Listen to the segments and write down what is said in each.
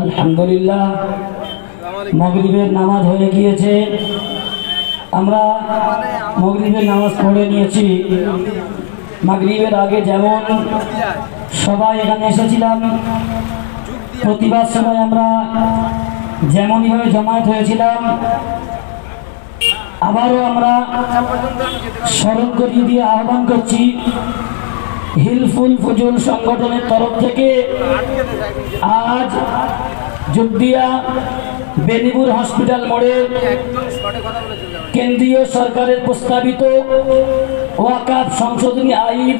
আলহামদুলিল্লাহ মাগরিবের নামাজ হয়ে গিয়েছে। আমরা মাগরিবের নামাজ পড়ে নিয়েছি। মাগরিবের আগে যেমন সবাই এখানে এসেছিলাম, প্রতিবাদ সভায় আমরা যেমনইভাবে জমায়েত হয়েছিলাম, আবারও আমরা স্মরণ করিয়ে দিয়ে আহ্বান করছি হিলফুল ফুজুল সংগঠনের তরফ থেকে আজ জুবদিয়া বেনিপুর হসপিটাল মোড়ে কেন্দ্রীয় সরকারের প্রস্তাবিত ওয়াকাফ সংশোধনী আইন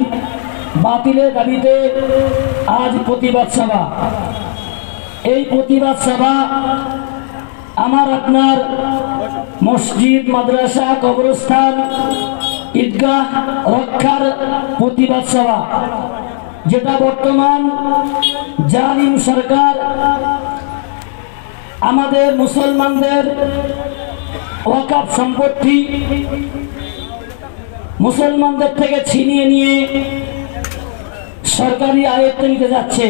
বাতিলের দাবিতে আজ প্রতিবাদ সভা। এই প্রতিবাদ সভা আমার আপনার মসজিদ, মাদ্রাসা, কবরস্থান, ঈদগাহ রক্ষার প্রতিবাদ সভা, যেটা বর্তমান জালিম সরকার আমাদের মুসলমানদের ওয়াকাফ সম্পত্তি মুসলমানদের থেকে ছিনিয়ে নিয়ে সরকারি আয়ত্তে নিতে যাচ্ছে।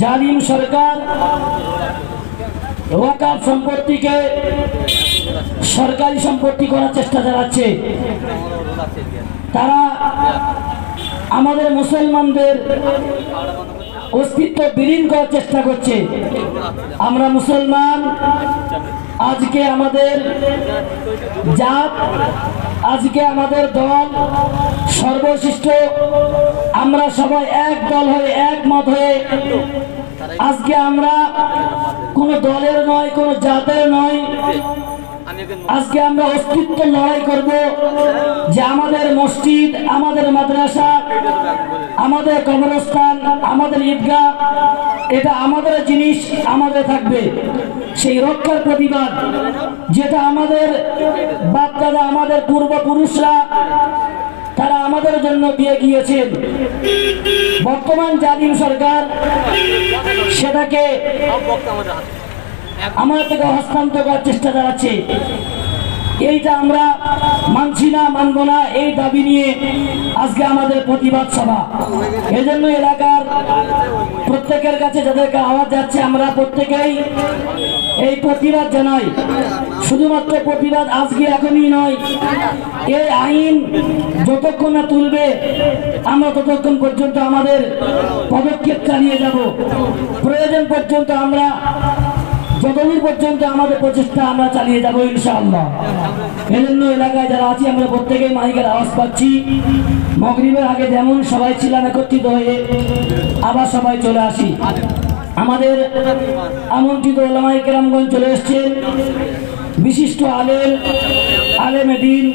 জালিম সরকার ওয়াকাফ সম্পত্তিকে সরকারি সম্পত্তি করার চেষ্টা চালাচ্ছে। তারা আমাদের মুসলমানদের অস্তিত্ব বিলীন করার চেষ্টা করছে। আমরা মুসলমান, আজকে আমাদের জাত, আজকে আমাদের দল সর্বশ্রেষ্ঠ, আমরা সবাই এক দল হয়ে একমত হয়ে আজকে আমরা কোনো দলের নয়, কোনো জাতের নয়, আজকে আমরা অস্তিত্ব লড়াই করব যে আমাদের মসজিদ, আমাদের মাদ্রাসা, আমাদের কবরস্থান, আমাদের ঈদগাহ, এটা আমাদের জিনিস, আমাদের থাকবে। সেই রক্ষার প্রতিবাদ যেটা আমাদের বাপ দাদা, আমাদের পূর্বপুরুষরা তারা আমাদের জন্য দিয়ে গিয়েছেন। বর্তমান জালিম সরকার সেটাকে আমাদের থেকে হস্তান্তর করার চেষ্টা চালাচ্ছে। এইটা আমরা মানছি না, মানব না, এই দাবি নিয়ে আজকে আমাদের প্রতিবাদ সভা। এজন্য এলাকার প্রত্যেকের কাছে যাদেরকে আওয়াজ যাচ্ছে, আমরা প্রত্যেকেই এই প্রতিবাদ জানাই। শুধুমাত্র প্রতিবাদ আজকে এখনই নয়, এই আইন যতক্ষণ না তুলবে আমরা ততক্ষণ পর্যন্ত আমাদের পদক্ষেপ চালিয়ে যাব। প্রয়োজন পর্যন্ত আমরা যতদিন পর্যন্ত আমাদের প্রচেষ্টা আমরা চালিয়ে যাবো ইনশাআল্লাহ। এজন্য এলাকায় যারা আছি আমরা প্রত্যেকেই মাইকের আওয়াজ পাচ্ছি। মাগরিবের আগে যেমন সবাই ছিলাম একত্রিত হয়ে, আবার সবাই চলে আসি। আমাদের আমন্ত্রিত ওলামায়ে কেরামগণ চলে এসছেন। বিশিষ্ট আলেম দ্বীন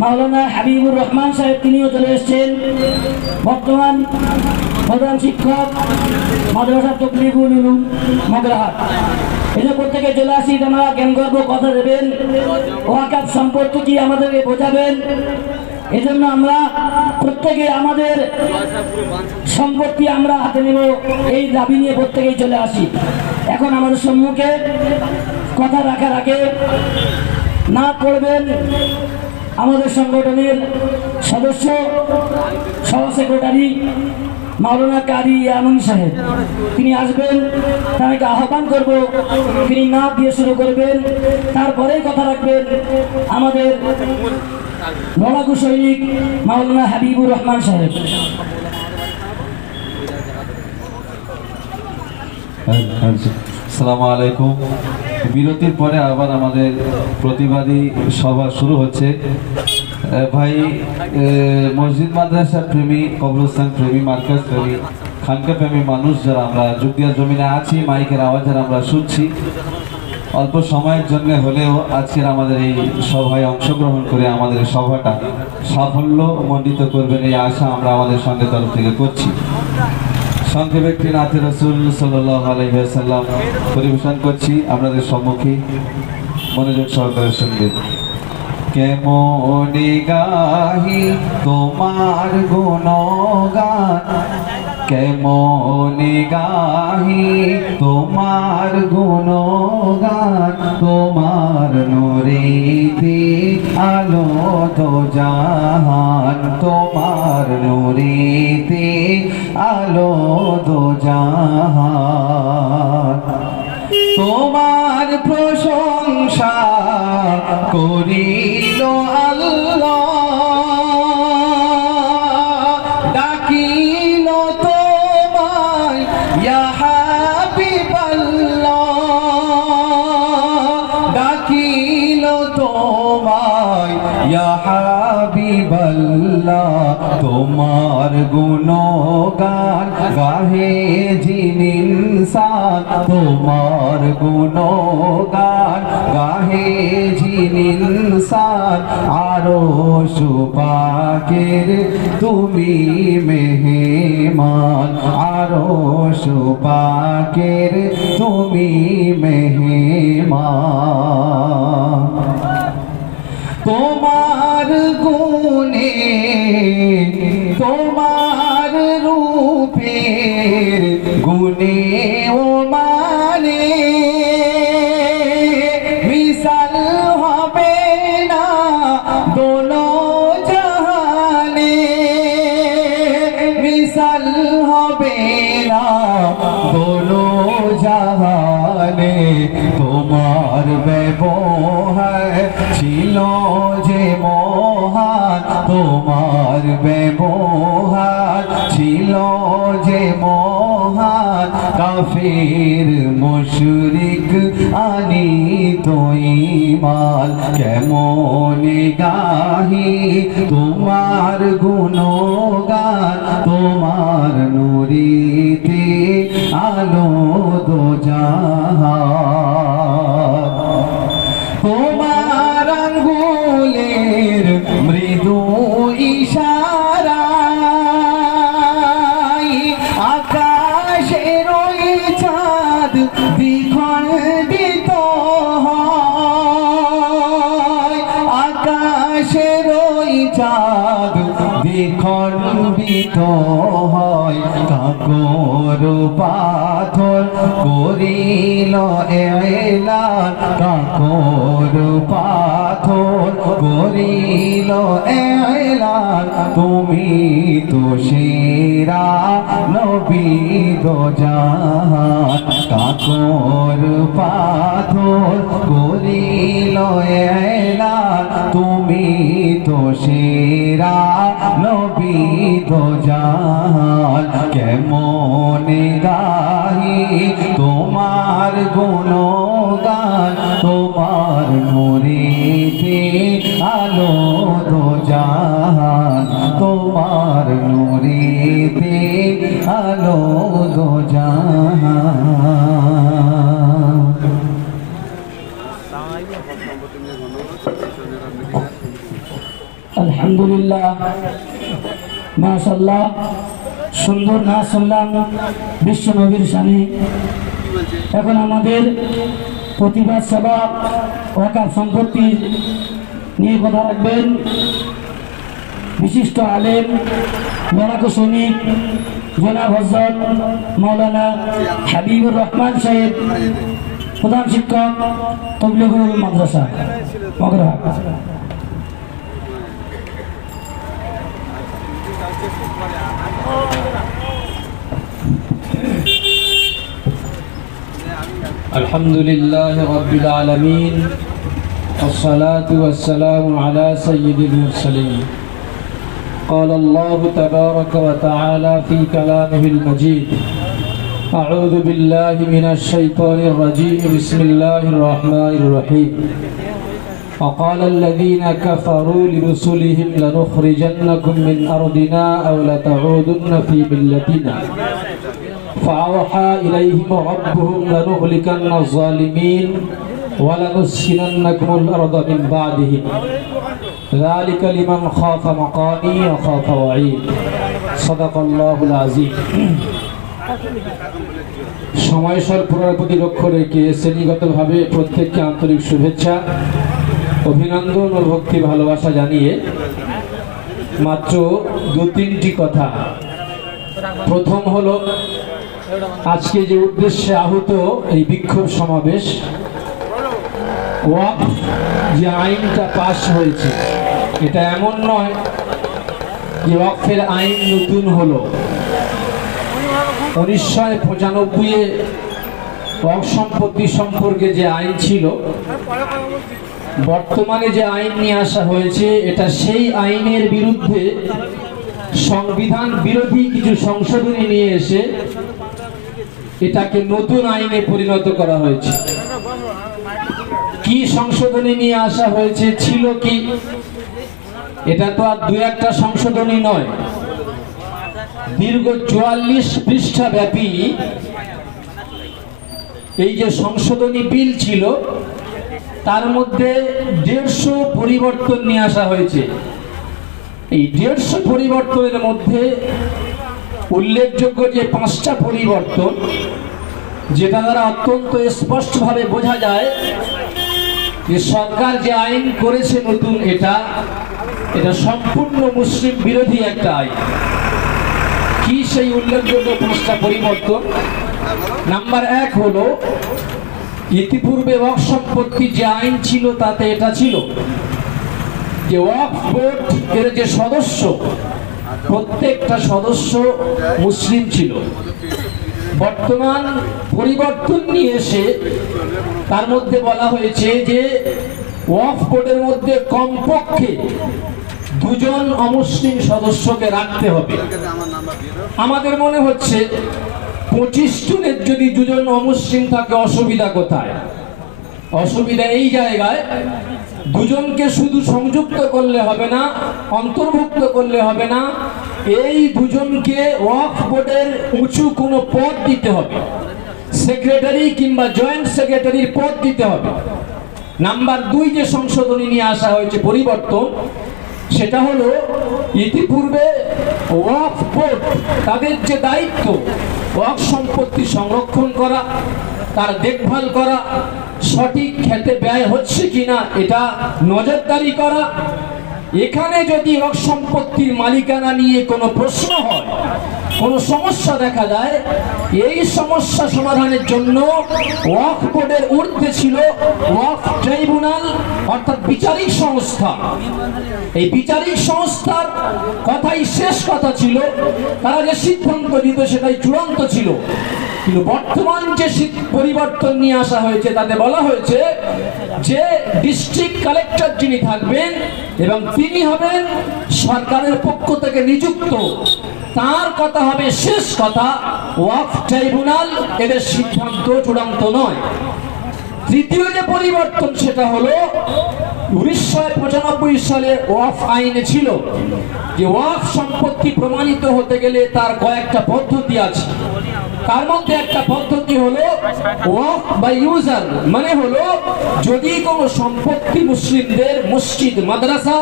মাওলানা হাবিবুর রহমান সাহেব, তিনিও চলে এসছেন। বর্তমান প্রধান শিক্ষক মাদ্রাসা তকলিফুল উলুম মগরাহাট। এই যে প্রত্যেকে চলে আসি, আমরা জ্ঞান গর্ব কথা দেবেন, ওয়াকাফ সম্পর্ক কি আমাদেরকে বোঝাবেন। এজন্য আমরা প্রত্যেকে আমাদের সম্পত্তি আমরা হাতে নেব, এই দাবি নিয়ে প্রত্যেকেই চলে আসি। এখন আমাদের সম্মুখে কথা রাখার আগে না করবেন আমাদের সংগঠনের সদস্য, সহ সেক্রেটারি মাওলানা কারি ইয়ামান সাহেব। তিনি আসবেন, তাকে আহ্বান করব, তিনি নাম দিয়ে শুরু করবেন, তারপরেই কথা রাখবেন আমাদের লড়াকু সৈনিক মাওলানা হাবিবুর রহমান সাহেব। আসসালামু আলাইকুম। বিরতির পরে আবার আমাদের প্রতিবাদী সভা শুরু হচ্ছে। ভাই, মসজিদ মাদ্রাসা প্রেমী, কবরস্থান প্রেমী, মার্কাজ প্রেমী, খানকা প্রেমী মানুষ যারা আমরা জুবদিয়া জমিনে আছি, মাইকের আওয়াজ যারা আমরা শুনছি, অল্প সময়ের জন্য হলেও আজকের আমাদের এই সভায় অংশগ্রহণ করে আমাদের এই সভাটা সাফল্য মণ্ডিত করবেন এই আশা আমরা আমাদের সঙ্গে তরফ থেকে করছি। সংক্ষেপে একটি নাতে রাসূল সাল্লাল্লাহু আলাইহি ওয়াসাল্লাম পরিবেশন করছি আপনাদের সম্মুখে, মনোযোগ সহকারে শুনবেন। কেমনে গাহি তোমার গুণগান, কেমনে গাহি তোমার গুণগান, তোমার নূরেতে আলো তো জাহান, তোমার নূরেতে আলো তো জাহান। তোমার প্রশংসা করিল আল্লাহ, ডাকিল তোমায় ইয়া হাবিবাল্লাহ, ডাকিল তোমায় ইয়া হাবিবাল্লাহ। তোমার গুণগান গাহে জিন ইনসান, তোমার গুণগান গাহে জিন ইনসান। আরশ পাকের তুমি মেহমান, আরশ পাকের তুমি মেহমান। তোমার গুণে তোমার রূপের গুণে ও মানে মিসাল হবে না দোনো জাহানে, মিসাল হবে না দোনো জাহানে। তোমার ব্যবহার ছিল যে মহান, তোমার ব্যবহার ছিল যে মহান। কাফির মুশরিক আনিত ঈমান, কেমনে গাহি তোমার গুণগান, তোমার নূরেতে আলো দো জাহান। তোমার আঙ্গুলের মৃদু ইশারায় আকাশের ওই চাঁদ দ্বিখণ্ডিত হয়, আকাশের ওই চাঁদ দ্বিখণ্ডিত হয়। কাকর পাথর করিল এলান, কাকর পাথর করিল এলান। তুমি তো সেরা নবী দো জাহান, কাকর পাথর করিল এলান। তুমি তো সেরা নবী দো জাহান। কেমনে গাহি তোমার গুণগান, তোমার নূরেতে আলো দো জাহান, তোমার নূরেতে আলো দো জাহান। আলহামদুলিল্লাহ, মাশাআল্লাহ, সুন্দর নাচ শুনলাম বিশ্ব নবীর শানে। এখন আমাদের প্রতিবাদ সভা ওয়াকাফ সম্পত্তি নিয়ে কথা রাখবেন বিশিষ্ট আলেম, লড়াকু শ্রমিক জনাব হযরত মাওলানা হাবিবুর রহমান সাহেব, প্রধান শিক্ষক তবলিগুল মাদ্রাসা মগরাহাট। الحمد لله رب العالمين، والصلاة والسلام على سيد المرسلين. قال الله تبارك وتعالى في كلامه المجيد: أعوذ بالله من الشيطان الرجيم، بسم الله الرحمن الرحيم. وقال الذين كفروا لرسلهم لنخرجنكم من أرضنا أو لتعودن في ملتنا فأوحى إليهم ربهم لنهلكن الظالمين ওয়ালানুসকিনান্নাকুমুল আরদা মিন বাদিহিম যালিকা লিমান খাফা মাকামি ওয়া খাফা ওয়াঈদ সাদাকাল্লাহুল আযীম। সময় স্বল্পতার প্রতি লক্ষ্য রেখে শ্রেণীগতভাবে প্রত্যেককে আন্তরিক শুভেচ্ছা, অভিনন্দন ও ভক্তি ভালোবাসা জানিয়ে মাত্র 2-3টি কথা। প্রথম হলো, আজকে যে উদ্দেশ্যে আহত এই বিক্ষোভ সমাবেশ, ওয়াকফ যে আইনটা পাশ হয়েছে, এটা এমন নয় যে ওয়াকফের আইন নতুন হলো। 1995-এ ওয়াকফ সম্পত্তি সম্পর্কে যে আইন ছিল, বর্তমানে যে আইন নিয়ে আসা হয়েছে, এটা সেই আইনের বিরুদ্ধে সংবিধান বিরোধী কিছু সংশোধনী নিয়ে এসে এটাকে নতুন আইনে পরিণত করা হয়েছে। কি সংশোধনী নিয়ে আসা হয়েছে, ছিল কি, এটা তো আর 2-1টা সংশোধনী নয়। দীর্ঘ 44 পৃষ্ঠা ব্যাপী এই যে সংশোধনী বিল ছিল, তার মধ্যে 150 পরিবর্তন নিয়ে আসা হয়েছে। এই 150 পরিবর্তনের মধ্যে উল্লেখযোগ্য যে 5টা পরিবর্তন, যেটা দ্বারা অত্যন্ত স্পষ্টভাবে বোঝা যায় যে সরকার যে আইন করেছে নতুন, এটা সম্পূর্ণ মুসলিম বিরোধী একটা আইন। কি সেই উল্লেখযোগ্য 5টা পরিবর্তন? নাম্বার 1 হলো, ইতিপূর্বে ওয়াকফ সম্পত্তি যে আইন ছিল তাতে এটা ছিল যে ওয়াকফ বোর্ড এর যে সদস্য, প্রত্যেকটা সদস্য মুসলিম ছিল। বর্তমান পরিবর্তন নিয়ে এসে তার মধ্যে বলা হয়েছে যে ওয়াকফ বোর্ডের মধ্যে কমপক্ষে 2 জন অমুসলিম সদস্যকে রাখতে হবে। আমাদের মনে হচ্ছে 25 জনের যদি 2 জন অমুসলিম থাকে, অসুবিধা কোথায়? অসুবিধা এই জায়গায়, 2 জনকে শুধু সংযুক্ত করলে হবে না, অন্তর্ভুক্ত করলে হবে না, এই 2 জনকে ওয়াকফ বোর্ডের উঁচু কোনো পদ দিতে হবে, সেক্রেটারি কিংবা জয়েন্ট সেক্রেটারির পদ দিতে হবে। নাম্বার 2 যে সংশোধনী নিয়ে আসা হয়েছে পরিবর্তন, সেটা হলো, ইতিপূর্বে ওয়াকফ বোর্ড তাদের যে দায়িত্ব ওয়াকফ সম্পত্তি সংরক্ষণ করা, তার দেখভাল করা, সঠিক ক্ষেত্রে ব্যয় হচ্ছে কিনা এটা নজরদারি করা, এখানে যদি ওয়াকফ সম্পত্তির মালিকানা নিয়ে কোনো প্রশ্ন হয়, কোনো সমস্যা দেখা যায়, এই সমস্যা সমাধানের জন্য ওয়াকফ বোর্ডের ঊর্ধ্বে ছিল ওয়াকফ ট্রাইব্যুনাল, অর্থাৎ বিচারিক সংস্থা। এই বিচারিক সংস্থার কথাই শেষ কথা ছিল, তারা যে সিদ্ধান্ত দিত সেটাই চূড়ান্ত ছিল। কিন্তু বর্তমান যে পরিবর্তন নিয়ে আসা হয়েছে, তাতে বলা হয়েছে যে ডিস্ট্রিক্ট কালেক্টর যিনি থাকবেন এবং তিনি হবেন সরকারের পক্ষ থেকে নিযুক্ত, তার কথা হবে শেষ কথা, ওয়াকফ ট্রাইব্যুনাল এদের সিদ্ধান্ত চূড়ান্ত নয়। তৃতীয় যে পরিবর্তন সেটা হলো, 1995 সালে ওয়াকফ আইনে ছিল যে ওয়াকফ সম্পত্তি প্রমাণিত হতে গেলে তার কয়েকটা পদ্ধতি আছে। তার মধ্যে একটা পদ্ধতি হলো ওয়াকফ বাই ইউজার, মানে হলো যদি কোনো সম্পত্তি মুসলিমদের মসজিদ, মাদ্রাসা,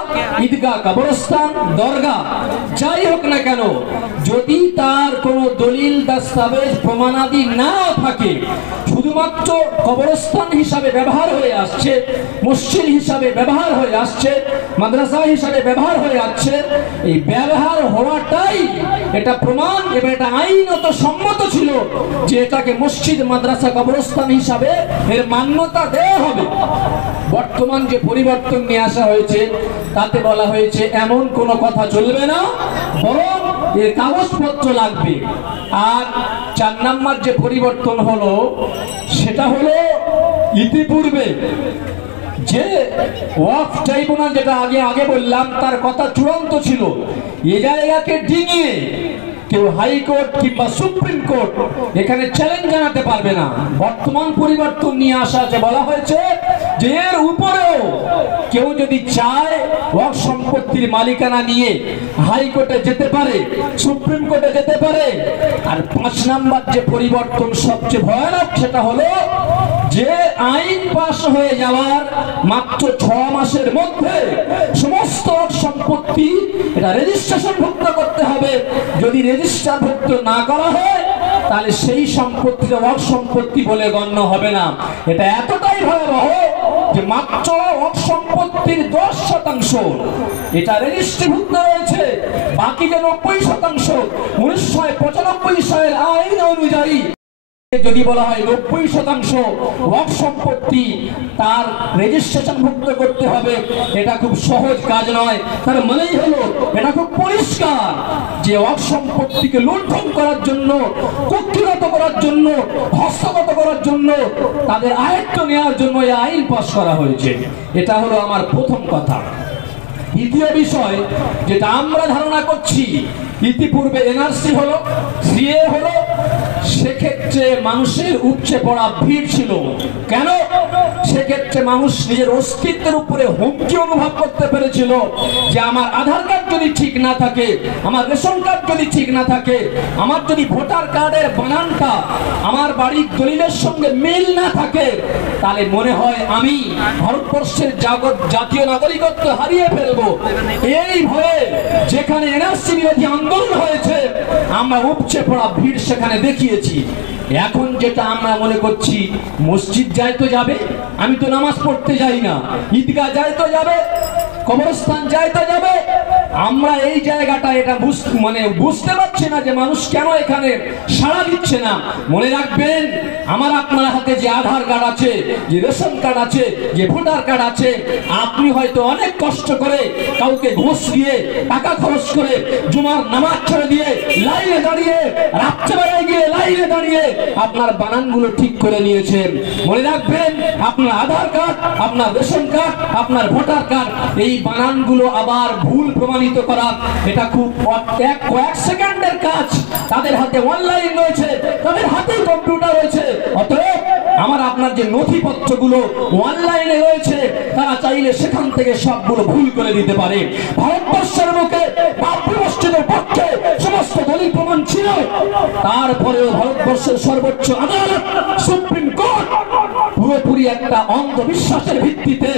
ঈদগাহ, কবরস্থান, দরগা যাই হোক না কেন, যদি তার কোনো দলিল দস্তাবেজ প্রমাণাদি নাও থাকে, শুধুমাত্র কবরস্থান হিসাবে ব্যবহার হয়ে আসছে, মসজিদ হিসাবে ব্যবহার হয়ে আসছে, মাদ্রাসা হিসাবে ব্যবহার হয়ে আসছে, এই ব্যবহার হওয়াটাই এটা প্রমাণ এবং এটা আইনত সম্মত ছিল যে এটাকে মসজিদ, মাদ্রাসা, কবরস্থান হিসাবে এর মান্যতা দেওয়া হবে। বর্তমান যে পরিবর্তন নিয়ে আসা হয়েছে তাতে বলা হয়েছে এমন কোনো কথা চলবে না, বরং এর কাগজপত্র লাগবে। আর 4 নম্বর যে পরিবর্তন হলো সেটা হলো, ইতিপূর্বে যে ওয়াকফ ট্রাইব্যুনাল যেটা আগে বললাম তার কথা চূড়ান্ত ছিল, এ জায়গাকে ডিঙিয়ে কেউ হাইকোর্ট কিংবা সুপ্রিম কোর্ট এখানে চ্যালেঞ্জ জানাতে পারবে না। বর্তমান পরিবর্তন নিয়ে আসা আছে, বলা হয়েছে যে এর উপরেও কেউ যদি চায় ওয়াকফ সম্পত্তির মালিকানা নিয়ে হাইকোর্টে যেতে পারে, সুপ্রিম কোর্টে যেতে পারে। আর 5 নম্বর যে পরিবর্তন সবচেয়ে ভয়ানক, সেটা হলো যে আইন পাশ হয়ে যাওয়ার মাত্র 6 মাসের মধ্যে সমস্ত সম্পত্তি এটা রেজিস্ট্রেশনভুক্ত করতে হবে। যদি রেজিস্টারভুক্ত না করা হয় তাহলে সেই সম্পত্তির ওয়াকফ সম্পত্তি বলে গণ্য হবে না। এটা এতটাই ভয়াবহ যে মাত্র ওয়াকফ সম্পত্তির 10% এটা রেজিস্ট্রিভুক্ত রয়েছে, বাকি যে 90% 1995 সালের আইন অনুযায়ী যদি বলা হয় 90% ওয়াকফ সম্পত্তি তার রেজিস্ট্রেশন ভুক্ত করতে হবে, এটা খুব সহজ কাজ নয়। তার মানেই হলো এটা খুব পরিষ্কার যে ওয়াকফ সম্পত্তিকে লুণ্ঠন করার জন্য, কুক্ষিগত করার জন্য, হস্তগত করার জন্য, তাদের আয়ত্ত নেওয়ার জন্য এই আইন পাস করা হয়েছে। এটা হলো আমার প্রথম কথা। দ্বিতীয় বিষয় যেটা আমরা ধারণা করছি, ইতিপূর্বে এনআরসি হলো, সিএ হলো, সেক্ষেত্রে মানুষের উপচে পড়া ভিড় ছিল। কেন? সেক্ষেত্রে মানুষ নিজের অস্তিত্বের উপরে হুমকি অনুভব করতে পেরেছিল যে আমার আধার কার্ড যদি ঠিক না থাকে, আমার রেশন কার্ড যদি ঠিক না থাকে, আমার যদি ভোটার কার্ডের বানানটা আমার বাড়ির দলিলের সঙ্গে মিল না থাকে, তাহলে মনে হয় আমি ভারতবর্ষের জাতীয় নাগরিকত্ব হারিয়ে ফেলবো। এই ভয়ে যেখানে এনআরসি বিরোধী আন্দোলন হয়েছে আমরা উপচে পড়া ভিড় সেখানে দেখিয়েছি। এখন যেটা আমরা মনে করছি, মসজিদ যায় তো যাবে, আমি তো নামাজ পড়তে যাই না, ঈদগাহ যায় তো যাবে, কবরস্থান যায় তো যাবে, আমরা এই জায়গাটা এটা বুঝতে পারছি না যে মানুষ কেন এখানে সাড়া দিচ্ছে না। মনে রাখবেন, আমার আপনার হাতে যে আধার কার্ড আছে, যে রেশন কার্ড আছে, যে ভোটার কার্ড আছে, আপনি হয়তো অনেক কষ্ট করে কাউকে ঘুষ দিয়ে, টাকা খরচ করে, জুমার নামাজ ছেড়ে দিয়ে লাইনে দাঁড়িয়ে, রাত্রেবেলায় গিয়ে লাইনে দাঁড়িয়ে আপনার বানানগুলো ঠিক করে নিয়েছেন। মনে রাখবেন, আপনার আধার কার্ড, আপনার রেশন কার্ড, আপনার ভোটার কার্ড, এই বানানগুলো আবার ভুল প্রমাণিত করা এটা খুব কয়েক সেকেন্ডের কাজ। তাদের হাতে অনলাইন রয়েছে, তাদের হাতে কম্পিউটার রয়েছে। অতএব আমার আপনার যে নথিপত্রগুলো অনলাইনে রয়েছে, তারা চাইলে সেখান থেকে সবগুলো ভুল করে দিতে পারে। ভারতবর্ষের মুখে বাবরি মসজিদের পক্ষে সমস্ত দলিল প্রমাণ ছিল, তারপরেও ভারতবর্ষের সর্বোচ্চ আদালত সুপ্রিম কোর্ট পুরোপুরি একটা অন্ধবিশ্বাসের ভিত্তিতে,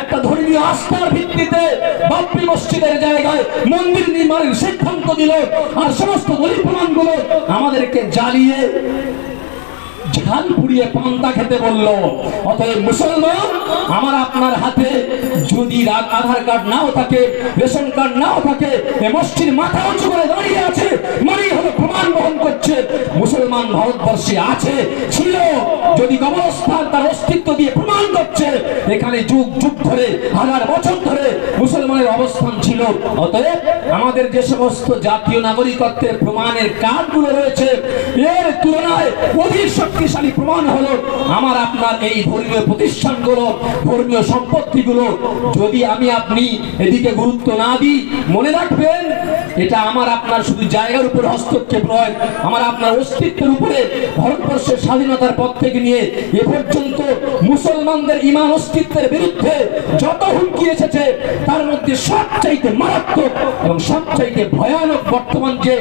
একটা ধর্মীয় আস্থার ভিত্তিতে বাবরি মসজিদের জায়গায় মন্দির নির্মাণের সিদ্ধান্ত দিল, আর সমস্ত দলিল প্রমাণগুলো আমাদেরকে জ্বালিয়ে ঝাল পুড়িয়ে পান্তা খেতে বললো। অতএব মুসলমান, আমার আপনার হাতে যদি আধার কার্ড নাও থাকে, রেশন কার্ড নাও থাকে, এ মসজিদ মাথা উঁচু করে দাঁড়িয়ে আছে, মানে হলো প্রমাণ বহন করছে মুসলমান ভারতবর্ষে আছে, ছিল। যদি কবরস্থান তার অস্তিত্ব দিয়ে প্রমাণ করছে এখানে যুগ যুগ ধরে, হাজার বছর ধরে মুসলমানের অবস্থান ছিল। অতএব আমাদের যে সমস্ত জাতীয় নাগরিকত্বের প্রমাণের কার্ডগুলো রয়েছে, এর তুলনায় অধিক শক্তিশালী প্রমাণ হলো আমার আপনার এই ধর্মীয় প্রতিষ্ঠানগুলো, ধর্মীয় সম্পত্তিগুলো। যদি আমি আপনি এদিকে গুরুত্ব না দিই, মনে রাখবেন এটা আমার আপনার শুধু জায়গার উপর হস্তক্ষেপ নয়, আমার আপনার অস্তিত্বের উপরে। ভারতবর্ষের স্বাধীনতার পর থেকে নিয়ে এ পর্যন্ত মুসলমানদের ঈমান অস্তিত্বের বিরুদ্ধে যত হুমকি এসেছে, তার মধ্যে সবচাইতে মারাত্মক এবং সবচাইতে ভয়ানক বর্তমান যে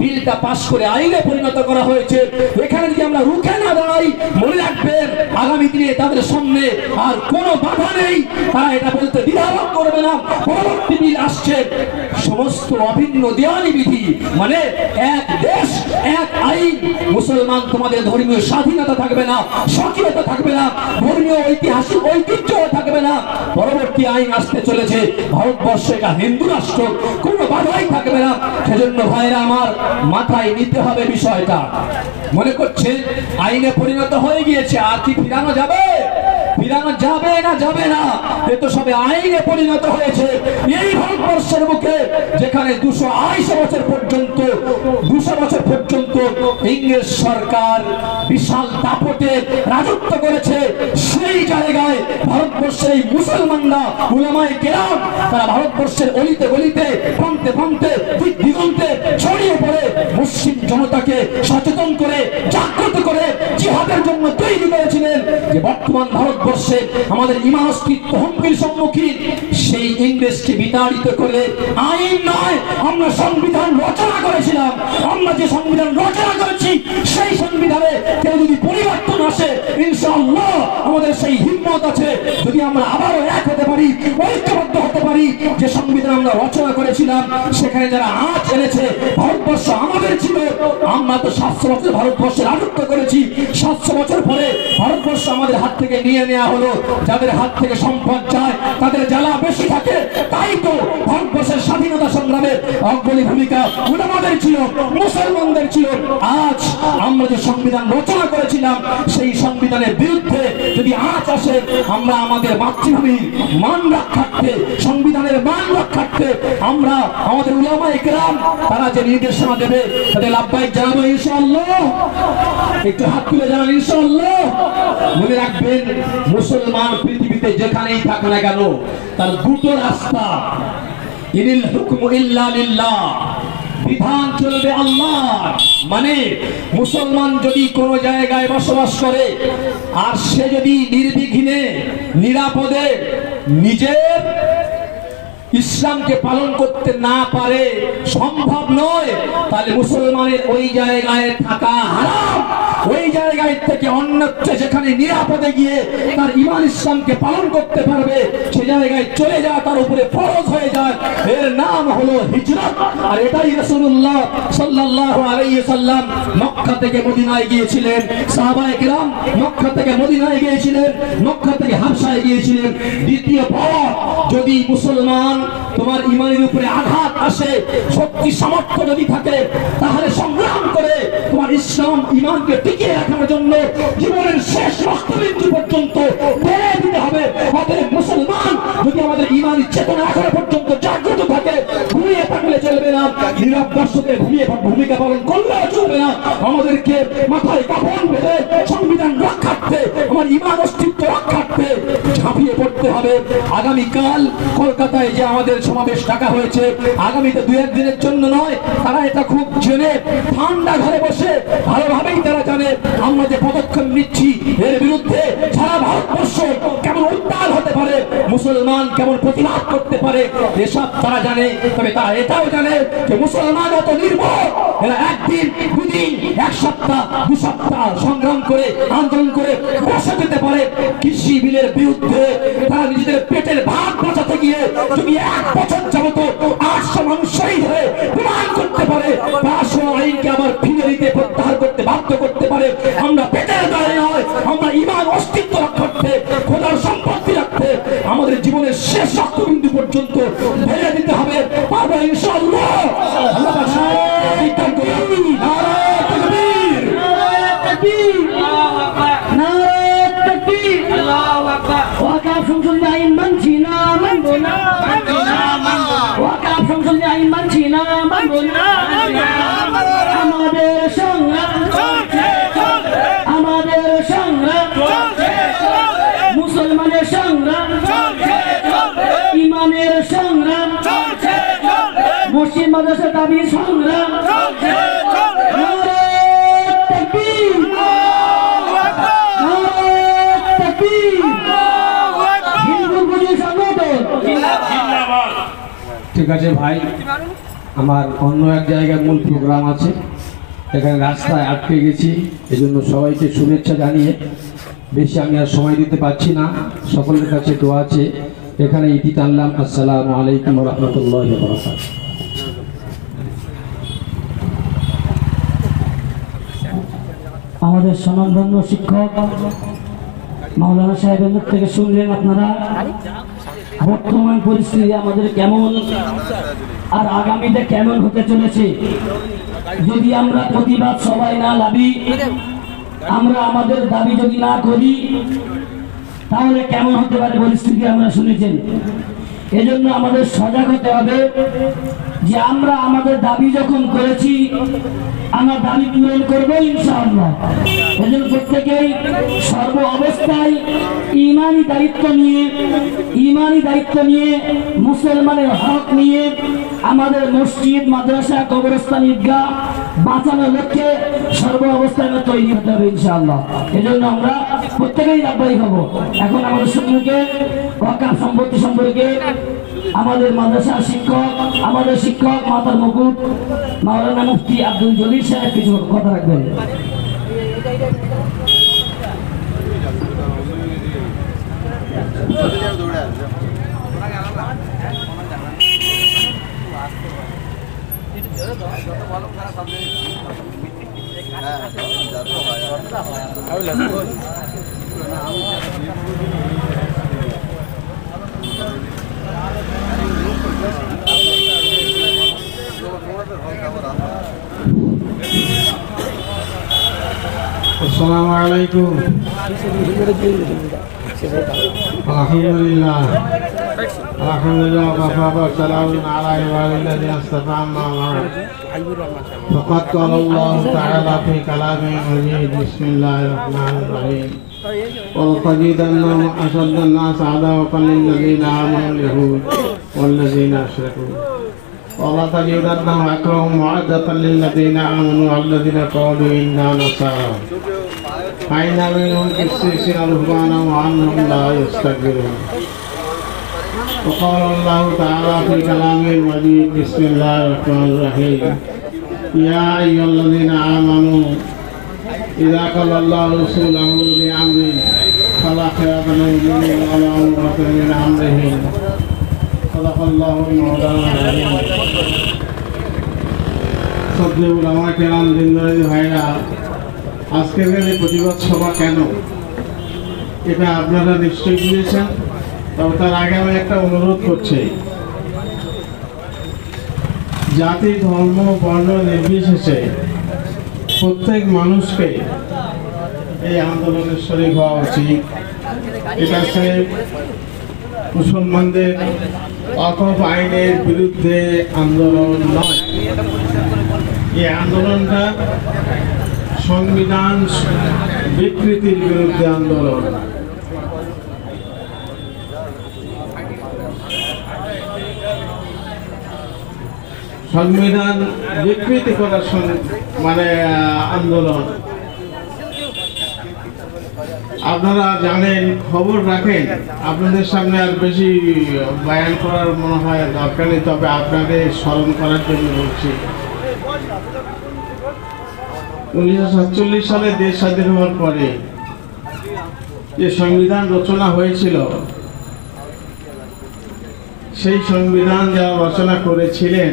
বিলটা পাশ করে আইনে পরিণত করা হয়েছে, এখানে যদি আমরা রুখে না দাঁড়াই, মনে রাখবেন আগামী দিনে তাদের সামনে আর কোনো বাধা নেই, তারা এটা বলতে দ্বিধাবোধ করবে না। পরবর্তী বিল আসছে, সমস্ত অভিন্ন দেওয়ানি বিধি, মানে এক দেশ এক আইন। মুসলমান তোমাদের ধর্মীয় স্বাধীনতা থাকবে না, স্বকীয়তা থাকবে না, ধর্মীয় ঐতিহাসিক ঐতিহ্য থাকবে না। পরবর্তী আইন আসতে চলেছে, ভারতবর্ষ এটা হিন্দু রাষ্ট্র, কোনো বাধাই থাকবে না। সেজন্য ভাইরা আমার, মাথায় নিতে হবে বিষয়টা। মনে করছে আইনে পরিণত হয়ে গিয়েছে, আর কি ফিরানো যাবে? ফিরানো যাবে না, যাবে না। এ তো সবে আইনে পরিণত হয়েছে। এই ভারতবর্ষের মুখে যেখানে 200 বছর পর্যন্ত ইংরেজ সরকার বিশাল দাপটে রাজত্ব করেছে, সেই জায়গায় ভারতবর্ষের এই মুসলমানরা, উলামায়ে কেরাম, তারা ভারতবর্ষের অলিতে গলিতে, প্রান্তে প্রান্তে, দিক দিগন্তে ছড়িয়ে পড়ে মুসলিম জনতাকে সচেতন করে, জাগ্রত করে জিহাদের জন্য তৈরি করেছিলেন। যে বর্তমান ভারতবর্ষে আমাদের ইমান অস্তিত্ব হুমকির সম্মুখীন, সেই ইংরেজকে বিতাড়িত করে আইন নয়, আমরা সংবিধান রচনা করেছিলাম। আমরা যে সংবিধান রচনা করেছি সেই সংবিধানে কেউ যদি পরিবর্তন আসে, ইনশাআল্লাহ আমাদের সেই হিম্মত আছে, যদি আমরা আবারও এক হতে পারি, ঐক্যবদ্ধ হতে পারি, যে সংবিধান আমরা রচনা করেছিলাম সেখানে যারা আঁচ এনেছে, ভারতবর্ষ আমাদের ছিল। আমরা তো 700 বছর ভারতবর্ষে রাজত্ব করেছি, 700 বছর পরে ভারতবর্ষ আমাদের হাত থেকে নিয়ে নেওয়া হলো। যাদের হাত থেকে সম্পদ যায় তাদের জ্বালা বেশি থাকে, তাই তো ভারতবর্ষের স্বাধীনতা সংগ্রামের অগ্রণী ভূমিকা উলামাদের ছিল, মুসলমানদের ছিল। আজ আমরা যে সংবিধান রচনা করেছিলাম সেই সংবিধানের বিরুদ্ধে যদি আঁচ আসে, আমরা আমাদের মাতৃভূমির মান রক্ষার্থে, সংবিধানের মান রক্ষার্থে আমরা আমাদের উলামায়ে কেরাম তারা যে নির্দেশনা দেবে তাদের লাভবাহিক জানাবো ইনশাআল্লাহ। একটু হাত তুলে জানান ইনশাআল্লাহ। মনে রাখবেন, মুসলমান পৃথিবীতে যেখানেই থাক না কেন তার দুটো রাস্তা, ইনিল হুকমু ইল্লা লিল্লাহ, বিধান চলবে আল্লাহর। মানে মুসলমান যদি কোনো জায়গায় বসবাস করে আর সে যদি নির্বিঘ্নে নিরাপদে নিজের ইসলামকে পালন করতে না পারে, সম্ভব নয়, তাহলে মুসলমানের ওই জায়গায় থাকা হারাম। ওই জায়গায় থেকে অন্যত্র যেখানে নিরাপদে গিয়ে তার ঈমান ইসলামকে পালন করতে পারবে, সে জায়গায় চলে যাওয়া তার উপরে ফরজ হয়ে যায়। এর নাম হলো হিজরত। আর এটাই রাসূলুল্লাহ সাল্লাল্লাহু আলাইহি সাল্লাম মক্কা থেকে মদিনায় গিয়েছিলেন, সাহাবায়ে কিরাম মক্কা থেকে মদিনায় গিয়েছিলেন, মক্কা থেকে হাবশায় গিয়েছিলেন। দ্বিতীয় পথ, যদি মুসলমান তোমার ঈমানের উপরে আঘাত আসে, শক্তি সামর্থ্য যদি থাকে, তাহলে সংগ্রাম করে তোমার ইসলাম ঈমানকে টিকিয়ে রাখার জন্য জীবনের শেষ রক্তবিন্দু পর্যন্ত ত্যাগ দিতে হবে। অতএব মুসলমান যদি আমাদের ঈমানি চেতনা এখনো পর্যন্ত জাগ্রত থাকে, ঘুমিয়ে থাকলে চলবে না, নীরব দর্শকের ভূমিকা পালন করলেও চলবে না। আমাদেরকে মাথায় কাফন বেঁধে সংবিধান রক্ষার্থে, আমার ঈমান অস্তিত্ব রক্ষার্থে ঝাঁপিয়ে পড়তে হবে। আগামীকাল কলকাতায় যে আমাদের সমাবেশ ডাকা হয়েছে, আগামীতে 2-1 দিনের জন্য নয়, তারা এটা খুব জেনে ঠান্ডা ঘরে বসে ভালোভাবেই তারা জানে আমরা যে পদক্ষেপ নিচ্ছি এর বিরুদ্ধে সারা ভারতবর্ষ কেমন উত্তাল হতে পারে, মুসলমান কেমন প্রতিবাদ করতে পারে, এসব তারা জানে। তবে তারা এটাও জানে যে মুসলমান অত নির্ভর, এরা একদিন, 2 দিন, 1 সপ্তাহ, 2 সপ্তাহ সংগ্রাম করে আন্দোলন করে বসে যেতে পারে। কৃষি বিলের বিরুদ্ধে তারা নিজেদের পেটের ভাত বাঁচাতে গিয়ে যদি 1 বছর যাবত 800 মানুষ শহীদ হয়ে প্রমাণ করতে পারে, 500 আইনকে আবার ফিরে দিতে প্রত্যাহার করতে বাধ্য করতে পারে, আমরা পেটের দায়ে নয়, আমরা ঈমান অস্তিত্ব রক্ষার্থে, খোদার সম্পত্তি রাখতে আমাদের জীবনের শেষ রক্তবিন্দু পর্যন্ত ভেঙে দিতে হবে। পারবো ইনশাআল্লাহ। আল্লাহ পাক বিজ্ঞান করে নারে তাকবীর, নারে তাকবীর, নারে তাকবীর, আল্লাহু আকবার। ওয়াকাফ সংশোধনী আইন মানছি না, মানবো না, মানবো না, মানবো না। ওয়াকাফ সংশোধনী আইন মানছি না, মানবো না, আমাদের সংগ্রাম চলছে, আমাদের সংগ্রাম চলছে, মুসলমানের সংগ্রাম চলছে, ঈমানের সংগ্রাম চলছে, মসজিদ মাদ্রাসা দাবির সংগ্রাম চলছে। নারে তাকবীর, নারে তাকবীর, হিন্দু বুঝি সংগঠন জিন্দাবাদ। ঠিক আছে ভাই, আমার অন্য এক জায়গায় মূল প্রোগ্রাম আছে, এখানে রাস্তায় আটকে গেছি, এজন্য সবাইকে শুভেচ্ছা জানিয়ে বেশি আমি আর সময় দিতে পারছি না। সকলের কাছে দোয়া আছে, এখানে ইতি টানলাম। আসসালামু আলাইকুম ওয়া রাহমাতুল্লাহি ওয়া বারাকাতুহু। আমাদের স্বনামধন্য শিক্ষক মাওলানা সাহেবের মুখ থেকে শুনলেন আপনারা বর্তমান পরিস্থিতি আমাদের কেমন আর আগামীতে কেমন হতে চলেছে। যদি আমরা প্রতিবাদ সবাই না লাভি, আমরা আমাদের দাবি যদি না করি, তাহলে কেমন হতে পারে পরিস্থিতি আমরা শুনেছেন। এজন্য আমাদের সজাগ হতে হবে যে আমরা আমাদের দাবি যখন করেছি, আমরা দাবি পূরণ করবো ইনশাআল্লাহ। এজন্য প্রত্যেকেই সর্ব অবস্থায় ঈমানি দায়িত্ব নিয়ে মুসলমানের হক নিয়ে আমাদের মসজিদ, মাদ্রাসা, কবরস্থান, ঈদগাহ বাঁচানোর লক্ষ্যে সর্ব অবস্থায় তৈরি হতে হবে ইনশাআল্লাহ। এজন্য আমরা প্রত্যেকেই লাভবাহী হব। এখন আমাদের সম্মুখে ওয়াকফ সম্পত্তি সম্পর্কে আমাদের মাদ্রাসা শিক্ষক, আমাদের শিক্ষক মাতার মুকুট মাওলানা মুফতি আব্দুল জলিল সাহেব কিছু কথা রাখবেন। আসসালামু আলাইকুম। আলহামদুলিল্লাহ আলহামদুলিল্লাহ ওয়া সালামুন আলা ইবাদিল্লাযিনা ইসতাফা আম্মা বা'দ। ফাকাদ ক্বালা আল্লাহু তাআলা ফি কালামিহি মাজিদ বিসমিল্লাহির রাহমানির রাহিম। ওয়ালাকাদ জিদান্না আশাদ্দান নাস আদাওয়াতান লিল্লাযিনা আমানুল ইয়াহুদ ওয়াল্লাযিনা আশরাকু ওয়ালাকাদ জিদান্না আকরামুহুম মা'আদাতান লিল্লাযিনা আমানু আল্লাযিনা ক্বালু ইন্না নাসারা ফাইনা মিনহুম কিসসিনা রুহবানা ওয়া আনহুম লা ইস্তাকবিরুন। وقال الله تعالى في كلامه المجيد بسم الله الرحمن الرحيم يا أيها الذين آمنوا إذا قال الله رسوله بأمر فلا خيار لهم على أمرة من أمرهم صدق الله مولانا العظيم। শ্রদ্ধেয় উলামা কেরাম, দিনদারি ভাইরা, আজকের এই প্রতিবাদ সভা কেন এটা আপনারা নিশ্চয়ই বুঝেছেন। তবে তার আগে আমি একটা অনুরোধ করছি, জাতি ধর্ম বর্ণ নির্বিশেষে প্রত্যেক মানুষকে এই আন্দোলনের শরীক হওয়া উচিত। এটা সে মুসলমানদের ওয়াকফ আইনের বিরুদ্ধে আন্দোলন নয়, এই আন্দোলনটা সংবিধান বিকৃতির বিরুদ্ধে আন্দোলন। সংবিধান বিকৃতি করার মানে আন্দোলন। আপনারা জানেন, খবর রাখেন, আপনাদের সামনে আর বেশি বয়ান করার মনে হয় দরকার নেই, তবে আপনাদের স্মরণ করার জন্য বলছি। 1947 সালে দেশ স্বাধীন হওয়ার পরে যে সংবিধান রচনা হয়েছিল, সেই সংবিধান যারা রচনা করেছিলেন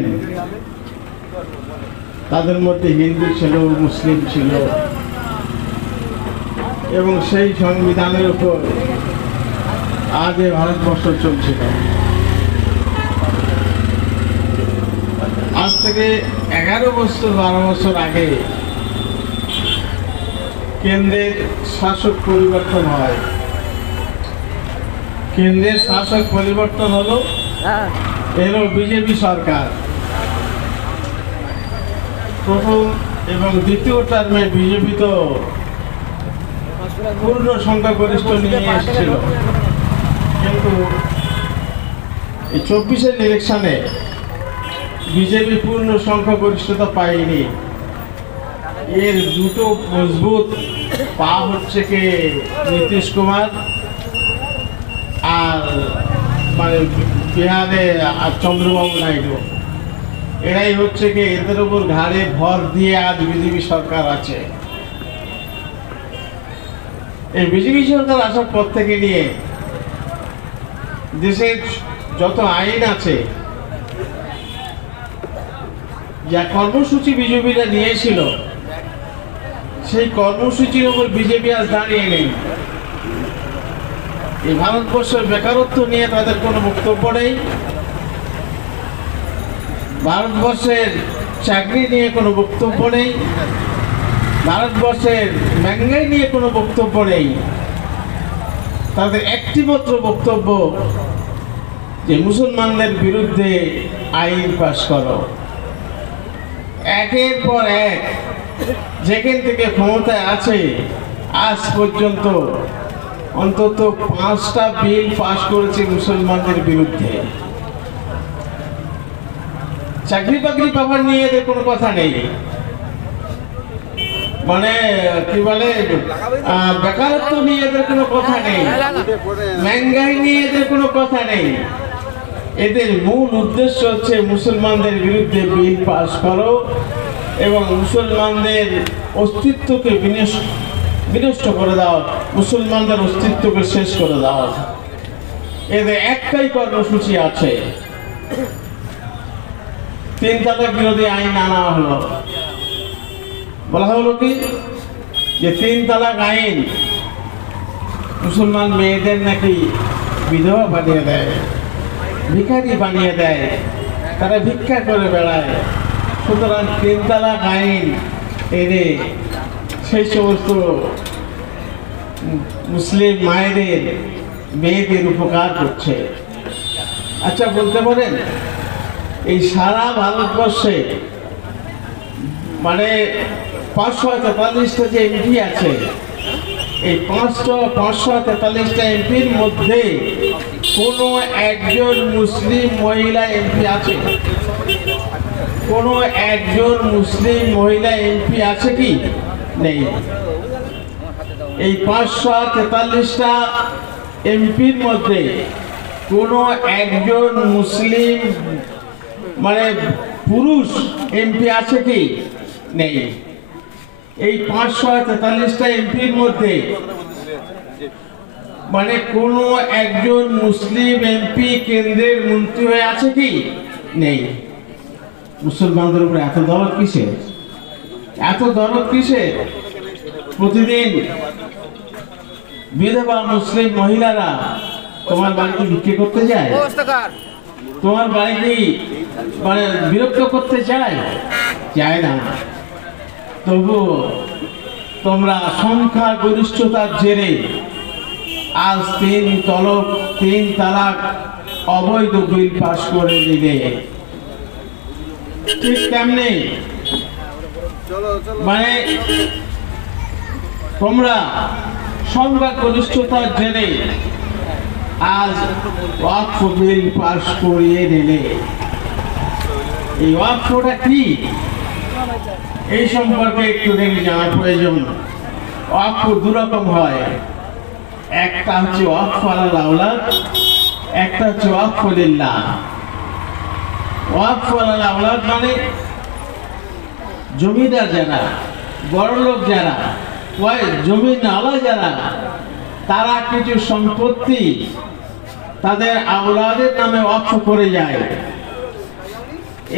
তাদের মধ্যে হিন্দু ছিল, মুসলিম ছিল, এবং সেই সংবিধানের উপর আজ ভারতবর্ষ চলছিল। আজ থেকে 11-12 বছর আগে কেন্দ্রের শাসক পরিবর্তন হয়। কেন্দ্রের শাসক পরিবর্তন হলো, এলো বিজেপি সরকার। প্রথম এবং দ্বিতীয় টার্মে বিজেপি তো পূর্ণ সংখ্যাগরিষ্ঠ নিয়ে এসেছিল, কিন্তু এই 24-এর ইলেকশনে বিজেপি পূর্ণ সংখ্যাগরিষ্ঠতা পায়নি। এর দুটো মজবুত পা হচ্ছে কি নীতিশ কুমার আর মানে বিহারে আর চন্দ্রবাবু নাইডু। এরাই হচ্ছে কি এদের উপর ঘাড়ে ভর দিয়ে আজ বিজেপি সরকার আছে। এই বিজেপি সরকার আসার পর থেকে নিয়ে দেশের যত আইন আছে, যা কর্মসূচি বিজেপিরা নিয়েছিল, সেই কর্মসূচির উপর বিজেপি আজ দাঁড়িয়ে নেই। এই ভারতবর্ষের বেকারত্ব নিয়ে তাদের কোনো বক্তব্য নেই, ভারতবর্ষের চাকরি নিয়ে কোনো বক্তব্য নেই, ভারতবর্ষের মহঙ্গাই নিয়ে কোনো বক্তব্য নেই। তাদের একটি মাত্র বক্তব্য যে মুসলমানদের বিরুদ্ধে আইন পাশ করো। একের পর এক যেখান থেকে ক্ষমতায় আছে আজ পর্যন্ত অন্তত 5টা বিল পাশ করেছে মুসলমানদের বিরুদ্ধে। চাকরি বাকরি পাওয়ার নিয়ে এদের কোনো কথা নেই, মানে কি বলে বেকারত্ব নিয়ে এদের কোনো কথা নেই, মহঙ্গাই নিয়ে এদের কোনো কথা নেই। এদের মূল উদ্দেশ্য হচ্ছে মুসলমানদের বিরুদ্ধে বিল পাস করো এবং মুসলমানদের অস্তিত্বকে বিনষ্ট করে দাও, মুসলমানদের অস্তিত্বকে শেষ করে দাও। এদের একটাই কর্মসূচি আছে, 3 তালাক বিরোধী আইন আনা হলো। বলা হলো কি যে 3 তালাক আইন মুসলমান মেয়েদের নাকি বিধবা বানিয়ে দেয়, ভিখারি বানিয়ে দেয়, তারা ভিক্ষা করে বেড়ায়। সুতরাং 3 তালাক আইন এনে সেই সমস্ত মুসলিম মায়েদের মেয়েদের উপকার করছে। আচ্ছা বলতে পারেন এই সারা ভারতবর্ষে মানে 543টা যে এমপি আছে, এই 543টা এমপির মধ্যে কোনো একজন মুসলিম মহিলা এমপি আছে? কোনো একজন মুসলিম মহিলা এমপি আছে কি? নেই। এই 543টা এমপির মধ্যে কোনো একজন মুসলিম মানে পুরুষ এমপি আছে কি? নেই। এই 543টা এমপির মধ্যে মানে কোনো একজন মুসলিম এমপি কেন্দ্রের মন্ত্রী হয়ে আছে কি? নেই। মুসলমানদের উপরে এত দরদ কিসের? এত দরদ কিসের? প্রতিদিন বিধবা মুসলিম মহিলারা তোমার বাড়িতে ভিক্ষে করতে যায়, তোমার বাড়িতে মানে বিরক্ত করতে চায়? যায় না। তবু তোমরা সংখ্যা গরিষ্ঠতার জেরে আজ 3 তালাক অবৈধ বিল পাস করে দিলে। ঠিক তেমনি মানে তোমরা সংখ্যা গরিষ্ঠতার জেরে আজ ওয়াকফ বিল পাস করিয়ে দিলে। এই ওয়াকফটা কি এই সম্পর্কে একটু দেখে জানা প্রয়োজন। ওয়াকফ 2 রকম হয়, একটা হচ্ছে ওয়াকফ আলাল আওলাদ, একটা হচ্ছে ওয়াকফ লিল্লাহ। ওয়াকফ আলাল আওলাদ মানে জমিদার যারা, বড়লোক যারা, জমিনওয়ালা যারা, তারা কিছু সম্পত্তি তাদের আওলাদের নামে ওয়াকফ করে যায়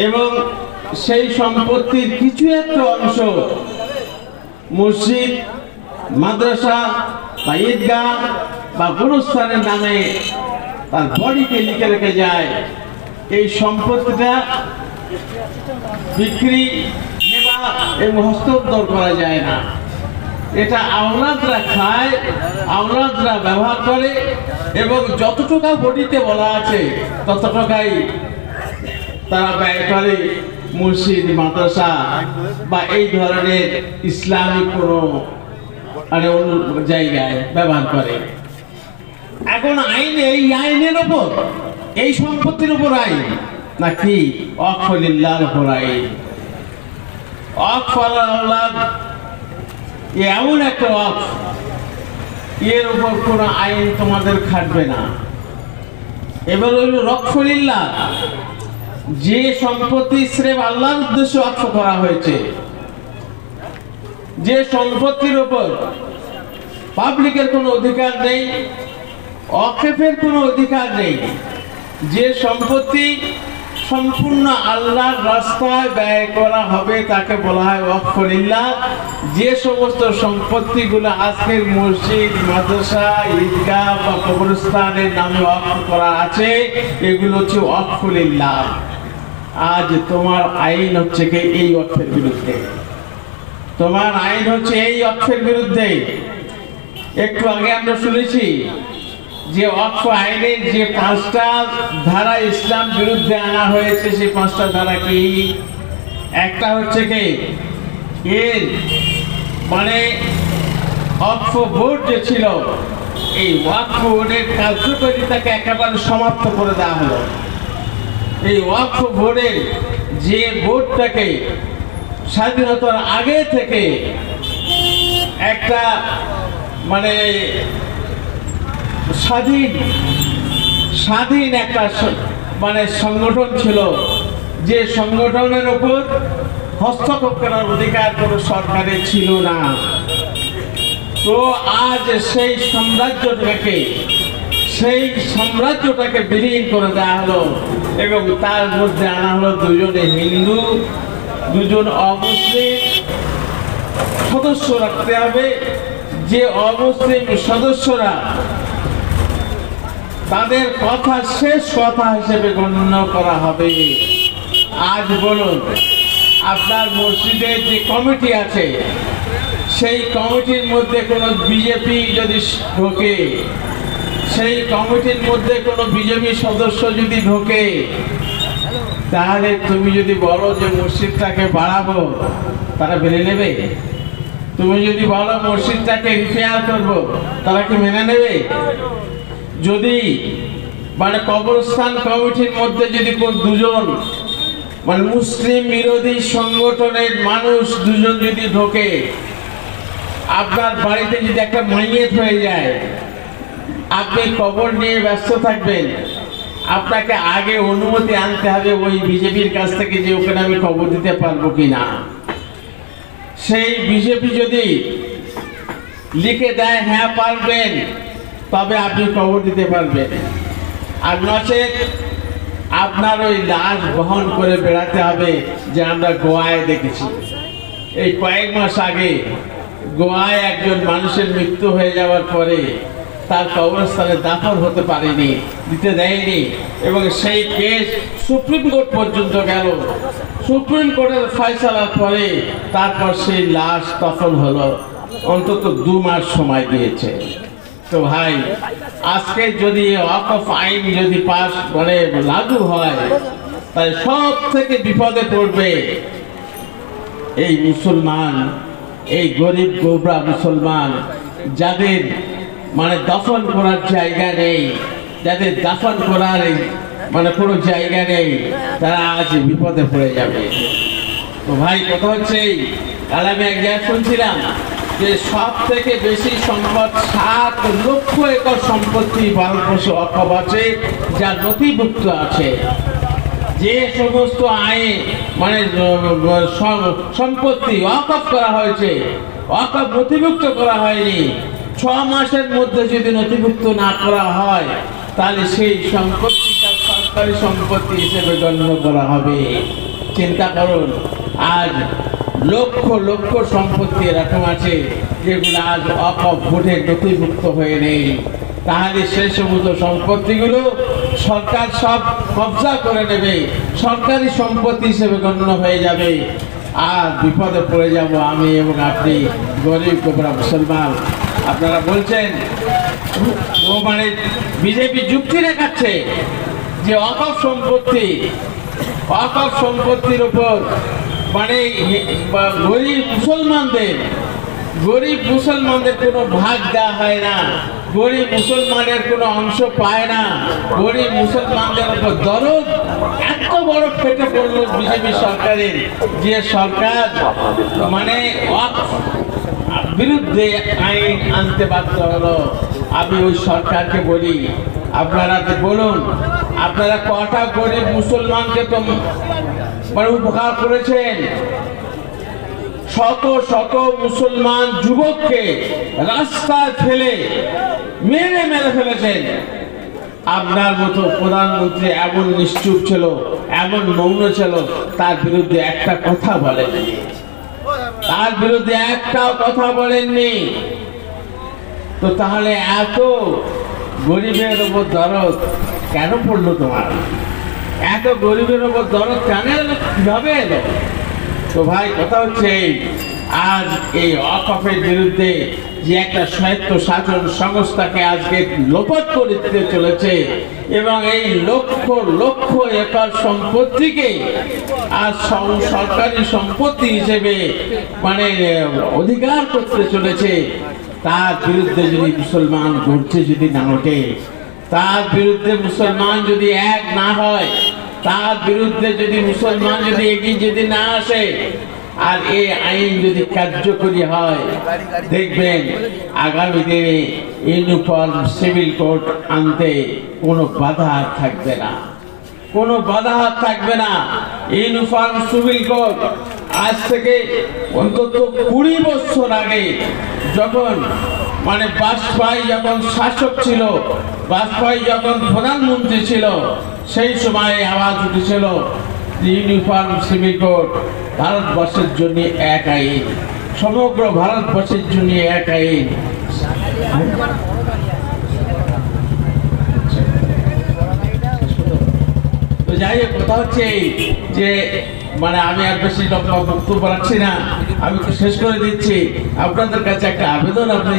এবং সেই সম্পত্তির কিছু একটা অংশ মসজিদ, মাদ্রাসা বা ঈদগাহ বা গুরুস্থানের নামে তার বডিতে লিখে রেখে যায়। এই সম্পত্তিটা বিক্রি নেওয়া এবং হস্তান্তর করা যায় না। এটা আওলাদরা খায়, আওলাদরা ব্যবহার করে এবং যত টাকা বডিতে বলা আছে তত টাকাই তারা ব্যয় করে মসজিদ, মাদ্রাসা বা এই ধরনের ইসলামিক কোনো জায়গায় ব্যবহার করে। এখন আইনে এই আইনের উপর, এই সম্পত্তির উপর আইন নাকি ওয়াকফ লিল্লাহর উপর আইন? ওয়াকফ আলাল আওলাদ এমন একটা ওয়াকফ, এর উপর কোনো আইন তোমাদের খাটবে না। এবার হইল ওয়াকফ লিল্লাহ, যে সম্পত্তি স্রেফ আল্লাহর উদ্দেশ্যে ওয়াকফ করা হয়েছে, যে সম্পত্তির উপর পাবলিকের কোনো অধিকার নেই, ওয়াকফের কোনো অধিকার নেই, যে সম্পত্তি সম্পূর্ণ আল্লাহর রাস্তায় ব্যয় করা হবে তাকে বলা হয় ওয়াকফ লিল্লাহ। যে সমস্ত সম্পত্তিগুলো আজকের মসজিদ, মাদ্রাসা, ঈদগাহ বা কবরস্থানের নামে ওয়াকফ করা আছে এগুলো হচ্ছে ওয়াকফ লিল্লাহ। আজ তোমার আইন হচ্ছে কি এই ওয়াকফের বিরুদ্ধে, তোমার আইন হচ্ছে এই ওয়াকফের বিরুদ্ধে। একটু আগে আমরা শুনেছি যে ওয়াকফ আইনের যে 5টা ধারা ইসলাম বিরুদ্ধে আনা হয়েছে, সেই 5টা ধারা কি? একটা হচ্ছে কি এর মানে ওয়াকফ বোর্ড যে ছিল, এই ওয়াকফ বোর্ডের কার্যকারিতাকে একেবারে সমাপ্ত করে দেওয়া হলো। এই ওয়াকফ বোর্ডের যে বোর্ডটাকে স্বাধীনতার আগে থেকে একটা মানে স্বাধীন একটা মানে সংগঠন ছিল, যে সংগঠনের উপর হস্তক্ষেপ করার অধিকার কোনো সরকারের ছিল না। তো আজ সেই সাম্রাজ্যটাকে বিলীন করে দেওয়া হলো এবং তার মধ্যে আনা হলো দুজনে হিন্দু, দুজন অমুসলিম সদস্য রাখতে হবে। যে অমুসলিম সদস্যরা তাদের কথা শেষ কথা হিসেবে গণ্য করা হবে। আজ বলুন, আপনার মসজিদের যে কমিটি আছে, সেই কমিটির মধ্যে কোনো বিজেপি যদি ঢোকে, সেই কমিটির মধ্যে কোনো বিজেপি সদস্য যদি ঢোকে, তাহলে তুমি যদি বলো যে মসজিদটাকে বাড়াবো, তারা মেনে নেবে? তুমি যদি বলো মসজিদটাকে রিপেয়ার করবো, তারা কি মেনে নেবে? যদি মানে কবরস্থান কমিটির মধ্যে যদি দুজন মানে মুসলিম বিরোধী সংগঠনের মানুষ দুজন যদি ঢোকে, আপনার বাড়িতে যদি একটা মাইয়েত হয়ে যায়, আপনি কবর নিয়ে ব্যস্ত থাকবেন, আপনাকে আগে অনুমতি আনতে হবে ওই বিজেপির কাছ থেকে যে ওখানে আমি কবর দিতে পারবো কিনা। সেই বিজেপি যদি লিখে দেয় হ্যাঁ পারবেন, তবে আপনি কবর দিতে পারবেন, আর নচেত আপনার ওই লাশ বহন করে বেড়াতে হবে। যে আমরা গোয়ায় দেখেছি, এই কয়েক মাস আগে গোয়ায় একজন মানুষের মৃত্যু হয়ে যাওয়ার পরে তার কবরস্থানে দাফন হতে পারেনি, দিতে দেয়নি, এবং সেই কেস সুপ্রিম কোর্ট পর্যন্ত গেল। সুপ্রিম কোর্টের ফয়সালার পরে তারপর সেই লাশ দাফন হলো, অন্তত 2 মাস সময় দিয়েছে। তো ভাই, আজকে যদি ওয়াকফ আইন যদি পাস মানে লাগু হয়, তাহলে সব থেকে বিপদে পড়বে এই মুসলমান, এই গরিব গোবরা মুসলমান, যাদের মানে দফন করার জায়গা নেই, যাদের দাফন করার মানে কোনো জায়গা নেই, তারা আজ বিপদে পড়ে যাবে। তো ভাই, কথা হচ্ছে কাল আমি এক জায়গায় শুনছিলাম যে সব থেকে বেশি সম্পদ 7 লক্ষ একর সম্পত্তি ভারতবর্ষ অকপ আছে, যা নথিভুক্ত আছে। যে সমস্ত আইন মানে সম্পত্তি ওয়াকফ করা হয়েছে, ওয়াকফ নথিভুক্ত করা হয়নি, 6 মাসের মধ্যে যদি নথিভুক্ত না করা হয়, তাহলে সেই সম্পত্তিটা সরকারি সম্পত্তি হিসেবে গণ্য করা হবে। চিন্তা করুন, আজ লক্ষ লক্ষ সম্পত্তি এরকম আছে যেগুলো আজ ওয়াকফ বোর্ডে নথিভুক্ত হয়ে নেই। তাহলে সেই সমস্ত সম্পত্তিগুলো সরকার সব কবজা করে নেবে, সরকারি সম্পত্তি হিসেবে গণ্য হয়ে যাবে, আর বিপদে পড়ে যাব আমি এবং আপনি, গরিব গোবরা মুসলমান। আপনারা বলছেন ও মানে বিজেপি যুক্তি দেখাচ্ছে যে ওয়াকফ সম্পত্তির উপর মানে গরিব মুসলমানদের কোনো ভাগ দেওয়া হয় না, গরিব মুসলমানের কোনো অংশ পায় না, গরিব মুসলমানদের উপর দরদ এত বড় ফেটে পড়লো বিজেপি সরকারের, যে সরকার মানে বিরুদ্ধে আইন আনতে বাধ্য হলো। আমি ওই সরকারকে বলি, আপনারা বলুন, আপনারা কটা গরিব মুসলমানকে তো মানে উপকার করেছেন? শত শত মুসলমান যুবককে রাস্তায় ফেলে মেরে ফেলেছেন। আপনার মতো প্রধানমন্ত্রী এমন নিশ্চুপ ছিল, এমন মৌন ছিল, তার বিরুদ্ধে একটা কথা বলেননি, তার বিরুদ্ধে একটাও কথা বলেননি। তো তাহলে এত গরিবের উপর দরদ কেন পড়লো তোমার? এত গরিবের উপর দরদ কেন এলো, কিভাবে এলো? তো ভাই, কথা হচ্ছে আজ এই ওয়াকফের বিরুদ্ধে যে একটা স্বায়ত্ত শাসন সংস্থাকে আজকে লোপাট করে দিতে চলেছে, এবং এই লক্ষ লক্ষ একর সম্পত্তিকে আজ সরকারি সম্পত্তি হিসেবে মানে অধিকার করতে চলেছে, তার বিরুদ্ধে যদি মুসলমান গর্জে যদি না ওঠে, তার বিরুদ্ধে মুসলমান যদি এক না হয়, তার বিরুদ্ধে যদি মুসলমান যদি এগিয়ে যদি না আসে, আর এই আইন যদি কার্যকরী হয়, দেখবেন আগামী দিনে ইউনিফর্ম সিভিল কোড আনতে কোনো বাধা থাকবে না, কোনো বাধা থাকবে না। ইউনিফর্ম সিভিল কোড আজ থেকে অন্তত 20 বছর আগে যখন মানে বাজপেয়ী যখন শাসক ছিল, বাজপেয়ী যখন প্রধানমন্ত্রী ছিল, সেই সময় আওয়াজ উঠেছিল ইউনিফর্ম সিভিল কোড ভারতবর্ষের জন্য এক আইন, সমগ্র ভারতবর্ষের জন্য এক আইন। তো যাই হোক, কথা হচ্ছে যে মানে আমি আর বেশি লম্বা বক্তব্য রাখছি না, আমি শেষ করে দিচ্ছি। আপনাদের কাছে একটা আবেদন আপনি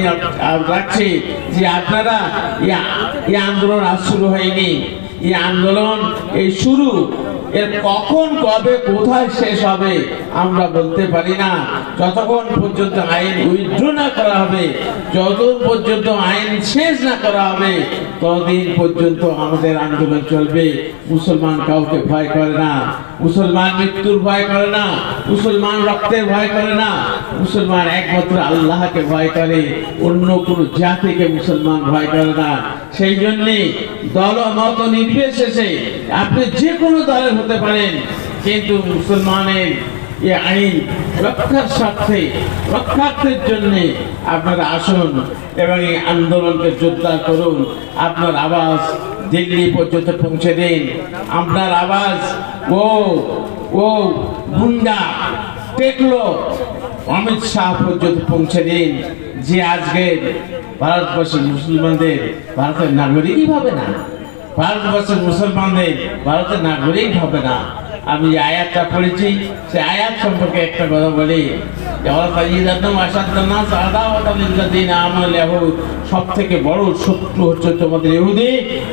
রাখছি যে আপনারা এই আন্দোলন আজ শুরু হয়নি, এই আন্দোলন এই শুরু, এর কখন কবে কোথায় শেষ হবে আমরা বলতে পারি না। যতক্ষণ পর্যন্ত আইন উইথড্র না করা হবে, যতক্ষণ পর্যন্ত আইন শেষ না করা হবে, ততদিন পর্যন্ত আমাদের আন্দোলন চলবে। মুসলমান কাউকে ভয় করে না, মুসলমান মৃত্যুর ভয় করে না, মুসলমান রক্তের ভয় করে না, মুসলমান একমাত্র আল্লাহকে ভয় করে, অন্য কোনো জাতিকে মুসলমান ভয় করে না। সেই জন্যে দল মত নির্বিশেষে আপনি যে কোনো দলের হতে পারেন, কিন্তু মুসলমানের এই আইন রক্ষার স্বার্থে, রক্ষার্থের জন্য আপনারা আসুন এবং এই আন্দোলনকে জোরদার করুন। আপনার আওয়াজ দিল্লি পর্যন্ত পৌঁছে দিন, আপনার আওয়াজ ও গুন্ডা টেকলো অমিত শাহ পর্যন্ত পৌঁছে দিন, যে আজকে ভারতবর্ষের মুসলমানদের ভারতের নাগরিকই হবে না, ভারতবর্ষের মুসলমানদের ভারতের নাগরিক হবে না। আমি যে আয়াতটা পড়েছি, সে আয়াত সম্পর্কে একটা কথা বলি। সব থেকে বড় শত্রু হচ্ছে তোমাদের ইহুদি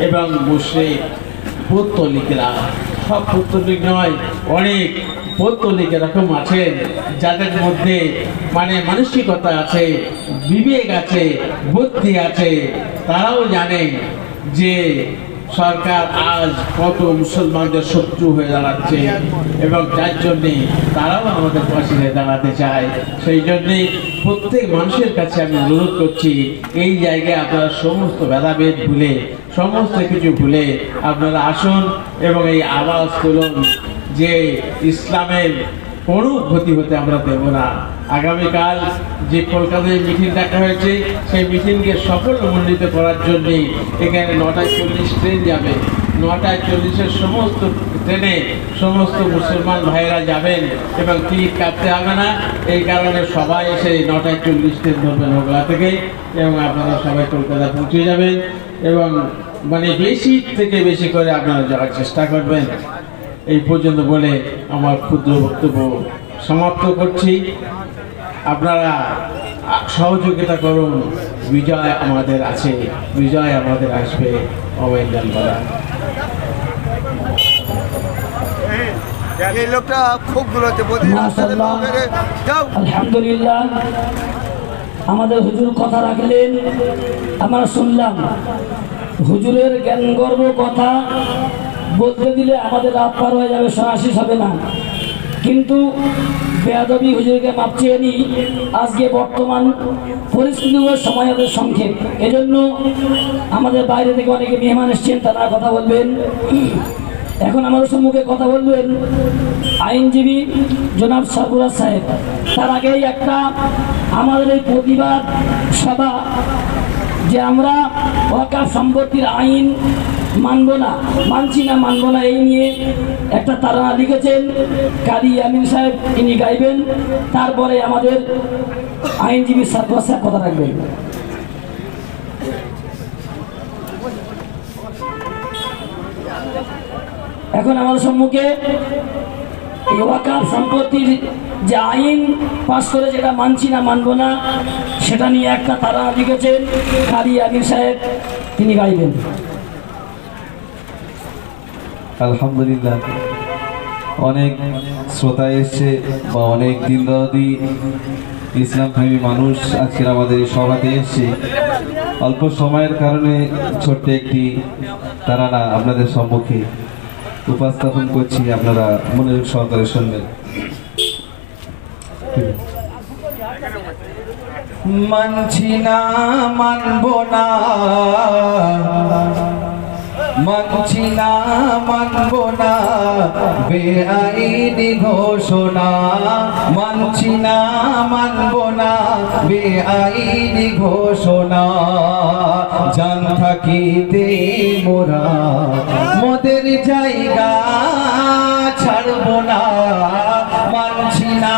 এবং মুশরিক। পৌত্তলিকেরা, সব পৌত্তলিক নয়, অনেক পৌত্তলিক এরকম আছেন যাদের মধ্যে মানে মানসিকতা আছে, বিবেক আছে, বুদ্ধি আছে। তারাও জানেন যে সরকার আজ কত মুসলমানদের শত্রু হয়ে দাঁড়াচ্ছে এবং যার জন্যে তারাও আমাদের পাশে দাঁড়াতে চায়। সেই জন্যে প্রত্যেক মানুষের কাছে আমি অনুরোধ করছি, এই জায়গায় আপনারা সমস্ত ভেদাভেদ ভুলে, সমস্ত কিছু ভুলে আপনারা আসুন এবং এই আওয়াজ তুলুন যে ইসলামের কোনো ক্ষতি হতে আমরা দেব না। আগামীকাল যে কলকাতায় মিটিং ডাকা হয়েছে, সেই মিটিংকে সফলমণ্ডিত করার জন্যে এখানে 9টায় 40 ট্রেন যাবে। 9টায় 40-এর সমস্ত ট্রেনে সমস্ত মুসলমান ভাইয়েরা যাবেন এবং টিকিট কাটতে হবে না। এই কারণে সবাই এসে 9টায় 40 ট্রেন ধরবেন হোগলা থেকে এবং আপনারা সবাই কলকাতা পৌঁছে যাবেন এবং মানে বেশি থেকে বেশি করে আপনারা যাওয়ার চেষ্টা করবেন। এই পর্যন্ত বলে আমার ক্ষুদ্র বক্তব্য সমাপ্ত করছি। আপনারা সহযোগিতা করুন, বিজয় আমাদের আছে, বিজয় আমাদের আসবে। এই লোকটা খুব আলহামদুলিল্লাহ, আমাদের হুজুর কথা রাখলেন, আমরা শুনলাম। হুজুরের জ্ঞানগর্ভ কথা বলতে দিলে আমাদের রাত পার হয়ে যাবে, সরাসরি হবে না। কিন্তু বেয়াদবি হুজুরকে মাপ চেয়ে নিই। আজকে বর্তমান পরিস্থিতি ও সময়ের সংক্ষেপ, এজন্য আমাদের বাইরে থেকে অনেকে মেহমান এসছেন, তারা কথা বলবেন। এখন আমাদের সম্মুখে কথা বলবেন আইনজীবী জনাব সরফরাজ সাহেব। তার আগেই একটা আমাদের এই প্রতিবাদ সভা, যে আমরা ওয়াকফ সম্পত্তির আইন মানব না, মানছি না, মানব না, এই নিয়ে একটা তারানা লিখেছেন কারি আমিন সাহেব, তিনি গাইবেন। তারপরে আমাদের আইনজীবী সরফরাজ সাহেব কথা রাখবেন। এখন আমাদের সম্মুখে এই ওয়াকফ সম্পত্তির যে আইন পাস করে, যেটা মানছি না, মানব না, সেটা নিয়ে একটা তারানা লিখেছেন কারি আমিন সাহেব, তিনি গাইবেন। আলহামদুলিল্লাহ, অনেক শ্রোতা এসছে বা অনেক দিনদারী ইসলাম প্রেমী মানুষ আজকের আমাদের এই সভাতে এসছে। অল্প সময়ের কারণে ছোট্ট একটি তারানা আপনাদের সম্মুখে উপস্থাপন করছি, আপনারা মনোযোগ সহকারে শুনবেন। মানছি না মানবো না, মানছি না মানবো না বেআইনি ঘোষণা, মানছি না মানবো না বেআইনি ঘোষণা। জান থাকিতে মোরা মোদের জায়গা ছাড়বো না, মানছি না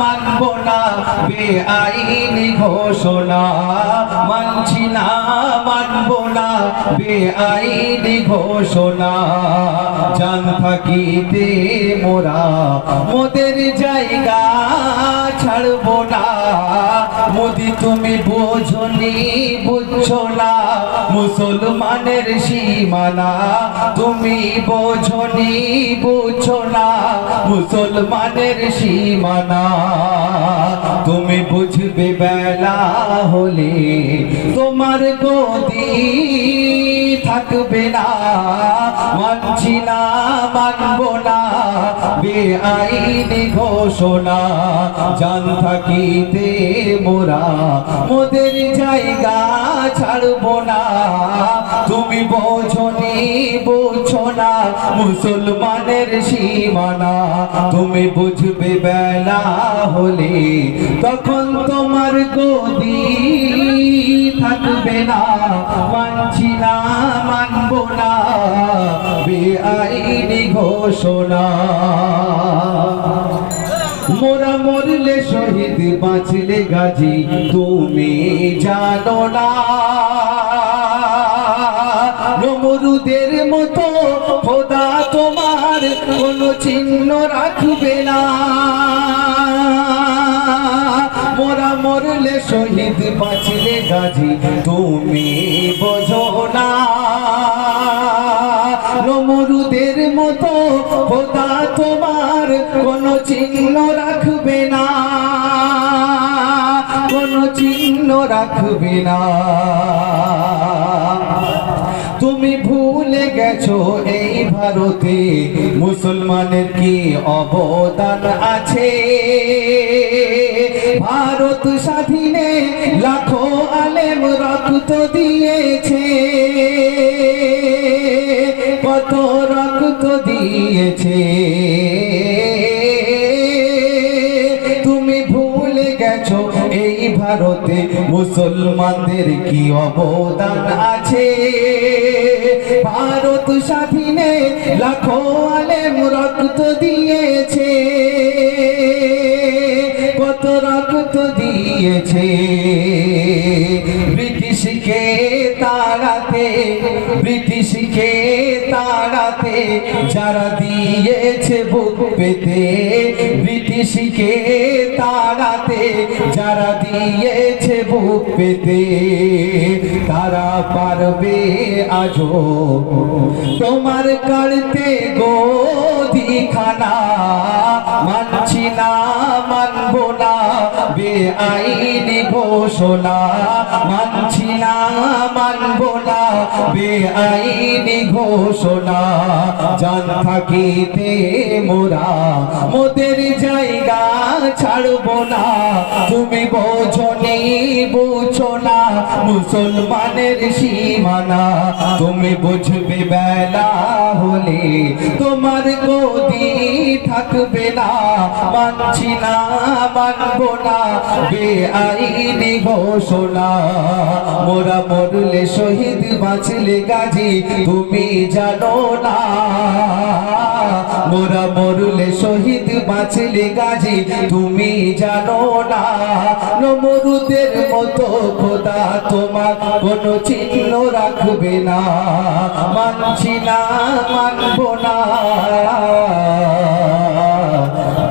মানবো না বেআইনি ঘোষণা, মানছি না মানবো না বেআইনি ঘোষণা। জান থাকিতে মোরা মোদের জায়গা ছাড়বো না। মোদি তুমি বোঝনি বুঝছো না মুসলমানের সীমানা, তুমি বোঝনি বুঝছো না মুসলমানের সীমানা। তুমি বুঝবে বেলা হলে তোমার গদি থাকবে না, মানছি না মানবো না বেআইনি ঘোষণা। জান থাকিতে মোরা মোদের জায়গা ছাড়বো না, তুমি বোঝনি বুঝছো না মুসলমানের সীমানা। তুমি বুঝবে বেলা হলে তখন তোমার গদি থাকবে না, মানছি না মানবো না বেআইনি ঘোষণা। মোরা মরলে শহীদ বাঁচলে গাজী তুমি জানো না, নমরুদের মতো খোদা তোমার কোনো চিহ্ন রাখবে না। মোরা মরলে শহীদ বাঁচলে গাজী তুমি বোঝো না, নমরুদের মতো খোদা তোমার কোনো চিহ্ন রাখবে না, কোনো চিহ্ন রাখবে না। তুমি ভুলে গেছো এই ভারতে মুসলমানের কি অবদান আছে। ভারত স্বাধীনে লাখো আলেম রক্ত দিয়েছে, কত রক্ত দিয়েছে। তুমি ভুলে গেছো এই ভারতে মুসলমানদের কি অবদান আছে। ভারত স্বাধীনে লাখো আলেম রক্ত দিয়েছে, কত রক্ত দিয়েছে। ব্রিটিশকে তাড়াতে, ব্রিটিশকে তাড়াতে যারা দিয়েছে বুক পেতে, ব্রিটিশকে তাড়াতে যারা দিয়েছে বুক পেতে, তারা পারবে আজও তোমার কাড়তে গদিখানা। মানছি না মানবো না বেআইনি ঘোষণা, মানছি না মানবো না বেআইনি ঘোষণা। জান থাকিতে মোরা মোদের জায়গা ছাড়বো না, তুমি বোঝনি বুঝছো না মুসলমানের সীমানা। তুমি বুঝবে বেলা হলে তোমার গদি থাকবে না, মানছি না মানবো না বেআইনি ঘোষণা। মোরা মরলে শহীদ বাঁচলে গাজী তুমি জানো না, মোরা মরলে শহীদ বাঁচলে গাজী তুমি জানো না। নমরুদের মতো খোদা তোমার কোনো চিহ্ন রাখবে না, মানছি না মানবো না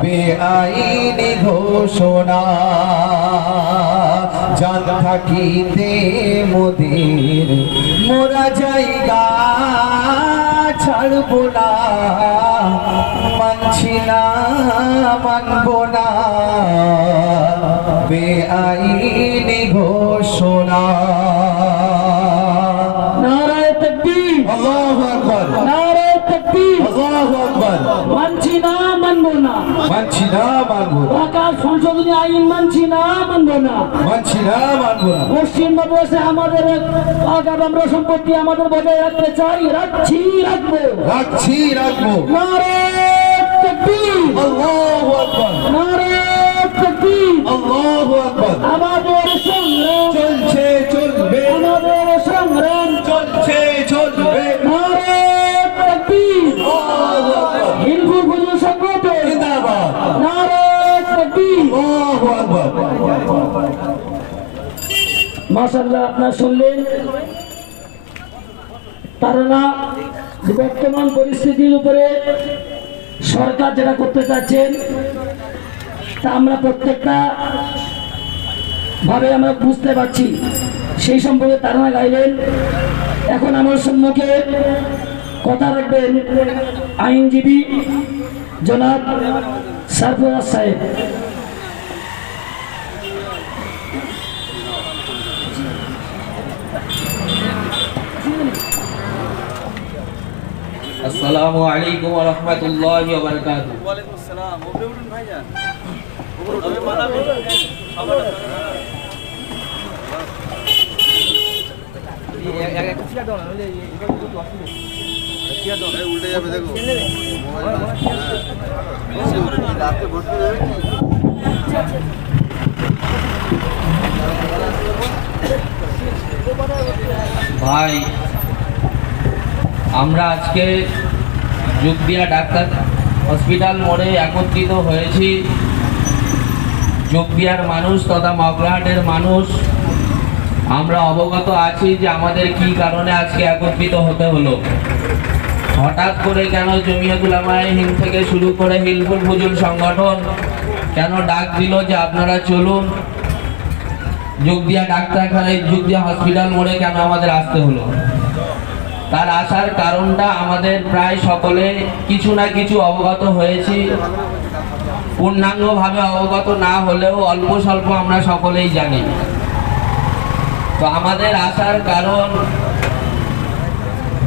বেআইনি ঘোষণা। জান থাকিতে মোদের মোরা জায়গা ছাড়বো না, মানছি না মানবো না বেআইনি ঘোষণা। নারায়ে তাকবীর, আল্লাহু আকবার, নারায়ে তাকবীর। আল্লাহু আকবার। মানছি না মানব মানবো না, মানছি না, মানবো না, ওয়াকাফ সংশোধনী আইন মানছি না, মানবো না, মানছি না, মানবো না। পশ্চিম মাদ্রাসা আমাদের ওয়াকাফ আমরা সম্পত্তি আমাদের বজায় রাখতে চাই, রাখছি, রাখবো, রাখছি, রাখবো। নারে তাকবীর, আল্লাহু আকবার, নারে তাকবীর, আল্লাহু আকবার। আমাদের সংগ্রাম চলছে, চলবে, আমাদের সংগ্রাম চলছে, চলবে। নারে তাকবীর, আল্লাহু আকবার, হিন্দু গুরু সংগঠন জিন্দাবাদ, নারে তাকবীর। আল্লাহু আকবার। মাশাআল্লাহ, আপনারা শুনলেন তারা না বর্তমান পরিস্থিতির উপরে সরকার যেটা করতে চাচ্ছেন তা আমরা প্রত্যেকটা ভাবে আমরা বুঝতে পারছি, সেই সম্পর্কে তারা না গাইলেন। এখন আমার সম্মুখে কথা রাখবেন আইনজীবী জনাব সরফরাজ সাহেব। আসসালামু আলাইকুম ওয়া রাহমাতুল্লাহি ওয়া বারাকাতুহু। ওয়ালাইকুম আসসালাম। ওপরে উঠুন ভাইজান। উল্টে যাবে দেখো। রাতে ভর্তি যাবে কি? ভাই, আমরা আজকে যোগদিয়া ডাক্তার হসপিটাল মোড়ে একত্রিত হয়েছি। যোগদিয়ার মানুষ তথা মগরাহাটের মানুষ আমরা অবগত আছি যে আমাদের কি কারণে আজকে একত্রিত হতে হলো। হঠাৎ করে কেন জমিয়ত উলামায়ে হিন্দ থেকে শুরু করে হিলফুল ফুজুল সংগঠন কেন ডাক দিল যে আপনারা চলুন যোগদিয়া ডাক্তারখানায়, যোগদিয়া হসপিটাল মোড়ে কেন আমাদের আসতে হলো? তার আসার কারণটা আমাদের প্রায় সকলে কিছু না কিছু অবগত হয়েছি, পূর্ণাঙ্গভাবে অবগত না হলেও অল্প স্বল্প আমরা সকলেই জানি। তো আমাদের আসার কারণ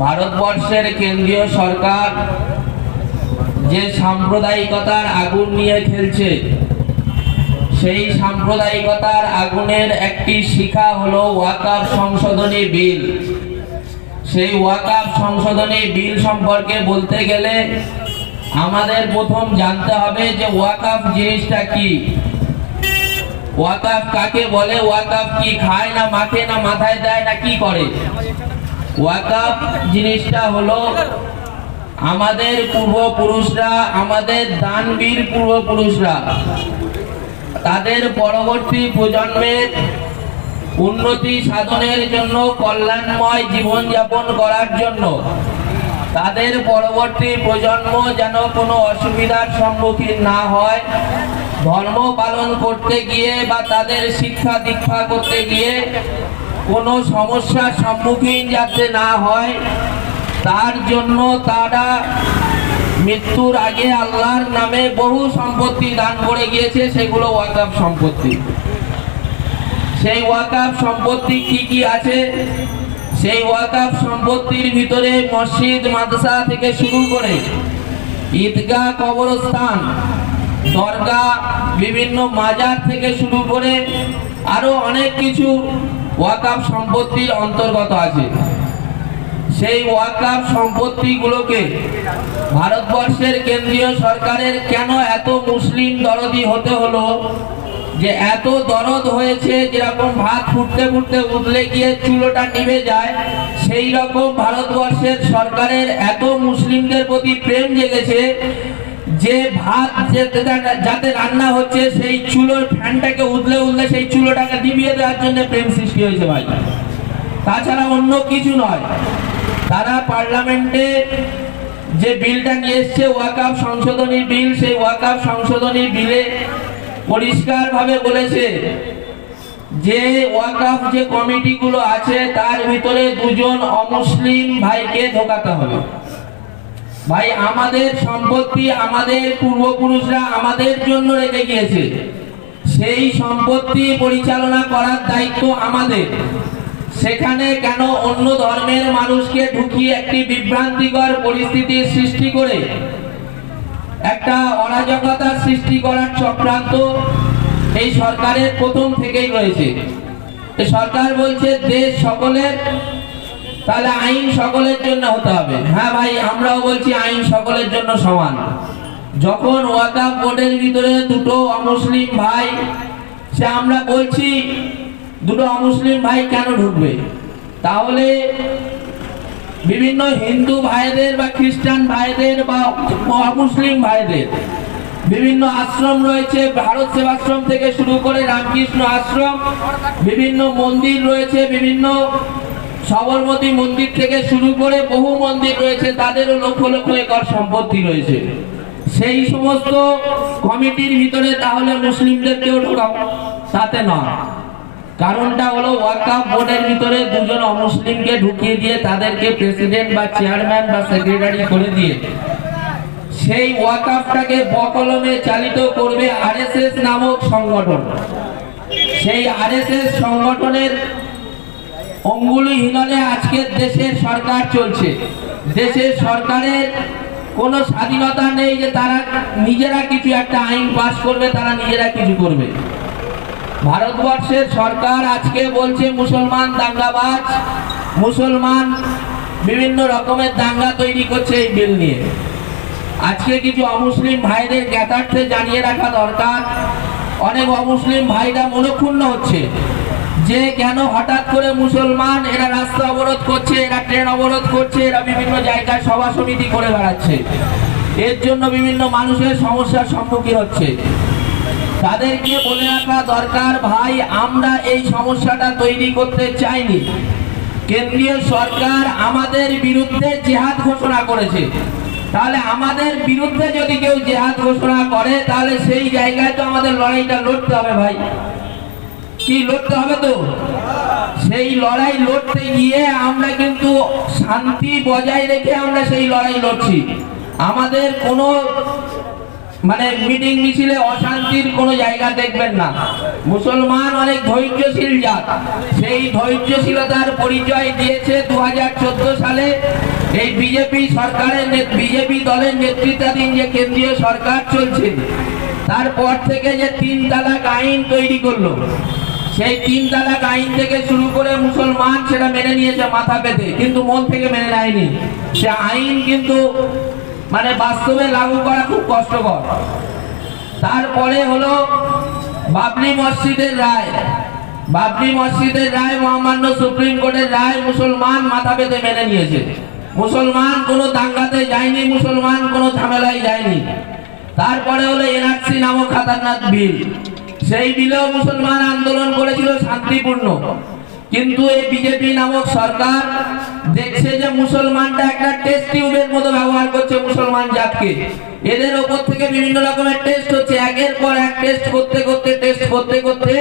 ভারতবর্ষের কেন্দ্রীয় সরকার যে সাম্প্রদায়িকতার আগুন নিয়ে খেলছে, সেই সাম্প্রদায়িকতার আগুনের একটি শিখা হলো ওয়াকাফ সংশোধনী বিল। সেই ওয়াকাফ সংশোধনী বিল সম্পর্কে বলতে গেলে আমাদের প্রথম জানতে হবে যে ওয়াকাফ জিনিসটা কি, ওয়াকাফ কাকে বলে, ওয়াকাফ কি খায় না মাখে না মাথায় দেয় না কি করে। ওয়াকাফ জিনিসটা হলো আমাদের পূর্বপুরুষরা, আমাদের দানবীর পূর্বপুরুষরা তাদের পরবর্তী প্রজন্মের উন্নতি সাধনের জন্য, কল্যাণময় জীবনযাপন করার জন্য, তাদের পরবর্তী প্রজন্ম যেন কোনো অসুবিধার সম্মুখীন না হয়, ধর্ম পালন করতে গিয়ে বা তাদের শিক্ষা দীক্ষা করতে গিয়ে কোনো সমস্যার সম্মুখীন যাতে না হয়, তার জন্য তারা মৃত্যুর আগে আল্লাহর নামে বহু সম্পত্তি দান করে গিয়েছে, সেগুলো ওয়াকাফ সম্পত্তি। সেই ওয়াকাফ সম্পত্তি কি কি আছে? সেই ওয়াকাফ সম্পত্তির ভিতরে মসজিদ মাদ্রাসা থেকে শুরু করে ঈদগাহ, কবরস্থান, দরগা, বিভিন্ন মাজার থেকে শুরু করে আরো অনেক কিছু ওয়াকাফ সম্পত্তির অন্তর্গত আছে। সেই ওয়াকাফ সম্পত্তিগুলোকে ভারতবর্ষের কেন্দ্রীয় সরকারের কেন এত মুসলিম দরদি হতে হলো, যে এত দরদ হয়েছে যেরকম ভাত ফুটতে ফুটতে উতলে গিয়ে চুলোটা নিভে যায়, সেই রকম ভারতবর্ষের সরকারের এত মুসলিমদের প্রতি প্রেম জেগেছে যে ভাত যাতে রান্না হচ্ছে সেই চুলোর ফ্যানটাকে উতলে উতলে সেই চুলোটাকে নিভিয়ে দেওয়ার জন্য প্রেম সৃষ্টি হয়েছে ভাই, তাছাড়া অন্য কিছু নয়। তারা পার্লামেন্টে যে বিলটা নিয়ে এসছে ওয়াকাফ সংশোধনী বিল, সেই ওয়াকাফ সংশোধনী বিলে পরিষ্কারভাবে বলেছে যে ওয়াকাফ যে কমিটিগুলো আছে তার ভিতরে দুজন অমুসলিম ভাইকে ঢোকাতে হবে। ভাই, আমাদের সম্পত্তি আমাদের পূর্বপুরুষরা আমাদের জন্য রেখে গিয়েছে, সেই সম্পত্তি পরিচালনা করার দায়িত্ব আমাদের। সেখানে কেন অন্য ধর্মের মানুষকে ঢুকিয়ে একটি বিভ্রান্তিকর পরিস্থিতির সৃষ্টি করে একটা অরাজকতা সৃষ্টি করার চক্রান্ত এই সরকারের প্রথম থেকেই রয়েছে। এই সরকার বলছে দেশ সকলের, তাহলে আইন সকলের জন্য হতে হবে। হ্যাঁ ভাই, আমরাও বলছি আইন সকলের জন্য সমান। যখন ওয়াকফ বোর্ডের ভিতরে দুটো অমুসলিম ভাই, সে আমরা বলছি দুটো অমুসলিম ভাই কেন ঢুকবে, তাহলে বিভিন্ন হিন্দু ভাইদের বা খ্রিস্টান ভাইদের বা অমুসলিম ভাইদের বিভিন্ন আশ্রম রয়েছে, ভারত সেবাশ্রম থেকে শুরু করে রামকৃষ্ণ আশ্রম, বিভিন্ন মন্দির রয়েছে, বিভিন্ন সবরমতী মন্দির থেকে শুরু করে বহু মন্দির রয়েছে, তাদেরও লক্ষ লক্ষ একর সম্পত্তি রয়েছে। সেই সমস্ত কমিটির ভিতরে তাহলে মুসলিমদেরকেও ঢোকাও, তাতে নয়। কারণটা হলো ওয়াকফ বোর্ডের ভিতরে দুজন অমুসলিমকে ঢুকিয়ে দিয়ে তাদেরকে প্রেসিডেন্ট বা চেয়ারম্যান বা সেক্রেটারি করে দিয়ে সেই ওয়াকফটাকে বকলমে চালিত করবে আরএসএস নামক সংগঠন। সেই আরএসএস সংগঠনের অঙ্গুলি হিলনে আজকের দেশের সরকার চলছে। দেশের সরকারের কোনো স্বাধীনতা নেই যে তারা নিজেরা কিছু একটা আইন পাস করবে, তারা নিজেরা কিছু করবে। ভারতবর্ষের সরকার আজকে বলছে মুসলমান দাঙ্গাবাজ, মুসলমান বিভিন্ন রকমের দাঙ্গা তৈরি করছে এই বিল নিয়ে। আজকে কিছু অমুসলিম ভাইদের জ্ঞাতার্থে জানিয়ে রাখা দরকার, অনেক অমুসলিম ভাইরা মনক্ষুণ্ণ হচ্ছে যে কেন হঠাৎ করে মুসলমান এরা রাস্তা অবরোধ করছে, এরা ট্রেন অবরোধ করছে, এরা বিভিন্ন জায়গায় সভা সমিতি করে বেড়াচ্ছে, এর জন্য বিভিন্ন মানুষের সমস্যার সম্মুখীন হচ্ছে। তাদেরকে বলে রাখা দরকার, ভাই আমরা এই সমস্যাটা তৈরি করতে চাইনি। কেন্দ্রীয় সরকার আমাদের বিরুদ্ধে জিহাদ ঘোষণা করেছে, তাহলে আমাদের বিরুদ্ধে যদি কেউ জিহাদ ঘোষণা করে তাহলে সেই জায়গায় তো আমাদের লড়াইটা লড়তে হবে ভাই, কি লড়তে হবে তো। সেই লড়াই লড়তে গিয়ে আমরা কিন্তু শান্তি বজায় রেখে আমরা সেই লড়াই লড়ছি। আমাদের কোনো মিটিং মিছিলে অশান্তির কোনো জায়গা দেখবেন না। মুসলমান অনেক ধৈর্যশীল জাত, সেই ধৈর্যশীলতার পরিচয় দিয়েছে 2014 সালে এই বিজেপি সরকারের, বিজেপি দলের নেতৃত্বাধীন যে কেন্দ্রীয় সরকার চলছে, তারপর থেকে যে 3 তালাক আইন তৈরি করলো, সেই 3 তালাক আইন থেকে শুরু করে মুসলমান সেটা মেনে নিয়েছে মাথা পেতে, কিন্তু মন থেকে মেনে নেয়নি। সে আইন কিন্তু বাস্তবে লাগু করা খুব কষ্টকর। তারপরে হলো বাবরি মসজিদের রায়, বাবরি মসজিদের রায় মহামান্য সুপ্রিম কোর্টের রায় মুসলমান মাথা পেতে মেনে নিয়েছে। মুসলমান কোনো দাঙ্গাতে যায়নি, মুসলমান কোনো ঝামেলায় যায়নি। তারপরে হলো এনআরসি নামক খাতারনাক বিল, সেই বিলেও মুসলমান আন্দোলন করেছিল শান্তিপূর্ণ, কিন্তু এই বিজেপি নামক সরকার দেখছে যে মুসলমানটা একটা টেস্ট টিউবের মতো ব্যবহার করছে মুসলমান জাতকে। এদের ওপর থেকে বিভিন্ন রকমের টেস্ট হচ্ছে, একের পর এক টেস্ট করতে করতে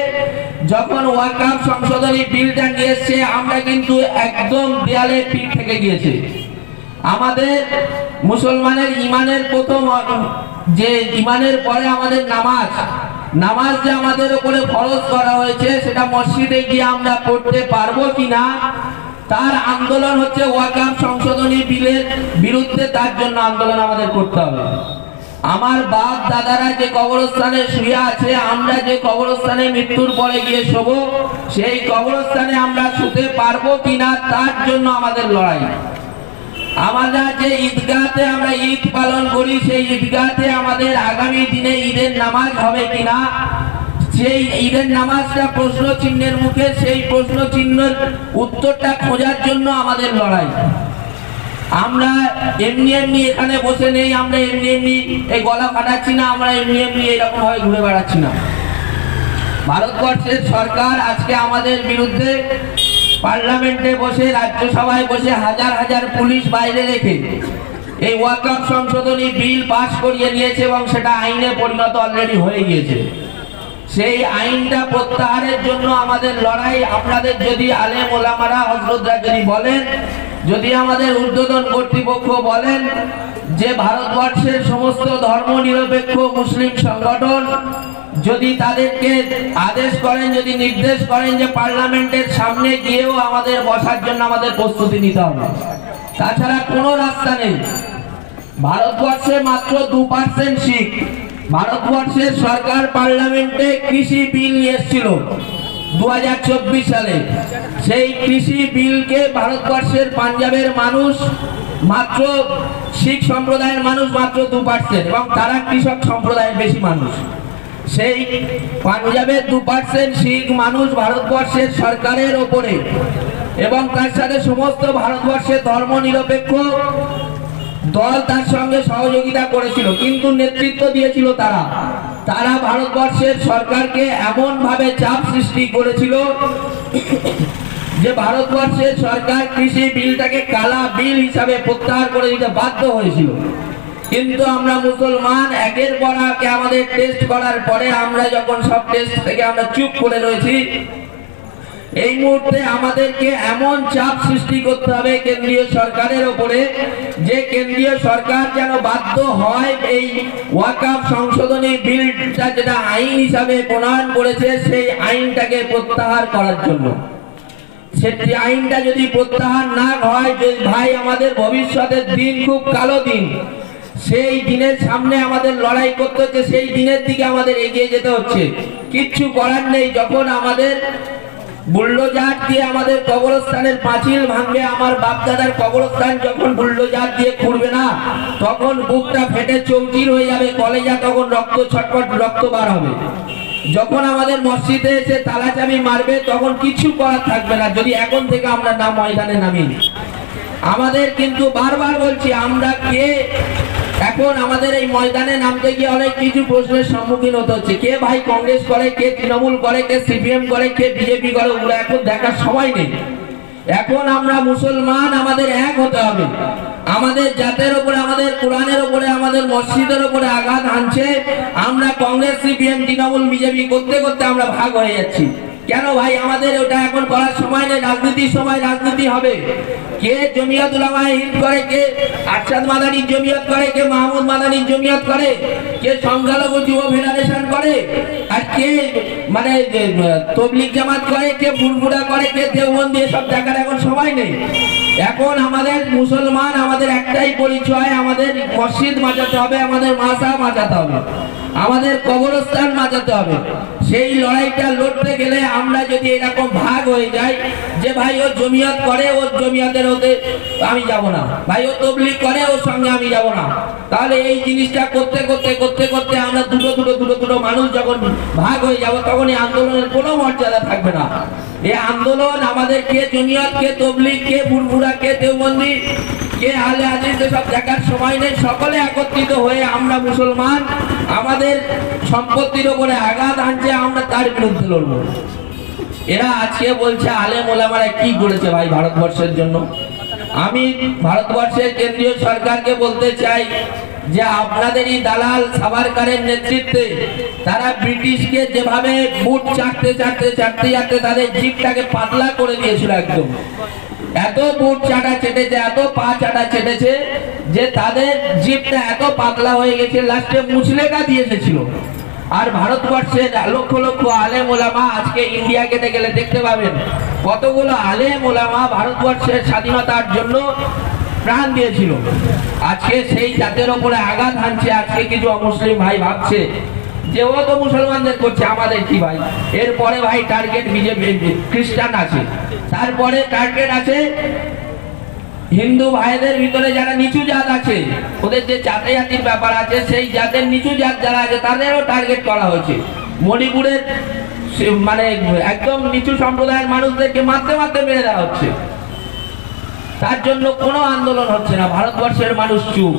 যখন ওয়াকফ সংশোধনী বিলটা নিয়ে এসছে, আমরা কিন্তু একদম দেয়ালে পিঠ থেকে গিয়েছে। আমাদের মুসলমানের ইমানের প্রথম যে ইমানের পরে আমাদের নামাজ যে আমাদের উপরে ফরজ করা হয়েছে, সেটা মসজিদে গিয়ে আমরা পড়তে পারবো কিনা তার আন্দোলন হচ্ছে ওয়াকফ সংশোধনী বিলের বিরুদ্ধে। তার জন্য আন্দোলন আমাদের করতে হবে। আমার বাপ দাদারা যে কবরস্থানে শুয়ে আছে, আমরা যে কবরস্থানে মৃত্যুর পরে গিয়ে শোবো, সেই কবরস্থানে আমরা শুতে পারবো কিনা তার জন্য আমাদের লড়াই। আমরা যে ঈদগাহতে আমরা ঈদ পালন করি, সেই ঈদগাহতে আমাদের আগামী দিনে ঈদের নামাজ হবে কিনা, সেই ঈদের নামাজটা প্রশ্ন চিহ্নের মুখে, সেই প্রশ্ন চিহ্নের উত্তরটা খোঁজার জন্য আমাদের লড়াই। আমরা এমনি এখানে বসে নেই, আমরা এমনি এই গলা ফাটাচ্ছি না, আমরা এমনি এরকম ভাবে ঘুরে বেড়াচ্ছি না। ভারতবর্ষের সরকার আজকে আমাদের বিরুদ্ধে পার্লামেন্টে বসে, রাজ্যসভায় বসে হাজার হাজার পুলিশ বাইরে রেখে এই ওয়াকফ সংশোধনী বিল পাস করিয়ে নিয়েছে এবং সেটা আইনে পরিণত অলরেডি হয়ে গিয়েছে। সেই আইনটা প্রত্যাহারের জন্য আমাদের লড়াই। আপনাদের যদি আলেম ওলামারা হযরতরা যদি বলেন, যদি আমাদের ঊর্ধ্বতন কর্তৃপক্ষ বলেন যে ভারতবর্ষের সমস্ত ধর্ম নিরপেক্ষ মুসলিম সংগঠন যদি তাদেরকে আদেশ করেন, যদি নির্দেশ করেন যে পার্লামেন্টের সামনে গিয়েও আমাদের বসার জন্য আমাদের প্রস্তুতি নিতে হবে, তাছাড়া কোনো রাস্তা নেই। ভারতবর্ষে মাত্র 2% শিখ, ভারতবর্ষের সরকার পার্লামেন্টে কৃষি বিল নিয়ে এসেছিল 2024 সালে। সেই কৃষি বিলকে ভারতবর্ষের পাঞ্জাবের মানুষ মাত্র, শিখ সম্প্রদায়ের মানুষ মাত্র 2%, এবং তারা কৃষক সম্প্রদায়ের বেশি মানুষ। সেই পাঞ্জাবের 2% শিখ মানুষ ভারতবর্ষের সরকারের ওপরে এবং তার সাথে সমস্ত ভারতবর্ষের ধর্মনিরপেক্ষ দল তার সঙ্গে সহযোগিতা করেছিল, কিন্তু নেতৃত্ব দিয়েছিল তারা ভারতবর্ষের সরকারকে এমন ভাবে চাপ সৃষ্টি করেছিল যে ভারতবর্ষের সরকার কৃষি বিলটাকে কালা বিল হিসাবে প্রত্যাহার করে দিতে বাধ্য হয়েছিল। কিন্তু আমরা মুসলমান একের পর এক আমাদের টেস্ট করার পরে আমরা যখন সব টেস্ট থেকে আমরা চুপ করে রয়েছি, এই মুহূর্তে আমাদেরকে এমন চাপ সৃষ্টি করতে হবে কেন্দ্রীয় সরকারের উপরে যে কেন্দ্রীয় সরকার যেন বাধ্য হয় এই ওয়াকফ সংশোধনী বিলটা যেটা আইন হিসাবে প্রণয়ন করেছে সেই আইনটাকে প্রত্যাহার করার জন্য। সেই আইনটা যদি প্রত্যাহার না হয়, ভাই আমাদের ভবিষ্যতের দিন খুব কালো দিন। সেই দিনের সামনে আমাদের লড়াই করতে হচ্ছে, সেই দিনের দিকে আমাদের এগিয়ে যেতে হচ্ছে। কিচ্ছু করার নেই। যখন আমাদের বুল্ডোজার দিয়ে আমাদের কবরস্থানের পাঁচিল ভাঙবে, আমার বাপদাদার কবরস্থান যখন বুল্ডোজার দিয়ে খুঁড়বে না, তখন বুকটা ফেটে চৌচির হয়ে যাবে, কলেজা তখন রক্ত ছটফট রক্ত বার হবে। যখন আমাদের মসজিদে এসে তালা চাবি মারবে, তখন কিছু করার থাকবে না যদি এখন থেকে আমরা না ময়দানে নামি। আমাদের কিন্তু বারবার বলছি, আমরা কে এখন আমাদের এই ময়দানে নামতে গিয়ে অনেক কিছু প্রশ্নের সম্মুখীন হতে হচ্ছে। কে ভাই কংগ্রেস করে, কে তৃণমূল করে, কে সিপিএম করে, কে বিজেপি করে, ওগুলো এখন দেখার সময় নেই। এখন আমরা মুসলমান, আমাদের এক হতে হবে। আমাদের জাতের উপরে, আমাদের কোরআনের উপরে, আমাদের মসজিদের উপরে আঘাত হানছে। আমরা কংগ্রেস, সিপিএম, তৃণমূল, বিজেপি করতে করতে আমরা ভাগ হয়ে যাচ্ছি। কেন ভাই? আমাদের ওটা এখন করার সময় নেই। রাজনীতির সময় রাজনীতি হবে। কে জমিয়ত উলামায়ে হিন্দ করে, কে আরশাদ মাদানির জমিয়ত করে, কে মাহমুদ মাদানির জমিয়ত করে, কে সংখ্যালঘু যুব ফেডারেশন করে, আর কে মানে তবলিগ জামাত করে, কে বুরবুরা করে, কে দেওবন্দি, সব দেখার এখন সময় নেই। এখন আমাদের মুসলমান, আমাদের একটাই পরিচয়, আমাদের মসজিদ বাঁচাতে হবে, আমাদের মাদ্রাসা বাঁচাতে হবে, আমাদের কবরস্থান বাঁচাতে হবে। সেই লড়াইটা লড়তে গেলে আমরা যদি এরকম ভাগ হয়ে যাই যে ভাই ও জমিয়ত করে, ওর জমিয়তের ওতে আমি যাব না, ভাই ও তবলিগ করে, ওর সঙ্গে আমি যাব না, তাহলে এই জিনিসটা করতে করতে করতে করতে আমরা দুটো মানুষ যখন ভাগ হয়ে যাব, তখন এই আন্দোলনের কোনো মর্যাদা থাকবে না। এই আন্দোলন আমাদের কে জমিয়ত, কে তবলিগ, কে বুরবুরা, কে দেওবন্দি, কে আলে হাদিস, সব দেখার সময় নেই। সকলে একত্রিত হয়ে আমরা মুসলমান, আমাদের সম্পত্তির উপরে আঘাত আনছে, আমরা তার বিরুদ্ধে লড়বো। এরা আজকে বলছে আলেম ওলামারা কি করেছে ভাই ভারতবর্ষের জন্য। আমি ভারতবর্ষের কেন্দ্রীয় সরকারকে বলতে চাই যে আপনাদেরই দালাল সাভারকারের নেতৃত্বে তারা ব্রিটিশকে যেভাবে বুট চাটতে তাদের জিভটাকে পাতলা করে দিয়েছিল একদম। এত বুট চাটা চেটেছে, এত পা চাটা চেটেছে যে তাদের জিভটা এত পাতলা হয়ে গেছে, লাস্টে মুচলেকা দিয়ে এসেছিল। আর ভারতবর্ষের লক্ষ লক্ষ আলেম ওলামা আজকে ইন্ডিয়া গেটে গেলে দেখতে পাবেন কতগুলো আলেম ওলামা ভারতবর্ষের স্বাধীনতার জন্য প্রাণ দিয়েছিল। আজকে সেই জাতের ওপরে আঘাত হানছে। আজকে কিছু অমুসলিম ভাই ভাবছে যে ও তো মুসলমানদের করছে, আমাদের কি ভাই। এরপরে ভাই টার্গেট বিজেপি খ্রিস্টান আছে, তারপরে টার্গেট আছে হিন্দু ভাইদের ভিতরে যারা নিচু জাত আছে, ওদের যে জাতির ব্যাপার আছে, সেই জাতের নিচু জাত যারা আছে তাদেরও টার্গেট করা হয়েছে। মণিপুরের মানে একদম নিচু সম্প্রদায়ের মানুষদেরকে মারতে মারতে মেরে দেওয়া হচ্ছে। তার জন্য কোনো আন্দোলন হচ্ছে না, ভারতবর্ষের মানুষ চুপ।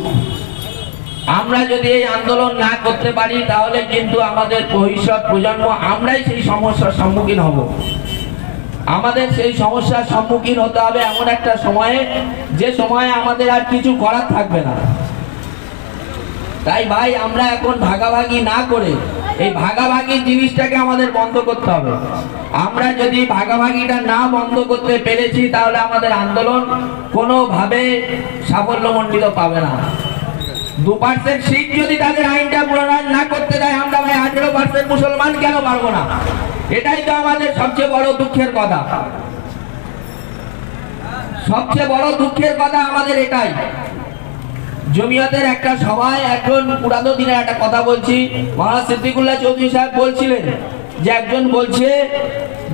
আমরা যদি এই আন্দোলন না করতে পারি তাহলে কিন্তু আমাদের ভবিষ্যৎ প্রজন্ম আমরাই সেই সমস্যার সম্মুখীন হব। আমাদের সেই সমস্যার সম্মুখীন হতে হবে এমন একটা সময়ে, যে সময়ে আমাদের আর কিছু করার থাকবে না। তাই ভাই আমরা এখন ভাগাভাগি না করে এই ভাগাভাগির জিনিসটাকে আমাদের বন্ধ করতে হবে। আমরা যদি ভাগাভাগিটা না বন্ধ করতে পেরেছি তাহলে আমাদের আন্দোলন কোনোভাবে সাফল্যমণ্ডিত পাবে না। 2% শিখ যদি তাদের আইনটা প্রণয়ন না করতে দেয়, আমরা ভাই 18% মুসলমান কেন পারবো না? এটাই তো আমাদের সবচেয়ে বড় দুঃখের কথা। সবচেয়ে বড় দুঃখের কথা আমাদের এটাই জমিয়তের একটা সভায় একজন পুরানো দিনের একটা কথা বলছি, মাওলানা সিদ্দিকুল্লাহ চৌধুরী সাহেব বলছিলেন যে একজন বলছে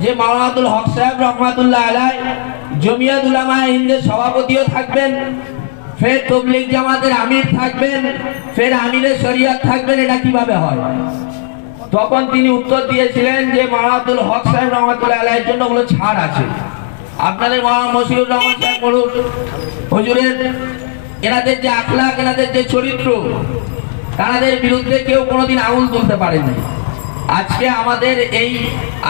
যে মাওলানা আব্দুল হক সাহেব রহমাতুল্লাহ আলাইহি জমিয়ত উলামায়ে হিন্দের সভাপতিও থাকবেন, ফের তবলিগ জামাতের আমির থাকবেন, ফের আমিরে শরিয়ত থাকবেন, এটা কিভাবে হয়? তখন তিনি উত্তর দিয়েছিলেন যে মাওলানা আব্দুল হক সাহেব রহমাতুল্লাহ আলাইহির জন্য ওগুলো ছাড় আছে। আপনাদের মাওলানা মশিউর রহমান সাহেব বলুন, হুজুরের এনাদের যে আখলাক, এনাদের যে চরিত্র, তাদের বিরুদ্ধে কেউ কোনোদিন আঙুল তুলতে পারেনি। আজকে আমাদের এই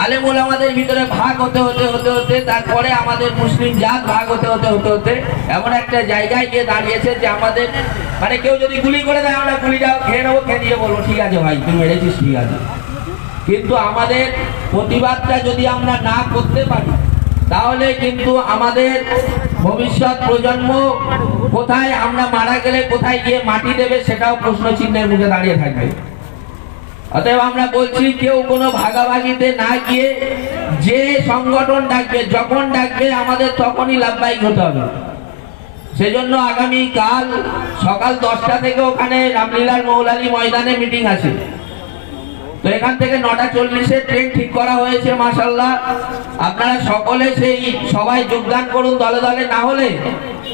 আলেম ওলামাদের ভিতরে ভাগ হতে হতে হতে হতে তারপরে আমাদের মুসলিম জাত ভাগ হতে হতে হতে হতে এমন একটা জায়গায় গিয়ে দাঁড়িয়েছে যে আমাদের মানে কেউ যদি গুলি করে দেয় আমরা গুলিটা খেয়ে নেবো, খেয়ে দিয়ে বলবো ঠিক আছে ভাই তুমি মেরেছিস, ঠিক আছে। কিন্তু আমাদের প্রতিবাদটা যদি আমরা না করতে পারি তাহলে কিন্তু আমাদের ভবিষ্যৎ প্রজন্ম কোথায়, আমরা মারা গেলে কোথায় গিয়ে মাটি দেবে সেটাও প্রশ্ন চিহ্নের মুখে দাঁড়িয়ে থাকবে। অতএব আমরা বলছি কেউ কোনো ভাগাভাগিতে না গিয়ে যে সংগঠন ডাকবে, যখন ডাকবে আমাদের তখনই লাভবাহিক হতে হবে। সেজন্য আগামী কাল সকাল 10টা থেকে ওখানে রামলীলার মৌলালী ময়দানে মিটিং আছে। তো এখান থেকে 9:40-এ ট্রেন ঠিক করা হয়েছে মাশাআল্লাহ। আপনারা সকলে সেই সবাই যোগদান করুন দলে দলে, না হলে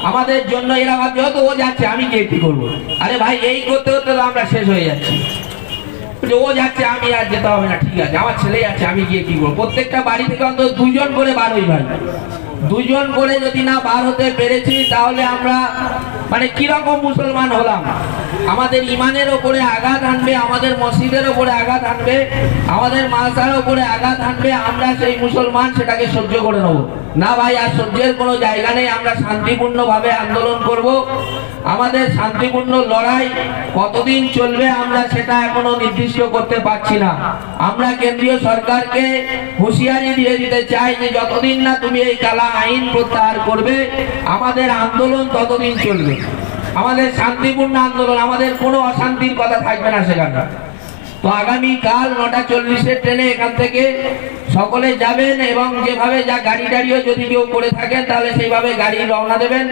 আমাদের জন্য এরা ভাবছে হয়তো ও যাচ্ছে আমি গিয়ে কি করবো। আরে ভাই এই করতে করতে তো আমরা শেষ হয়ে যাচ্ছি। ও যাচ্ছে আমি আর যেতে হবে না, ঠিক আছে আমার ছেলে যাচ্ছে আমি গিয়ে কি করবো। প্রত্যেকটা বাড়ি থেকে অন্তত 2 জন করে বার হই ভাই। 2 জন করে যদি না বার হতে পেরেছি তাহলে আমরা মানে কিরকম মুসলমান হলাম? আমাদের ইমানের ওপরে আঘাত আনবে, আমাদের মসজিদের ওপরে আঘাত আনবে, আমাদের মাদ্রাসার ওপরে আঘাত আনবে। আমরা সেই মুসলমান সেটাকে সহ্য করে নেব না ভাই, আর সহ্যের কোনো জায়গা নেই। আমরা শান্তিপূর্ণভাবে আন্দোলন করব। আমাদের শান্তিপূর্ণ লড়াই কতদিন চলবে আমরা সেটা এখনো নির্দিষ্ট করতে পারছি না। আমরা কেন্দ্রীয় সরকারকে হুঁশিয়ারি দিয়ে দিতে চাই যে যতদিন না তুমি এই কালা আইন প্রত্যাহার করবে আমাদের আন্দোলন ততদিন চলবে। আমাদের শান্তিপূর্ণ আন্দোলন, আমাদের কোনো অশান্তির কথা থাকবে না সেখানে। তো আগামী কাল 9:40-এর ট্রেনে এখান থেকে সকলে যাবেন এবং যেভাবে যা গাড়ি টাড়িও যদি কেউ করে থাকেন তাহলে সেইভাবে গাড়ি রওনা দেবেন।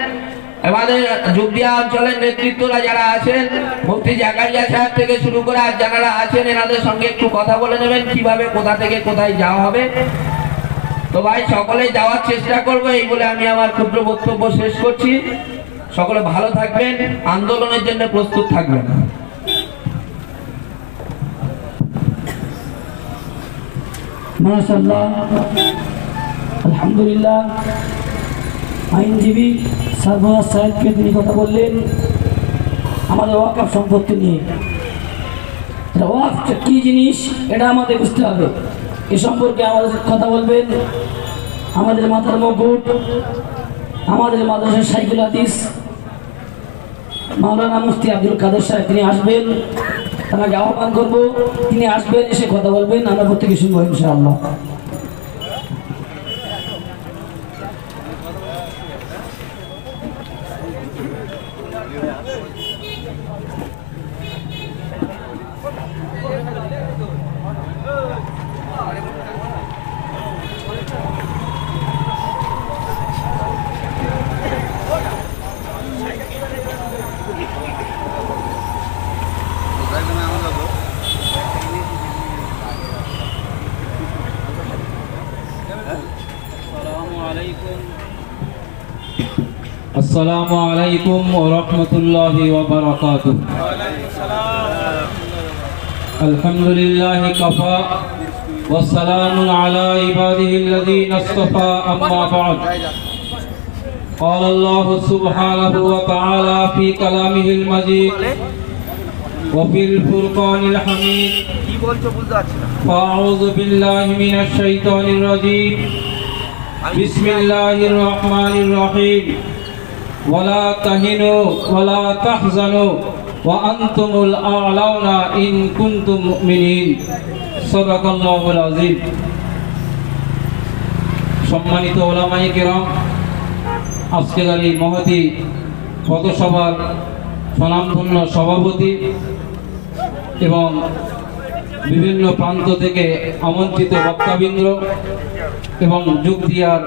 আমাদের জুবদিয়া অঞ্চলের নেতৃত্বরা যারা আছেন, মুফতি জাকারিয়া সাহেব থেকে শুরু করে আর যারা আছেন এনাদের সঙ্গে একটু কথা বলে নেবেন কিভাবে কোথা থেকে কোথায় যাওয়া হবে। তো ভাই সকলে যাওয়ার চেষ্টা করবো এই বলে আমি আমার ক্ষুদ্র বক্তব্য শেষ করছি। সকলে ভালো থাকবেন, আন্দোলনের জন্য প্রস্তুত থাকবেন। মাশাআল্লাহ, আলহামদুলিল্লাহ। আইনজীবী সারফরাজ সাহেবকে তিনি কথা বললেন আমাদের ওয়াকফ সম্পত্তি নিয়ে। ওয়াকফ কি জিনিস এটা আমাদের বুঝতে হবে। এ সম্পর্কে আমাদের কথা বলবেন আমাদের মাথার মুকুট, আমাদের মাদ্রাসার শাইখুল হাদিস মাওলানা মুফতি আব্দুল কাদের সাহেব, তিনি আসবেন। তাকে আহ্বান করবো, তিনি আসবেন, এসে কথা বলবেন, আমরা প্রত্যেকে শুনবো ইনশাআল্লাহ। আসসালামু আলাইকুম ওয়া রাহমাতুল্লাহি ওয়া বারাকাতুহু। আলহামদুলিল্লাহি কাফা ওয়া সালামুন আলা ইবাদিহিল্লাযীনা ইসতাফা, আম্মা বা'দ। قال الله سبحانه وتعالى في كلامه المجيد وفي الفرقان الحميد فأعوذ بالله من الشيطان الرجيم بسم الله الرحمن الرحيم ولا تهنوا ولا تحزنوا وأنتم الأعلون إن كنتم مؤمنين صدق الله العظيم। সম্মানিত ওলামায়ে কেরাম, আজকের এই মহতী পথসভার স্বনামধন্য সভাপতি এবং বিভিন্ন প্রান্ত থেকে আমন্ত্রিত বক্তাবৃন্দ এবং জুবদিয়ার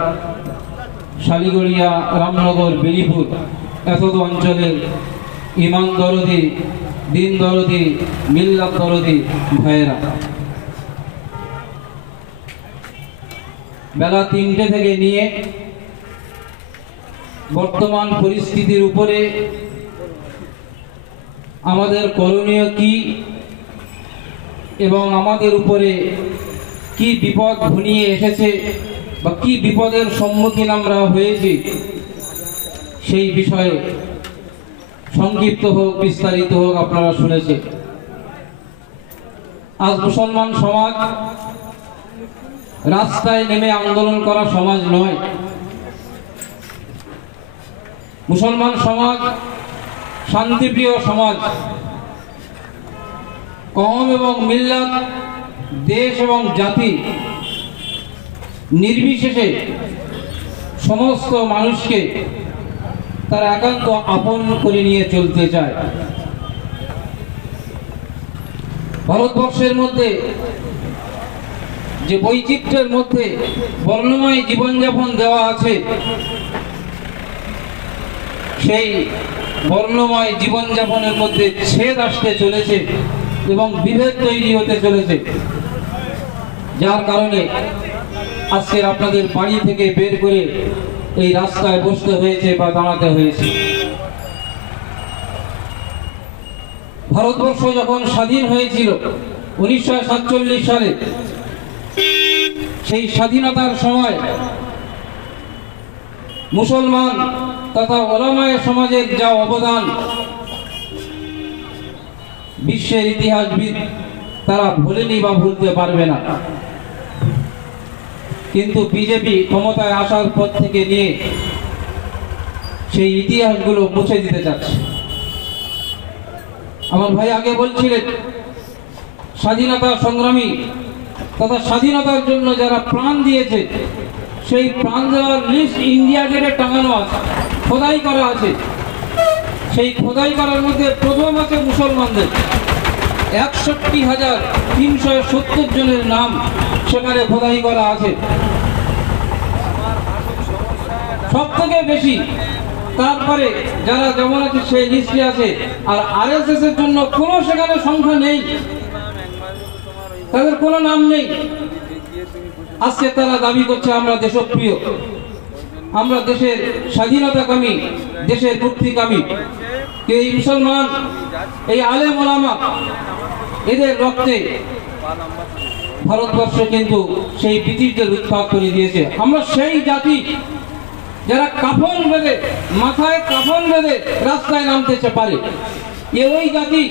শালিগড়িয়া, রামনগর, বেরিপুর এতদ অঞ্চলের ইমান দরদি, দিন দরদি, মিল্লাত দরদি ভাইয়েরা, বেলা 3টে থেকে নিয়ে বর্তমান পরিস্থিতির উপরে আমাদের করণীয় কি এবং আমাদের উপরে কি বিপদ ঘনিয়ে এসেছে বা কি বিপদের সম্মুখীন আমরা হয়েছি, সেই বিষয়ে সংক্ষিপ্ত হোক বিস্তারিত হোক আপনারা শুনেছেন। আজ মুসলমান সমাজ রাস্তায় নেমে আন্দোলন করা সমাজ নয়। মুসলমান সমাজ শান্তিপ্রিয় সমাজ। কওম এবং মিল্লাত, দেশ এবং জাতি নির্বিশেষে সমস্ত মানুষকে তারা একান্ত আপন করে নিয়ে চলতে চায়। ভারতবর্ষের মধ্যে যে বৈচিত্র্যের মধ্যে বর্ণময় জীবনযাপন দেওয়া আছে, সেই বর্ণময় জীবনযাপনের মধ্যে ছেদ আসতে চলেছে এবং বিভেদ তৈরি হতে চলেছে, যার কারণে আজকের আপনাদের বাড়ি থেকে বের করে এই রাস্তায় বসতে হয়েছে বা দাঁড়াতে হয়েছে। ভারতবর্ষ যখন স্বাধীন হয়েছিল 1947 সালে, সেই স্বাধীনতার সময় মুসলমান তথা ওলামায়ে সমাজের যা অবদান বিশ্বের ইতিহাসবিদ তারা ভুলেনি বা ভুলতে পারবে না। কিন্তু বিজেপি ক্ষমতায় আসার পর থেকে নিয়ে সেই ইতিহাসগুলো মুছে দিতে চাচ্ছে। আমার ভাই আগে বলছিলেন, স্বাধীনতা সংগ্রামী তথা স্বাধীনতার জন্য যারা প্রাণ দিয়েছে, সেই প্রাণ দেওয়ার লিস্ট ইন্ডিয়া গেটে টাঙানো আছে, খোদাই করা আছে। সেই খোদাই করার মধ্যে প্রথম আছে মুসলমানদের 61,370 জনের নাম সেখানে খোদাই করা আছে। সব থেকে বেশি তারপরে যারা যেমন আছে সেই লিস্টে আছে। আর আরএসএস এর জন্য কোনো সেখানে সংখ্যা নেই, তাদের কোনো নাম নেই। আজকে তারা দাবি করছে আমরা দেশপ্রিয়, আমরা দেশের স্বাধীনতাকামী, দেশের মুক্তিকামী। এই মুসলমান, এই আলেম ওলামা, এদের রক্তে ভারতবর্ষ কিন্তু সেই ব্রিটিশদের উৎখাত করে দিয়েছে। আমরা সেই জাতি যারা কাফন বেঁধে, মাথায় কাফন বেঁধে রাস্তায় নামতে পারে। ওই জাতি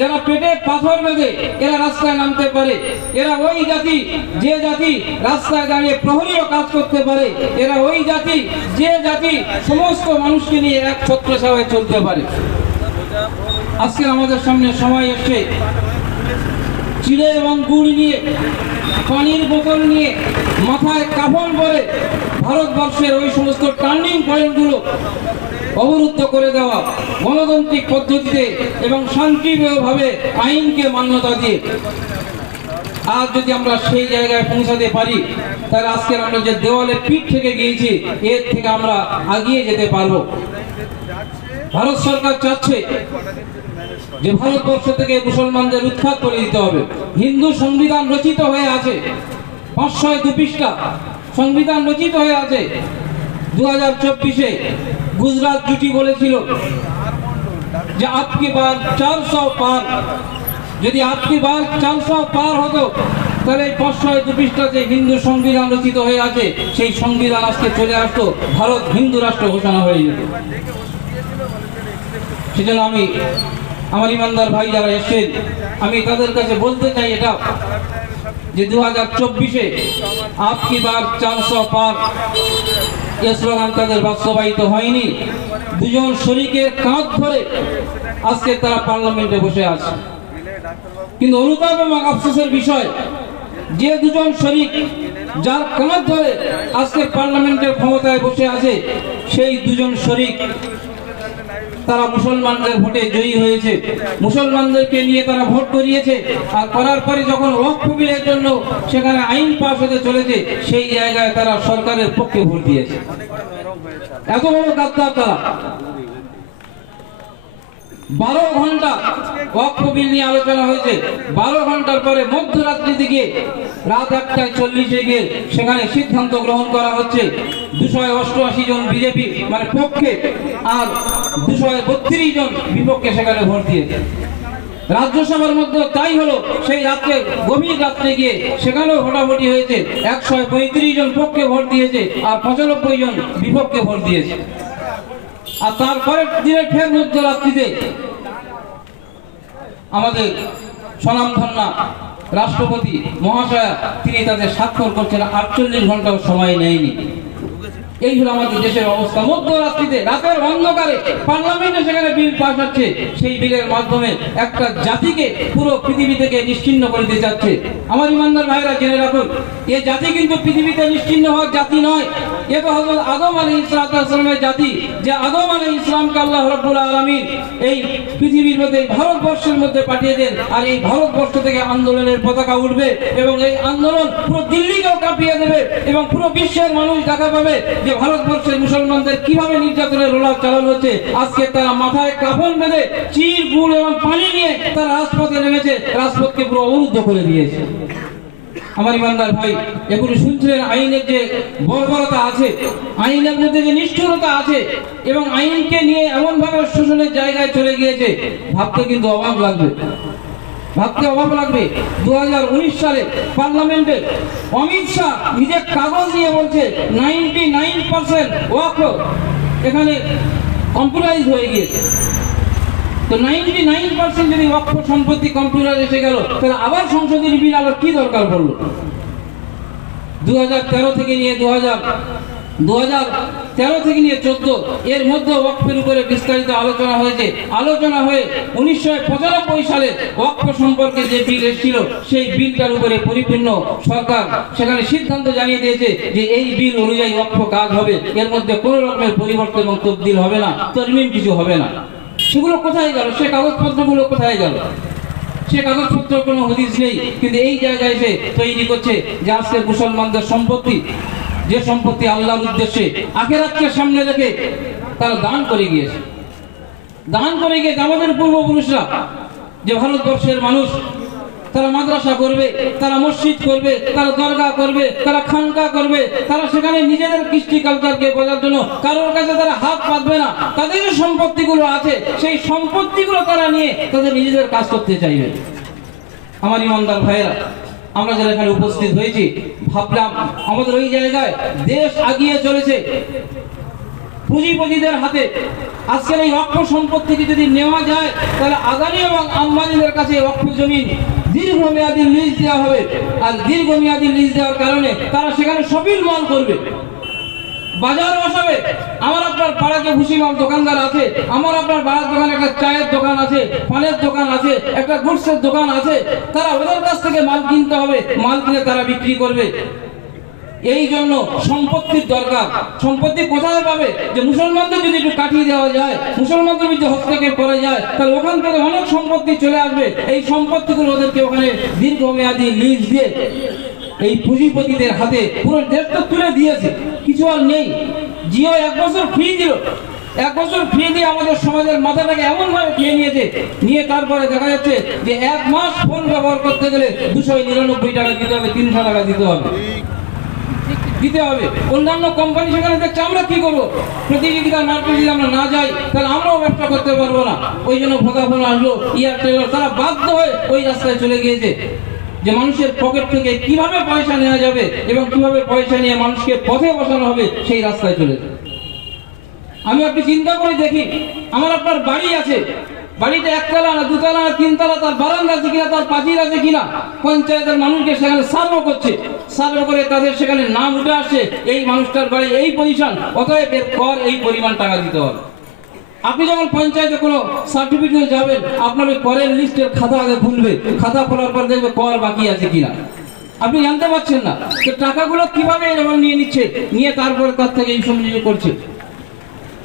যারা পেটে পাথর বেঁধে এরা রাস্তায় নামতে পারে। এরা ওই জাতি যে জাতি রাস্তায় দাঁড়িয়ে প্রহরীও কাজ করতে পারে। এরা ওই জাতি যে জাতি সমস্ত মানুষকে নিয়ে এক ছত্রছায়ায় চলতে পারে। আজকে আমাদের সামনে সময় এসছে, চিড়ে এবং গুড় নিয়ে, পানির বোতল নিয়ে, মাথায় কাফন পরে ভারতবর্ষের ওই সমস্ত টার্নিং পয়েন্টগুলো অবরুদ্ধ করে দেওয়া, গণতান্ত্রিক পদ্ধতিতে এবং শান্তিপ্রিয়ভাবে আইনকে মান্যতা দিয়ে। আজ যদি আমরা সেই জায়গায় পৌঁছাতে পারি, তাহলে আজকের আমরা যে দেওয়ালে পিঠ থেকে গিয়েছি, এর থেকে আমরা এগিয়ে যেতে পারবো। ভারত সরকার চাচ্ছে যে ভারতবর্ষ থেকে মুসলমানদের উৎখাত করে দিতে হবে। হিন্দু সংবিধান রচিত হয়ে আছে, 502 পৃষ্ঠা সংবিধান রচিত হয়ে আছে। 2024-এ গুজরাট জুটি বলেছিল যে আপকি বার 400 পার। যদি আপকি বার 400 পার হতো, তাহলে 502 পৃষ্ঠাতে হিন্দু সংবিধান রচিত হয়ে আছে, সেই সংবিধান আজকে চলে আসতো, ভারত হিন্দু রাষ্ট্র ঘোষণা হয়ে যেত। সেজন্য আমি আমার ইমানদার ভাই যারা এসেছেন, আমি তাদের কাছে বলতে চাই এটা যে 2024-এ আপকি বার 400 পার এ স্লোগান তাদের বাস্তবায়িত হয়নি। দুজন শরীকের কাঁধ ধরে আজকে তারা পার্লামেন্টে বসে আছে। কিন্তু অনুতাপ এবং আফসোসের বিষয়, যে দুজন শরীক যার কাঁধ ধরে আজকে পার্লামেন্টের ক্ষমতায় বসে আছে, সেই দুজন শরীক তারা মুসলমানদের ভোটে জয়ী হয়েছে। মুসলমানদেরকে নিয়ে তারা ভোট করিয়েছে, আর করার পরে যখন ওয়াকফ বিলের জন্য সেখানে আইন পাস হতে চলেছে, সেই জায়গায় তারা সরকারের পক্ষে ভোট দিয়েছে। এত বড় গাদ্দার তারা। 12 ঘন্টা ওয়াকফ বিল নিয়ে আলোচনা হয়েছে। 12 ঘন্টার পরে মধ্যরাত্রি দিকে রাত 1:40 গিয়ে সেখানে সিদ্ধান্ত গ্রহণ করা হচ্ছে 288 জন বিজেপি মানে পক্ষে আর 232 জন বিপক্ষে সেখানে ভোট দিয়েছে। রাজ্যসভার মধ্যে তাই হলো, সেই রাত্রে গভীর রাত্রে গিয়ে সেখানেও ভোটাভুটি হয়েছে। 135 জন পক্ষে ভোট দিয়েছে আর 95 জন বিপক্ষে ভোট দিয়েছে। আর তারপরে দিনের ফের মধ্যরাত্রিতে আমাদের স্বনামধন্যা রাষ্ট্রপতি মহাশয়া তিনি তাদের স্বাক্ষর করছেন, 48 ঘন্টাও সময় নেয়নি। এই হলো আমাদের দেশের অবস্থা। মধ্যরাত্রিতে রাতের অন্ধকারে পার্লামেন্টে সেখানে বিল পাস হচ্ছে। সেই বিলের মাধ্যমে একটা জাতিকে পুরো পৃথিবী থেকে নিশ্চিহ্ন করে দিতে যাচ্ছে। আমার ইমানদার ভাইরা জেনে রাখুন, এ জাতি কিন্তু পৃথিবীতে নিশ্চিহ্ন হওয়ার জাতি নয়। এ তো হযরত আদম আলাইহিস সালামের জাতি, যে আদম আলাইহিস সালামকে আল্লাহ রাব্বুল আলামিন এই পৃথিবীর মধ্যে ভারতবর্ষের মধ্যে পাঠিয়ে দেন। আর এই ভারতবর্ষ থেকে আন্দোলনের পতাকা উঠবে এবং এই আন্দোলন পুরো দিল্লিকেও কাঁপিয়ে দেবে এবং পুরো বিশ্বের মানুষ দেখা পাবে যে ভারতবর্ষের মুসলমানদের কিভাবে নির্যাতনের রোলাপ চালানো হচ্ছে। আজকে তারা মাথায় কাফন বেঁধে চির গুড় এবং পানি নিয়ে তারা রাজপথে নেমেছে, রাজপথকে পুরো অবরুদ্ধ করে দিয়েছে। আমার ইমানদার ভাই, এগুলো শুনছিলেন আইনের যে বর্বরতা আছে, আইনের মধ্যে যে নিষ্ঠুরতা আছে এবং আইনকে নিয়ে এমন ভাবে শোষণের জায়গায় চলে গিয়েছে, ভাবতে কিন্তু অবাক লাগবে। 2019 সালে পার্লামেন্টে অমিত শাহ নিজের কাগজ নিয়ে বলছে 99% ওয়াকফ এখানে কম্পিউটারাইজ হয়ে গিয়েছে। তো 99% যদি ওয়াকফ সম্পত্তি কম্পিউটার এসে গেল, তাহলে আবার সংশোধনী বিল আবার কি দরকার পড়লো? 2013 থেকে নিয়ে 2014 এর মধ্যে ওয়াকফের উপরে বিস্তারিত আলোচনা হয়েছে। আলোচনা হয়ে 1995 সালে ওয়াকফ সম্পর্কে যে বিল এসেছিল সেই বিলটার উপরে পরিপূর্ণ সরকার সেখানে সিদ্ধান্ত জানিয়ে দিয়েছে যে এই বিল অনুযায়ী ওয়াকফ কাজ হবে, এর মধ্যে কোনো রকমের পরিবর্তন এবং তবদিল হবে না, তরমিম কিছু হবে না। সেগুলো কোথায় গেল? সে কাগজপত্রগুলো কোথায় গেল? সে কাগজপত্র কোনো হদিস নেই, কিন্তু এই জায়গায় সে তৈরি করছে যে আজকে মুসলমানদের সম্পত্তি, যে সম্পত্তি আল্লাহর উদ্দেশ্যে আখিরাতকে সামনে রেখে তারা দান করে গিয়েছে। আমাদের পূর্বপুরুষরা যে ভারতবর্ষের মানুষ তারা মাদ্রাসা করবে, তারা মসজিদ করবে, তারা দরগা করবে, তারা খানকা করবে, তারা সেখানে নিজেদের কৃষ্টি কালচারকে বোঝার জন্য কারোর কাছে তারা হাত পাতবে না। তাদের যে সম্পত্তিগুলো আছে সেই সম্পত্তিগুলো তারা নিয়ে তাদের নিজেদের কাজ করতে চাইবে। আমার ইমানদার ভাইয়েরা, আমরা যারা এখানে উপস্থিত হয়েছি, ভাবলাম আমাদের ওই জায়গায় দেশ আগিয়ে চলেছে পুঁজিপতিদের হাতে। আজকের এই ওয়াকফ সম্পত্তিকে যদি নেওয়া যায়, তাহলে আদানি এবং আম্বানিদের কাছে ওয়াকফ জমি দীর্ঘমেয়াদী লিজ দেওয়া হবে। আর দীর্ঘমেয়াদী লিজ দেওয়ার কারণে তারা সেখানে শপিং মল করবে, বাজার বসাবে। আমার আপনার পাড়াতে ভুসিমাল দোকানদার আছে, আমার আপনার পাড়ার দোকানে একটা চায়ের দোকান আছে, পানের দোকান আছে, একটা গুডসের দোকান আছে। তারা ওদের কাছ থেকে মাল কিনতে হবে, মাল কিনে তারা বিক্রি করবে। এই জন্য সম্পত্তির দরকার। সম্পত্তি কোথায় পাবে? যে মুসলমানদের যদি একটু কাটিয়ে দেওয়া যায়, মুসলমানদের যদি হস্তক্ষেপ করা যায়, তাহলে ওখান থেকে অনেক সম্পত্তি চলে আসবে। এই সম্পত্তিগুলো ওদেরকে ওখানে দীর্ঘমেয়াদী লিজ দিয়ে এই পুঁজিপতিদের হাতে পুরো দেশটা তুলে দিয়েছে, কিছু আর নেই। জিও 1 বছর ফ্রি দিল, 1 বছর ফ্রি দিয়ে আমাদের সমাজের মাথাটাকে এমন ভাবে খেয়ে নিয়েছে। নিয়ে তারপরে দেখা যাচ্ছে যে 1 মাস ফোন ব্যবহার করতে গেলে 299 টাকা দিতে হবে, 300 টাকা দিতে হবে। অন্যান্য কোম্পানি সেখানে দেখছে আমরা কি করবো, প্রতিযোগিতা মার্কেটে যদি আমরা না যাই তাহলে আমরাও ব্যবসা করতে পারবো না। ওই জন্য ভোডাফোন আসলো, এয়ারটেল, তারা বাধ্য হয়ে ওই রাস্তায় চলে গিয়েছে যে মানুষের পকেট থেকে কিভাবে পয়সা নেওয়া যাবে এবং কিভাবে পয়সা নিয়ে মানুষকে পথে বসানো হবে সেই রাস্তায় চলে যায়। আমি আপনি চিন্তা করে দেখি, আমার আপনার বাড়ি আছে, বাড়িতে 1 তলা না 2 তলা না 3 তলা, তার বারান্দা আছে কিনা, তার পাঁচিল আছে কিনা, পঞ্চায়েতের মানুষকে সেখানে সার্ভে করছে। সার্ভে করে তাদের সেখানে নাম উঠে আসছে, এই মানুষটার বাড়ি এই পজিশন, অতএব এর কর এই পরিমাণ টাকা দিতে হবে। আপনি যখন পঞ্চায়েতে কোনো সার্টিফিকেট যাবেন, আপনার ওই করের লিস্টের খাতা আগে খুলবে, খাতা খোলার পর দেখবে কর বাকি আছে কিনা। আপনি জানতে পারছেন না যে টাকাগুলো কিভাবে এরকম নিয়ে নিচ্ছে, নিয়ে তারপরে তার থেকে এই সব কিছু করছে।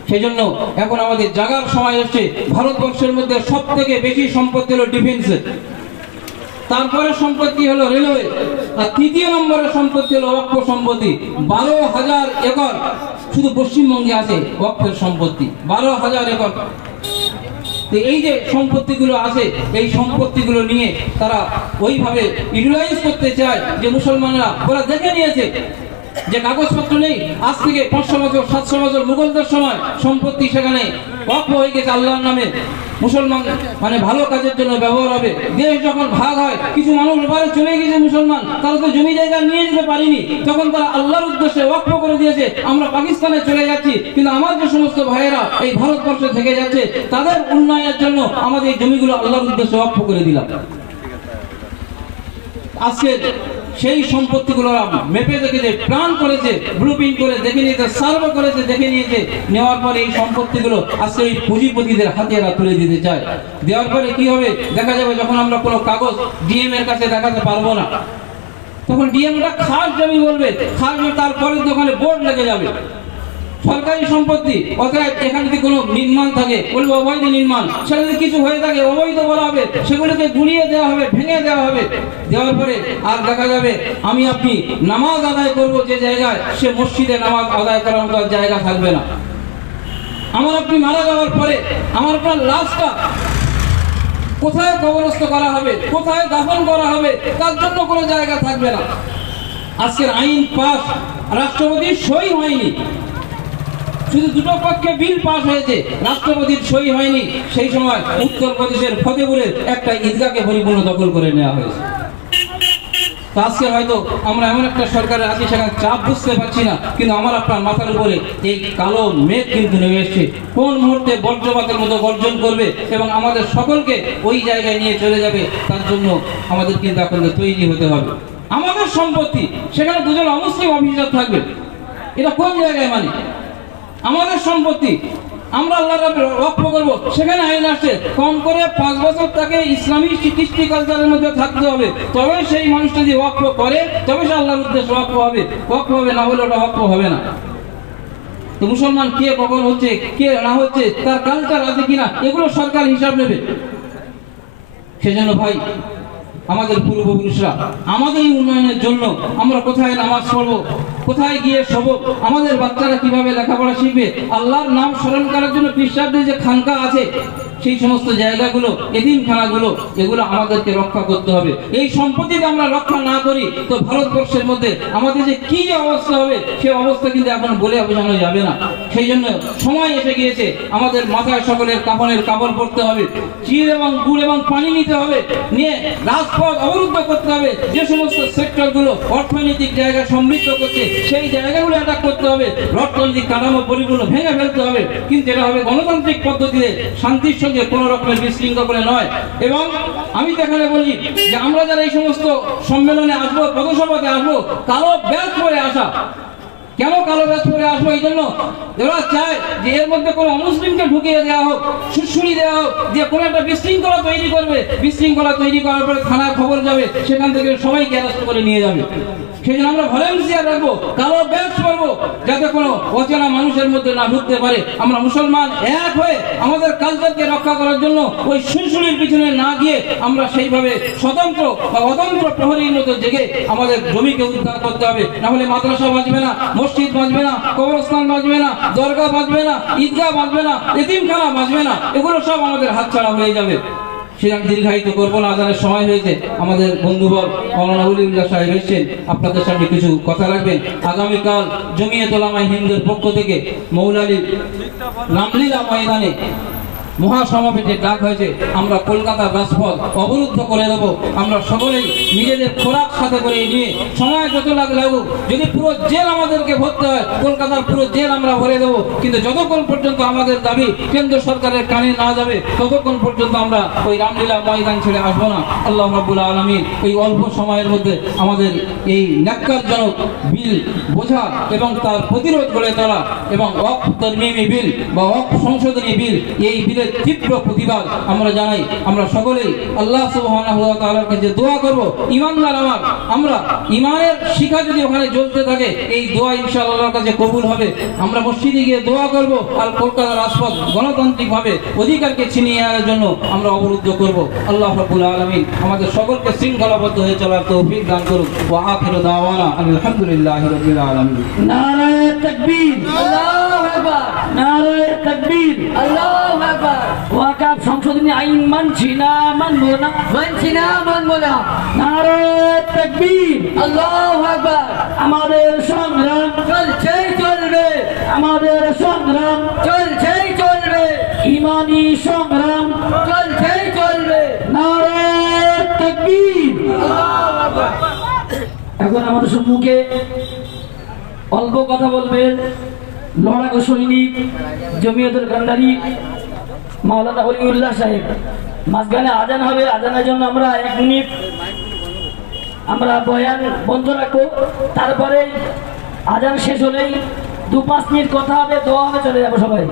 সেই জন্য এখন আমাদের জাগার সময় হচ্ছে। ভারতবর্ষের মধ্যে সব থেকে বেশি সম্পত্তি হলো ডিফেন্সের, তারপরে সম্পত্তি হলো রেলওয়ে, আর 3য় নম্বরে সম্পত্তি হলো ওয়াকফ সম্পত্তি। 12,000 একর শুধু পশ্চিমবঙ্গে আছে ওয়াকফের সম্পত্তি, 12,000 একর। তো এই যে সম্পত্তিগুলো আছে, এই সম্পত্তিগুলো নিয়ে তারা ওইভাবে ইউটিলাইজ করতে চায় যে মুসলমানরা ওরা দেখে নিয়েছে যে কাগজপত্র নেই, আজ থেকে 500 বছর 700 বছর মুঘলদের সময় সম্পত্তি সেখানে ওয়াকফ হয়ে গেছে আল্লাহর নামে, মুসলমান মানে ভালো কাজের জন্য ব্যবহার হবে। দেশ যখন ভাগ হয়, কিছু মানুষ এবারে চলে গেছে মুসলমান, তারা তো জমি জায়গা নিয়ে যেতে পারেনি, তখন তারা আল্লাহর উদ্দেশ্যে ওয়াকফ করে দিয়েছে, আমরা পাকিস্তানে চলে যাচ্ছি, কিন্তু আমার যে সমস্ত ভাইয়েরা এই ভারতবর্ষে থেকে যাচ্ছে তাদের উন্নয়নের জন্য আমাদের এই জমিগুলো আল্লাহর উদ্দেশ্যে ওয়াকফ করে দিলাম। আজকে সেই সম্পত্তিগুলো মেপে দেখেছে, প্ল্যান করেছে, ব্লুপ্রিন্ট করে দেখে নিয়েছে, সার্ভে করেছে, দেখে নিয়েছে, নেওয়ার পরে এই সম্পত্তিগুলো আজকে এই পুঁজিপতিদের হাতে এরা তুলে দিতে চায়। দেওয়ার পরে কি হবে দেখা যাবে, যখন আমরা কোনো কাগজ ডিএম এর কাছে দেখাতে পারবো না, তখন ডিএমটা খাস জমি বলবে, খাস জমি, তারপরের দোকানে বোর্ড লেগে যাবে সরকারি সম্পত্তি, অতএব এখানে যদি কোনো নির্মাণ থাকে বলবে অবৈধ নির্মাণ, সেটা যদি কিছু হয়ে থাকে অবৈধ বলা হবে, সেগুলোকে গুড়িয়ে দেওয়া হবে, ভেঙে দেওয়া হবে। দেওয়ার পরে আর দেখা যাবে আমি আপনি নামাজ আদায় করব যে জায়গায়, সে মসজিদে নামাজ আদায় করার মতো জায়গা থাকবে না। আমার আপনি মারা যাওয়ার পরে আমার আপনার লাশটা কোথায় কবরস্থ করা হবে, কোথায় দাফন করা হবে, তার জন্য কোনো জায়গা থাকবে না। আজকের আইন পাস, রাষ্ট্রপতির সই হয়নি, শুধু দুটো পক্ষে বিল পাস হয়েছে, রাষ্ট্রপতির সই হয়নি। সেই সময় উত্তরপ্রদেশের ফতেপুরের একটা ঈদগাহকে পরিপূর্ণ দখল করে নেওয়া হয়েছে। আজকে হয়তো আমরা এমন একটা সরকারের আছি, সেখানে চাপ বুঝতে পারছি না, কিন্তু আমার আপনার মাথার উপরে এই কালো মেঘ কিন্তু নেমে এসছে, কোন মুহূর্তে বজ্রপাতের মতো গর্জন করবে এবং আমাদের সকলকে ওই জায়গায় নিয়ে চলে যাবে, তার জন্য আমাদের কিন্তু এখন তৈরি হতে হবে। আমাদের সম্পত্তি, সেখানে দুজন অমুসলিম অফিসার থাকবে, এটা কোন জায়গায় মানে? আমাদের সম্পত্তি আমরা আল্লাহ রাব্বুল ওয়াকফ করব, সেখানে আইন আসছে কম করে 5 বছর তাকে ইসলামী কৃষ্টি কালচারের মধ্যে থাকতে হবে, তবে সেই মানুষটা যদি ওয়াকফ করে তবে সে আল্লাহর উদ্দেশ্যে ওয়াকফ হবে, ওয়াকফ হবে না হলে ওটা ওয়াকফ হবে না। তো মুসলমান কে কখন হচ্ছে, কে না হচ্ছে, তার কালচার আছে কিনা, এগুলো সরকার হিসাব নেবে। সেজন্য ভাই, আমাদের পূর্বপুরুষরা আমাদের এই উন্নয়নের জন্য আমরা কোথায় নামাজ পড়বো, কোথায় গিয়ে শোবো, আমাদের বাচ্চারা কিভাবে লেখাপড়া শিখবে, আল্লাহর নাম স্মরণ করার জন্য পীরসাহেবদের যে খানকা আছে, সেই সমস্ত জায়গাগুলো, এতিমখানাগুলো, এগুলো আমাদেরকে রক্ষা করতে হবে। এই সম্পত্তি আমরা রক্ষা না করি তো ভারতবর্ষের মধ্যে আমাদের যে কি যে অবস্থা হবে, সে অবস্থা কিন্তু এখন বলে বোঝানো যাবে না। সেই জন্য সময় এসে গিয়েছে, আমাদের মাথায় সকলের কাফনের কাপড় পরতে হবে, চিড় এবং গুড় এবং পানি নিতে হবে, নিয়ে রাজপথ অবরুদ্ধ করতে হবে। যে সমস্ত সেক্টরগুলো অর্থনৈতিক জায়গা সমৃদ্ধ করছে, সেই জায়গাগুলো অ্যাটাক করতে হবে, অর্থনৈতিক কাঠামো পরিপূর্ণ ভেঙে ফেলতে হবে, কিন্তু এটা হবে গণতান্ত্রিক পদ্ধতিতে, শান্তির সঙ্গে, কোন রকমের বিশৃঙ্খলা নয়। এবং আমি দেখালে বলি যে আমরা যারা এই সমস্ত সম্মেলনে আসবো, পথসভাতে আসবো, কালো ব্যাজ পরে আসা, কেন কালো ব্যাজ পরে আসবো? এই জন্য এরা চায় যে এর মধ্যে কোনো অমুসলিমকে ঢুকিয়ে দেওয়া হোক, সুড়সুড়ি দেওয়া হোক, যে কোনো একটা বিশৃঙ্খলা তৈরি করবে, বিশৃঙ্খলা তৈরি করার পরে থানায় খবর যাবে, সেখান থেকে সবাইকে অ্যারেস্ট করে নিয়ে যাবে। সেই জন্য আমরা ভলেন্টিয়ার রাখবো, কালো ব্যাজ করবো, যাতে কোনো অচেনা মানুষের মধ্যে না ঢুকতে পারে। আমরা মুসলমান এক হয়ে আমাদের কালচারকে রক্ষা করার জন্য ওই সুরসুরির পিছনে না গিয়ে আমরা সেইভাবে স্বতন্ত্র বা অতন্ত্র প্রহরীর মতো জেগে আমাদের জমিকে উদ্ধার করতে হবে। না হলে মাদ্রাসা বাঁচবে না, মসজিদ বাঁচবে না, কবরস্থান বাঁচবে না, দরগা বাঁচবে না, ঈদগাহ বাঁচবে না, এতিমখানা বাঁচবে না, এগুলো সব আমাদের হাতছাড়া হয়ে যাবে। সেটা দীর্ঘায়িত করবো না, আজানের সময় হয়েছে। আমাদের বন্ধুবর মৌলানা ওলিউল্লাহ সাহেব এসেছেন, আপনাদের সামনে কিছু কথা রাখবেন। আগামীকাল জমিয়ত উলামায়ে হিন্দের পক্ষ থেকে মৌলালী রামলীলা ময়দানে মহাসমাবেশের ডাক হয়েছে। আমরা কলকাতার রাজপথ অবরুদ্ধ করে দেব। আমরা সকলেই নিজেদের খোরাক সাথে করে নিয়ে সময় যত লাগুক, যদি পুরো জেল আমাদেরকে ভরতে হয়, কলকাতার পুরো জেল আমরা ভরে দেবো, কিন্তু যতক্ষণ পর্যন্ত আমাদের দাবি কেন্দ্র সরকারের কানে না যাবে ততক্ষণ পর্যন্ত আমরা ওই রামলীলা ময়দান ছেড়ে আসবো না। আল্লাহ রাব্বুল আলামিন এই অল্প সময়ের মধ্যে আমাদের এই ন্যাক্কারজনক বিল বোঝা এবং তার প্রতিরোধ করে তোলা এবং ওয়াকফ তারমিমি বিল বা ওয়াকফ সংশোধনী বিল, এই বিলের তীব্র প্রতিবাদ আমরা জানাই। আমরা সকলেই আল্লাহ সুবহানাহু ওয়া তাআলার কাছে দোয়া করব, ঈমানদার আমরা ঈমানের শিখা যদি ওখানে জ্বলতে থাকে, এই দোয়া ইনশাআল্লাহ আল্লাহর কাছে কবুল হবে। আমরা মসজিদে গিয়ে দোয়া করব, আর কলকাতার রাজপথ গণতান্ত্রিকভাবে অধিকারকে ছিনিয়ে আনার জন্য আমরা অবরুদ্ধ করব। আল্লাহ রাব্বুল আলামিন আমাদের সকলকে শৃঙ্খলাবদ্ধ হয়ে চলার তৌফিক দান করুন। ওয়া আখিরু দাওয়ানা আলহামদুলিল্লাহি রাব্বিল আলামিন। নারায়ে তাকবীর, আল্লাহু আকবার। নারে তাকবীর। ওয়াকফ সংশোধনী আইন মানছি না, মানবো না, নারে তাকবীর। আমাদের সংগ্রাম চলবে, আমাদের সংগ্রাম চলবে, ইমানি সংগ্রাম চলবে, নারে তাকবীর। এখন আমাদের সম্মুখে অল্প কথা বলবেন লড়াকু সৈনিক জমিয়তুল কান্ডারি মাওলানা ওলিউল্লাহ সাহেব। মাঝখানে আজান হবে, আজানের জন্য আমরা 1 মিনিট আমরা বয়ান বন্ধ রাখবো। তারপরে আজান শেষ হলেই 2-5 মিনিট কথা হবে, দোয়া হবে, চলে যাবো সবাই।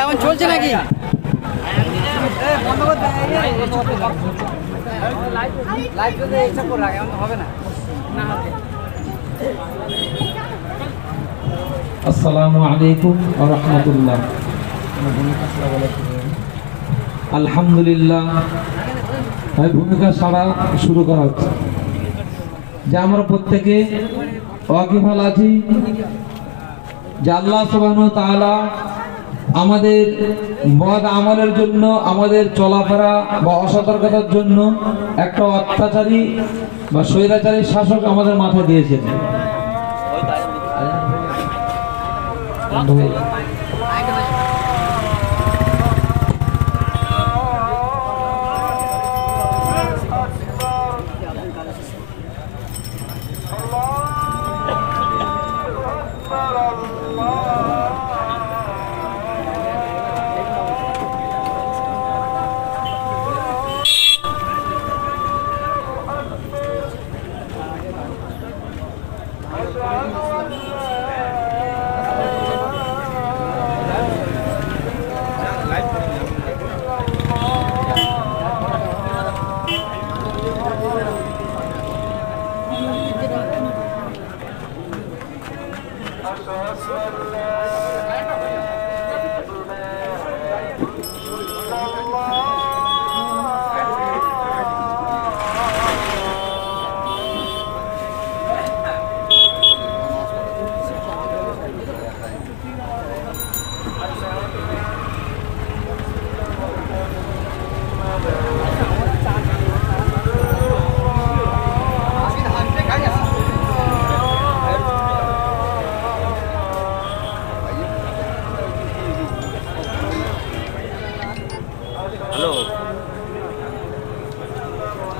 এখন চলছে নাকি? আসসালামু আলাইকুম ওয়া রাহমাতুল্লাহ। আলহামদুলিল্লাহ, ভূমিকা ছাড়া শুরু করা হচ্ছে যে আমরা প্রত্যেকে ওয়াকিফাল আছি যে আল্লাহ সুবহানাহু ওয়া তাআলা আমাদের বদ আমলের জন্য, আমাদের চলাফেরা বা অসতর্কতার জন্য একটা অত্যাচারী বা স্বৈরাচারী শাসক আমাদের মাথায় দিয়েছেন।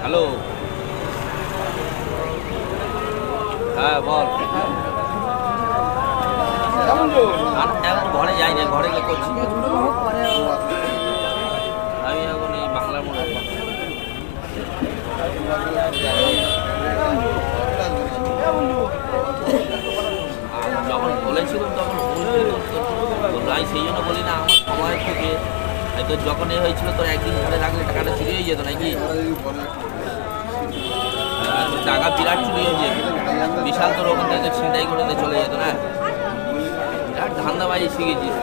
হ্যালো, হ্যাঁ বল। এখন ঘরে যাই না, ঘরে গিয়ে করছি আমি এখন এই বাংলার মনে যখন বলেছিলাম তখন আমি সেই জন্য বলি না আমার সময় থেকে হয়তো যখন এ হয়েছিল তোর একদিন ঘরে রাখলে টাকাটা চুরি হয়ে যেত নাকি? টাকা বিরাট চুরি হয়ে যেত, বিশাল তোর ওখান থেকে ছিনতাই করে চলে যেত না। বিরাট ধান্দাবাজি শিখেছিস।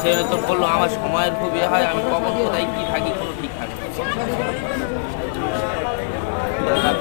সেই জন্য তোর বললো আমার সময়ের খুব ইয়ে হয়, আমি কখন কোথায় কী থাকি কোনো ঠিক থাকে চলে যাবে।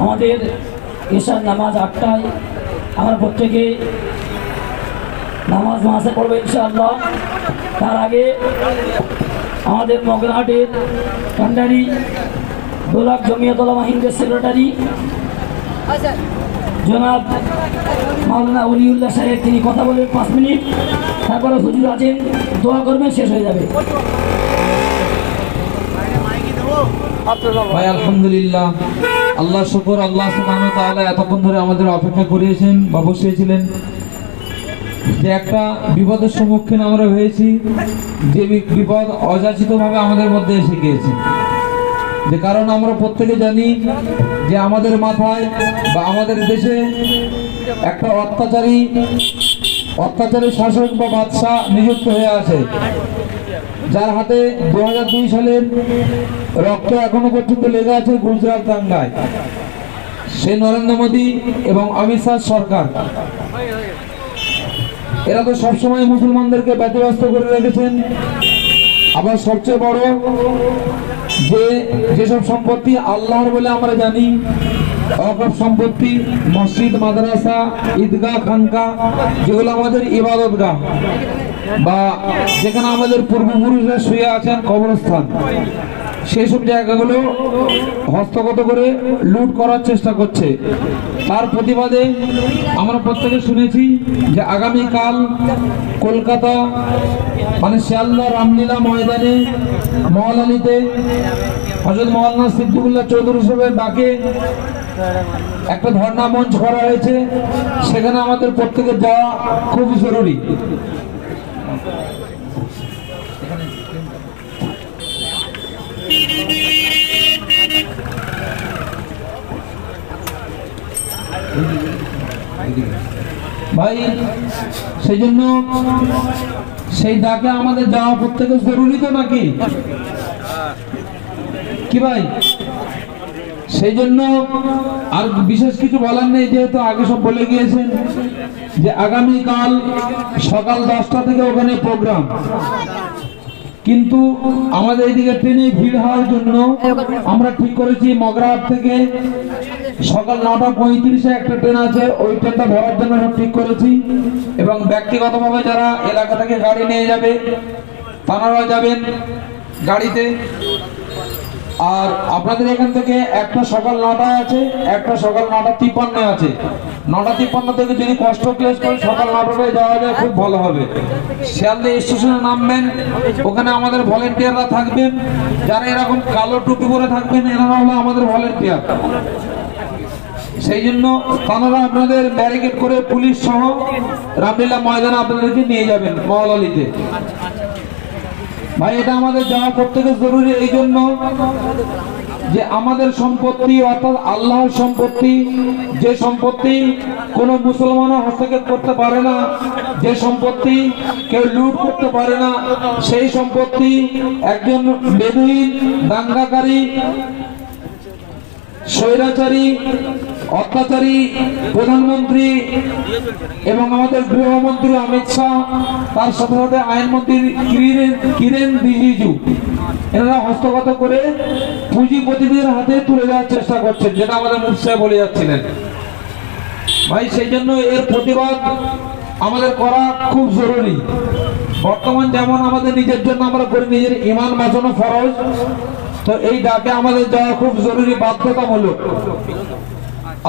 আমাদের এশার নামাজ 8টায়। আমরা প্রত্যেকে নামাজ মাসে পড়বে ইনশাআল্লাহ। তার আগে আমাদের মগরাহাটের কান্ডারি দোলাক জমিয়তুল হিন্দের সেক্রেটারি জনাব মাওলানা ওলিউল্লাহ সাহেব তিনি কথা বলবেন 5 মিনিট, তারপরে হুজুর আছেন দোয়া করবেন, শেষ হয়ে যাবে। ভাই আলহামদুলিল্লাহ, আল্লাহ শুকর, আল্লাহ সুবহানাহু ওয়া তাআলা এতক্ষণ ধরে আমাদের অপেক্ষা করিয়েছেন বা বসিয়েছিলেন। যে একটা বিপদের সম্মুখীন আমরা হয়েছি, যে বিপদ অযাচিতভাবে আমাদের মধ্যে এসে গিয়েছে। যে কারণ আমরা প্রত্যেকে জানি যে আমাদের মাথায় বা আমাদের দেশে একটা অত্যাচারী শাসক বা বাদশাহ নিযুক্ত হয়ে আছে, যার হাতে 2002 সালের রক্ত এখনো পর্যন্ত লেগে আছে গুজরাট দাঙ্গায়। সে নরেন্দ্র মোদী এবং অমিত শাহ সরকার, এরা তো সবসময় মুসলমানদেরকে ব্যতিব্যস্ত করে রেখেছেন। আবার সবচেয়ে বড় যেসব সম্পত্তি আল্লাহর বলে আমরা জানি, ওয়াকফ সম্পত্তি, মসজিদ, মাদ্রাসা, ঈদগাহ, খানকা, যেগুলো আমাদের ইবাদতগাহ বা যেখানে আমাদের পূর্বপুরুষরা শুয়ে আছেন কবরস্থান, সেই সব জায়গাগুলো হস্তগত করে লুট করার চেষ্টা করছে। তার প্রতিবাদে আমরা প্রত্যেকে শুনেছি যে আগামীকাল কলকাতা মানে শিয়ালদা রামলীলা ময়দানে মহলালিতে হযরত মাওলানা সিদ্দিকুল্লাহ চৌধুরী সাহেবের ডাকে একটা ধর্ণা মঞ্চ করা হয়েছে। সেখানে আমাদের প্রত্যেকের যাওয়া খুব জরুরি। ভাই সেই জন্য সেই ডাকে আমাদের যাওয়া প্রত্যেকের জরুরি তো নাকি কি ভাই? সেই জন্য আর বিশেষ কিছু বলার নেই, যেহেতু আগে সব বলে গিয়েছেন যে আগামীকাল সকাল 10টা থেকে ওখানে প্রোগ্রাম। কিন্তু আমাদের এইদিকে ট্রেনে ভিড় হওয়ার জন্য আমরা ঠিক করেছি মগরাহাট থেকে সকাল 9:35-এ একটা ট্রেন আছে, ওই ট্রেনটা ধরার জন্য ঠিক করেছি। এবং ব্যক্তিগতভাবে যারা এলাকা থেকে গাড়ি নিয়ে যাবে তারাও যাবেন গাড়িতে। আর আপনাদের এখান থেকে একটা সকাল 9টায় আছে, একটা সকাল 9:53 আছে। 9:53 থেকে যদি কষ্ট ক্লেশ করে সকাল 9টায় যাওয়া যায় খুব ভালো হবে। শিয়ালদা স্টেশনে নামবেন, ওখানে আমাদের ভলেন্টিয়াররা থাকবেন, যারা এরকম কালো টুপি পরে থাকবেন এরা হলো আমাদের ভলেন্টিয়ার। সেই জন্য তারা আপনাদের ব্যারিকেড করে পুলিশ সহ রামলীলা ময়দানে আপনাদেরকে নিয়ে যাবেন মহলালিতে। ভাই এটা আমাদের যাওয়া প্রত্যেকের জরুরি, এই জন্য যে আমাদের সম্পত্তি অর্থাৎ আল্লাহর সম্পত্তি, যে সম্পত্তি কোনো মুসলমানও হস্তক্ষেপ করতে পারে না, যে সম্পত্তি কেউ লুট করতে পারে না, সেই সম্পত্তি একজন বেদুইন, দাঙ্গাকারী, স্বৈরাচারী, অত্যাচারী প্রধানমন্ত্রী এবং আমাদের গৃহমন্ত্রী অমিত শাহ, তার সাথে সাথে আইনমন্ত্রী কিরেন রিজিজু, এনারা হস্তগত করে পুঁজিপতিদের হাতে তুলে দেওয়ার চেষ্টা করছেন, যেটা আমাদের মুফতি সাহেব বলে যাচ্ছিলেন। ভাই সেই জন্য এর প্রতিবাদ আমাদের করা খুব জরুরি। বর্তমান যেমন আমাদের নিজের জন্য আমরা করি, নিজের ঈমান বাঁচানো ফরজ, তো এই ডাকে আমাদের যাওয়া খুব জরুরি, বাধ্যতামূলক।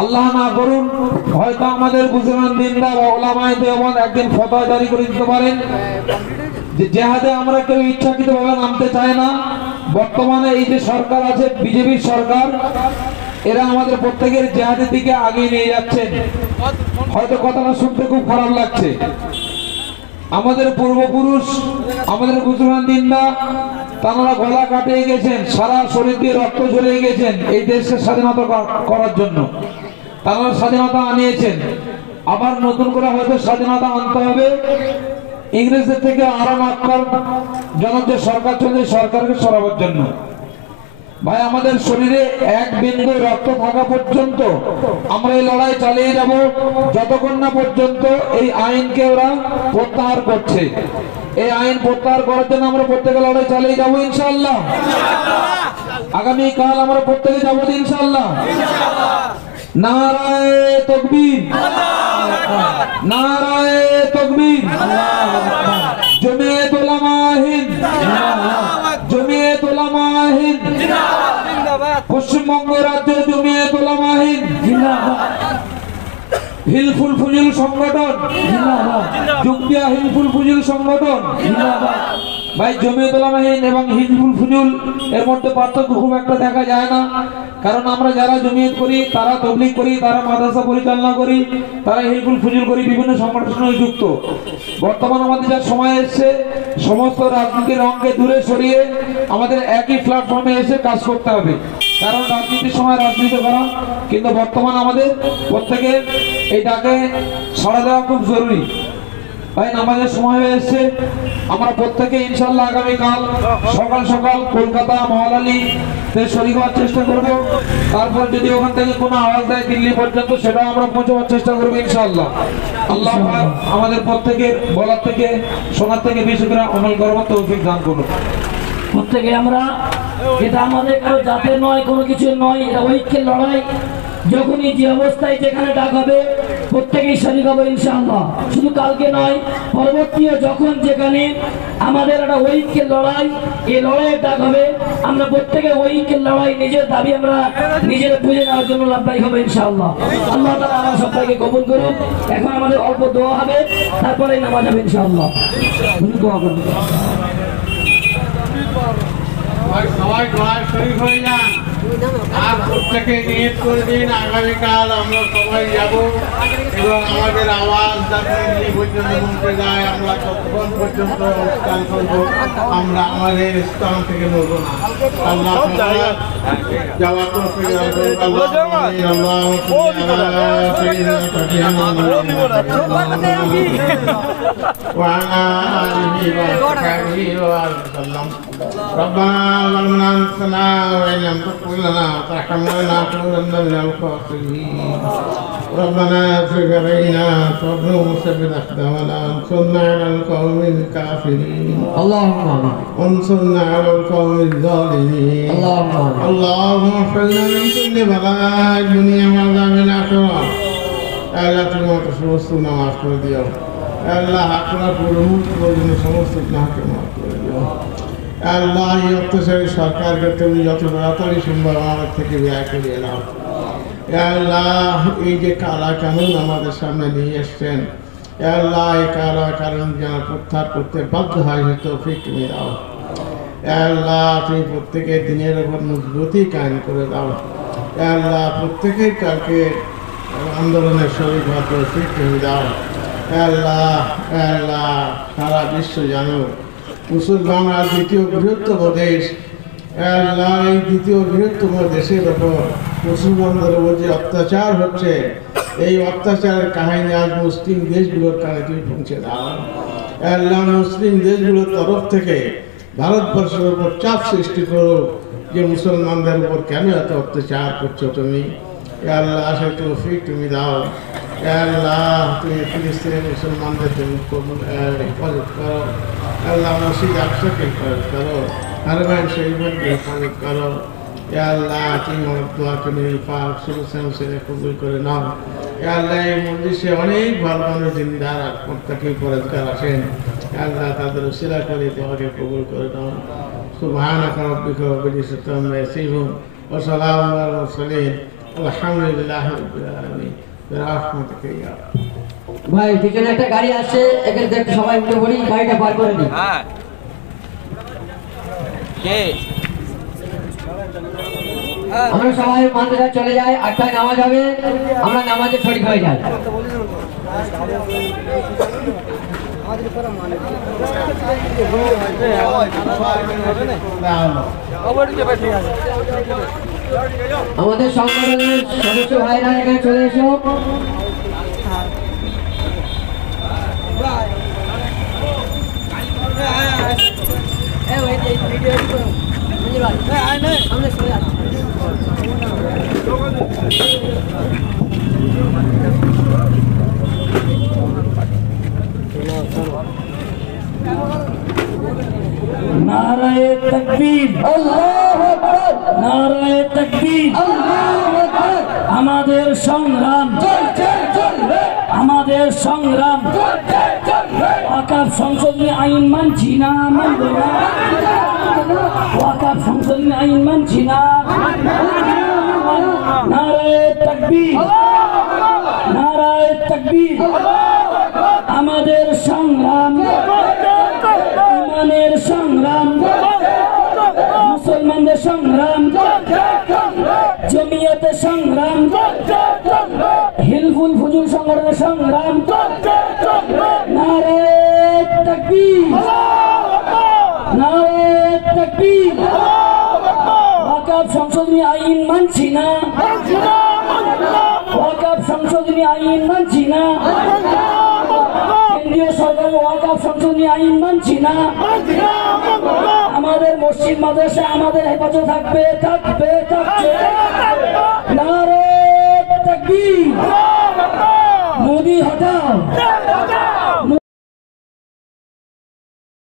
আল্লাহ না করুন হয়তো আমাদের বুজুর্গান দিনরা বা ওলামায়ে দেওবন্দ একদিন ফতোয়া জারি করে দিতে পারেন যে জেহাদে আমরা কেউ ইচ্ছাকৃতভাবে নামতে চায় না। বর্তমানে এই যে সরকার আছে বিজেপির সরকার, এরা আমাদের প্রত্যেকের জেহাদের দিকে আগিয়ে নিয়ে যাচ্ছেন। হয়তো কথাটা শুনতে খুব খারাপ লাগছে। আমাদের পূর্বপুরুষ, আমাদের বুজুর্গান দিনরা তারা গলা কাটিয়ে গেছেন, সারা শরীর দিয়ে রক্ত ঝরিয়ে গেছেন এই দেশকে স্বাধীনতা করার জন্য। তারা স্বাধীনতা আনিয়েছেন, আবার নতুন করে হয়তো স্বাধীনতা আনতে হবে। ইংরেজদের থেকে আরো জনক যে সরকার চলছে সরকারকে সরাবার জন্য। ভাই আমাদের শরীরে এক বিন্দু রক্ত থাকা পর্যন্ত আমরা এই লড়াই চালিয়ে যাব, যতক্ষণ না পর্যন্ত এই আইনকে ওরা প্রত্যাহার করছে। এই আইন প্রত্যাহার করার জন্য আমরা প্রত্যেকে লড়াই চালিয়ে যাবো ইনশাআল্লাহ। আগামীকাল আমরা প্রত্যেকে যাবো ইনশাআল্লাহ। নারায়ে তাকবীর, নারায়ে তাকবীর। জমিয়ত উলামা হিন্দ, জমিয়ত উলামা হিন্দ, পশ্চিমবঙ্গ রাজ্য জমিয়ত উলামা হিন্দ জিন্দাবাদ, হিলফুল ফুজুল সংগঠন, জুকিয়া হিলফুল ফুজুল সংগঠন। ভাই জমিয়ত উলামা হিন্দ এবং হিলফুল ফুজুল এর মধ্যে পার্থক্য খুব একটা দেখা যায় না, কারণ আমরা যারা জমিয়ত করি, তারা তবলিগ করি, তারা মাদ্রাসা পরিচালনা করি, তারা হিলফুল ফুজুল করি, বিভিন্ন সংগঠনের সঙ্গে যুক্ত। বর্তমান আমাদের যা সময় এসছে, সমস্ত রাজনীতির রঙকে দূরে সরিয়ে আমাদের একই প্ল্যাটফর্মে এসে কাজ করতে হবে, কারণ রাজনীতির সময় রাজনীতি করা, কিন্তু বর্তমান আমাদের প্রত্যেকের এই ডাকে সাড়া দেওয়া খুব জরুরি। ভাই নামাজের সময় হয়ে এসছে, আমরা প্রত্যেকে ইনশাল্লাহ আগামীকাল সকাল সকাল কলকাতা মহালালিতে শরীক হওয়ার চেষ্টা করব। তারপর যদি ওখান থেকে কোনো আওয়াজ দেয় দিল্লি পর্যন্ত, সেটাও আমরা পৌঁছাবার চেষ্টা করবো ইনশাল্লাহ। আল্লাহ আমাদের প্রত্যেকের বলার থেকে শোনার থেকে বেশি করে আমল করবার তৌফিক দান করুন। প্রত্যেকে আমরা, এটা আমাদের কারো জাতের নয়, কোনো কিছু নয়, এটা ঐক্যের লড়াই। যখনই যে অবস্থায় যেখানে ডাক হবে প্রত্যেকেই শরীক হবে ইনশাআল্লাহ। শুধু কালকে নয়, পরবর্তীও যখন যেখানে আমাদের একটা ঐক্যের লড়াই, এই লড়াইয়ের ডাক হবে, আমরা প্রত্যেকে ঐক্যের লড়াই, নিজের দাবি আমরা নিজের বুঝে নেওয়ার জন্য লাভদায়ী হবে ইনশাআল্লাহ। আল্লাহ তাআলা আমার সবাইকে কবুল করুন। এখন আমাদের অল্প দোয়া হবে, তারপরে নামাজ হবে ইনশাআল্লাহ। দোয়া করুন। সবাই দোয়ায় শরীক হয়ে যান আর প্রত্যেকে নিয়ত করে দিন আগামীকাল আমরা সবাই যাব এবং আমাদের আওয়াজ যাতে দিল্লি পর্যন্ত পৌঁছে যায়, আমরা ততক্ষণ পর্যন্ত অনুষ্ঠান করবো, আমরা আমাদের স্থান থেকে নড়ব না। আল্লাহ যাওয়া তৌফিক দান করুন। ربنا ظلمنا أنفسنا وإن لم تغفر لنا وترحمنا لنكونن من الخاسرين. ربنا اغفر علينا وارحمنا وثبت أقدامنا وانصرنا على القوم الكافرين. اللهم آمين. وانصرنا على القوم الظالمين. اللهم آمين. اللهم احفظنا من كل بلاء الدنيا وعذاب الآخرة. আল্লাহ তুমি আমাকে সমস্ত গুনাহ মাফ করে দিও। আল্লাহ আপনার প্রয়োজনীয় সমস্ত গুনাহকে মাফ করে দিও। আল্লাহ এই অত্যাচারী সরকারকে তুমি যত তাড়াতাড়ি সম্ভব আমাদের থেকে ব্যয় করিয়ে নাও। আল্লাহ এই যে কালা কানুন আমাদের সামনে নিয়ে এসছেন, আল্লাহ এই কালা কানুন যেন প্রত্যাহার করতে বাধ্য হয় সে তৌফিক তুমি দাও। আল্লাহ তুমি প্রত্যেকের দিনের উপর মজবুতি কায়েম করে দাও। আল্লাহ প্রত্যেকের কালকে আন্দোলনের শরীর হওয়ার তৌফিক তুমি দাও। আল্লাহ আল্লাহ সারা বিশ্ব জানো মুসলমানরা দ্বিতীয় বৃহত্তম দেশ, আল্লাহ এই দ্বিতীয় বৃহত্তম দেশের ওপর মুসলমানদের উপর যে অত্যাচার হচ্ছে, এই অত্যাচারের কাহিনী আজ মুসলিম দেশগুলোর কানে তুমি পৌঁছে দাও। আল্লাহ মুসলিম দেশগুলোর তরফ থেকে ভারতবর্ষের উপর চাপ সৃষ্টি করো যে মুসলমানদের উপর কেন এত অত্যাচার করছো তুমি। আল্লাহ সে তৌফিক তুমি দাও। আল্লাহ তুমি ফিলিস্তিনের মুসলমানদের জন্য হেফাজত করো। আল্লাহ মসজিদ আকসাকে হেফাজত করো, হারমাইন শরীফকে হেফাজত করো। আল্লাহ তুমি আমার দোয়াকে মেরে পাক শুভে কবুল করে নাও। আল্লাহ এই মজলিসে অনেক ভালো ভালো জিন্দার প্রত্যেকে পরেজগার আসেন, আল্লাহ তাদের উসিলা করে দোয়াকে কবুল করে নাও। সুবহানাক রাব্বিকা রাব্বিল ইজ্জাতি আম্মা ইয়াসিফুন ওয়া সালামুন আলাল মুরসালিন আলহামদুলিল্লাহি রাব্বিল আলামিন। বিরহমাতিকা ইয়া ভাই পিছনে একটা গাড়ি আসছে, এখানে একটু সবাই উঠে পড়ি, গাড়িটা পার করে দিই। হ্যাঁ কে আমরা সবাই মাদ্রাসা চলে যাই, 8টায় নামাজ হবে, আমরা নামাজে শরীক হয়ে যাই। আমাদের সংগঠনের সদস্য ভাইরা এখানে চলে এসো। নারায়ে তাকবীর, আল্লাহু আকবার, নারায়ে তাকবীর, আল্লাহু আকবার। আমাদের সংগ্রাম আমাদের সংগ্রাম ওয়াকাফ সংশোধনী আইন মানছি না, মানব না। ওয়াকাফ সংশোধনী আইন মানছি না। নারায়ে তাকবীর, নারায়ে তাকবীর। আমাদের সংগ্রাম, ইমানের সংগ্রাম, মুসলমানদের সংগ্রাম, জমিয়তের সংগ্রাম, হিলফুল ফুজুল সংগঠনের সংগ্রাম। নারায়ে তাকবীর, নারায়ে তাকবীর। ওয়াকাফ সংশোধনী আইন মানছি না, ওয়াকাফ সংশোধনী আইন মানছি না। কেন্দ্রীয় সরকার ওয়াকাফ সংশোধনী আইন মানছি না। আমাদের মসজিদ মাদ্রাসা আমাদের হেফাজত থাকবে, থাকবে, থাকবে। নারায়ে তাকবীর। মোদি হটাও।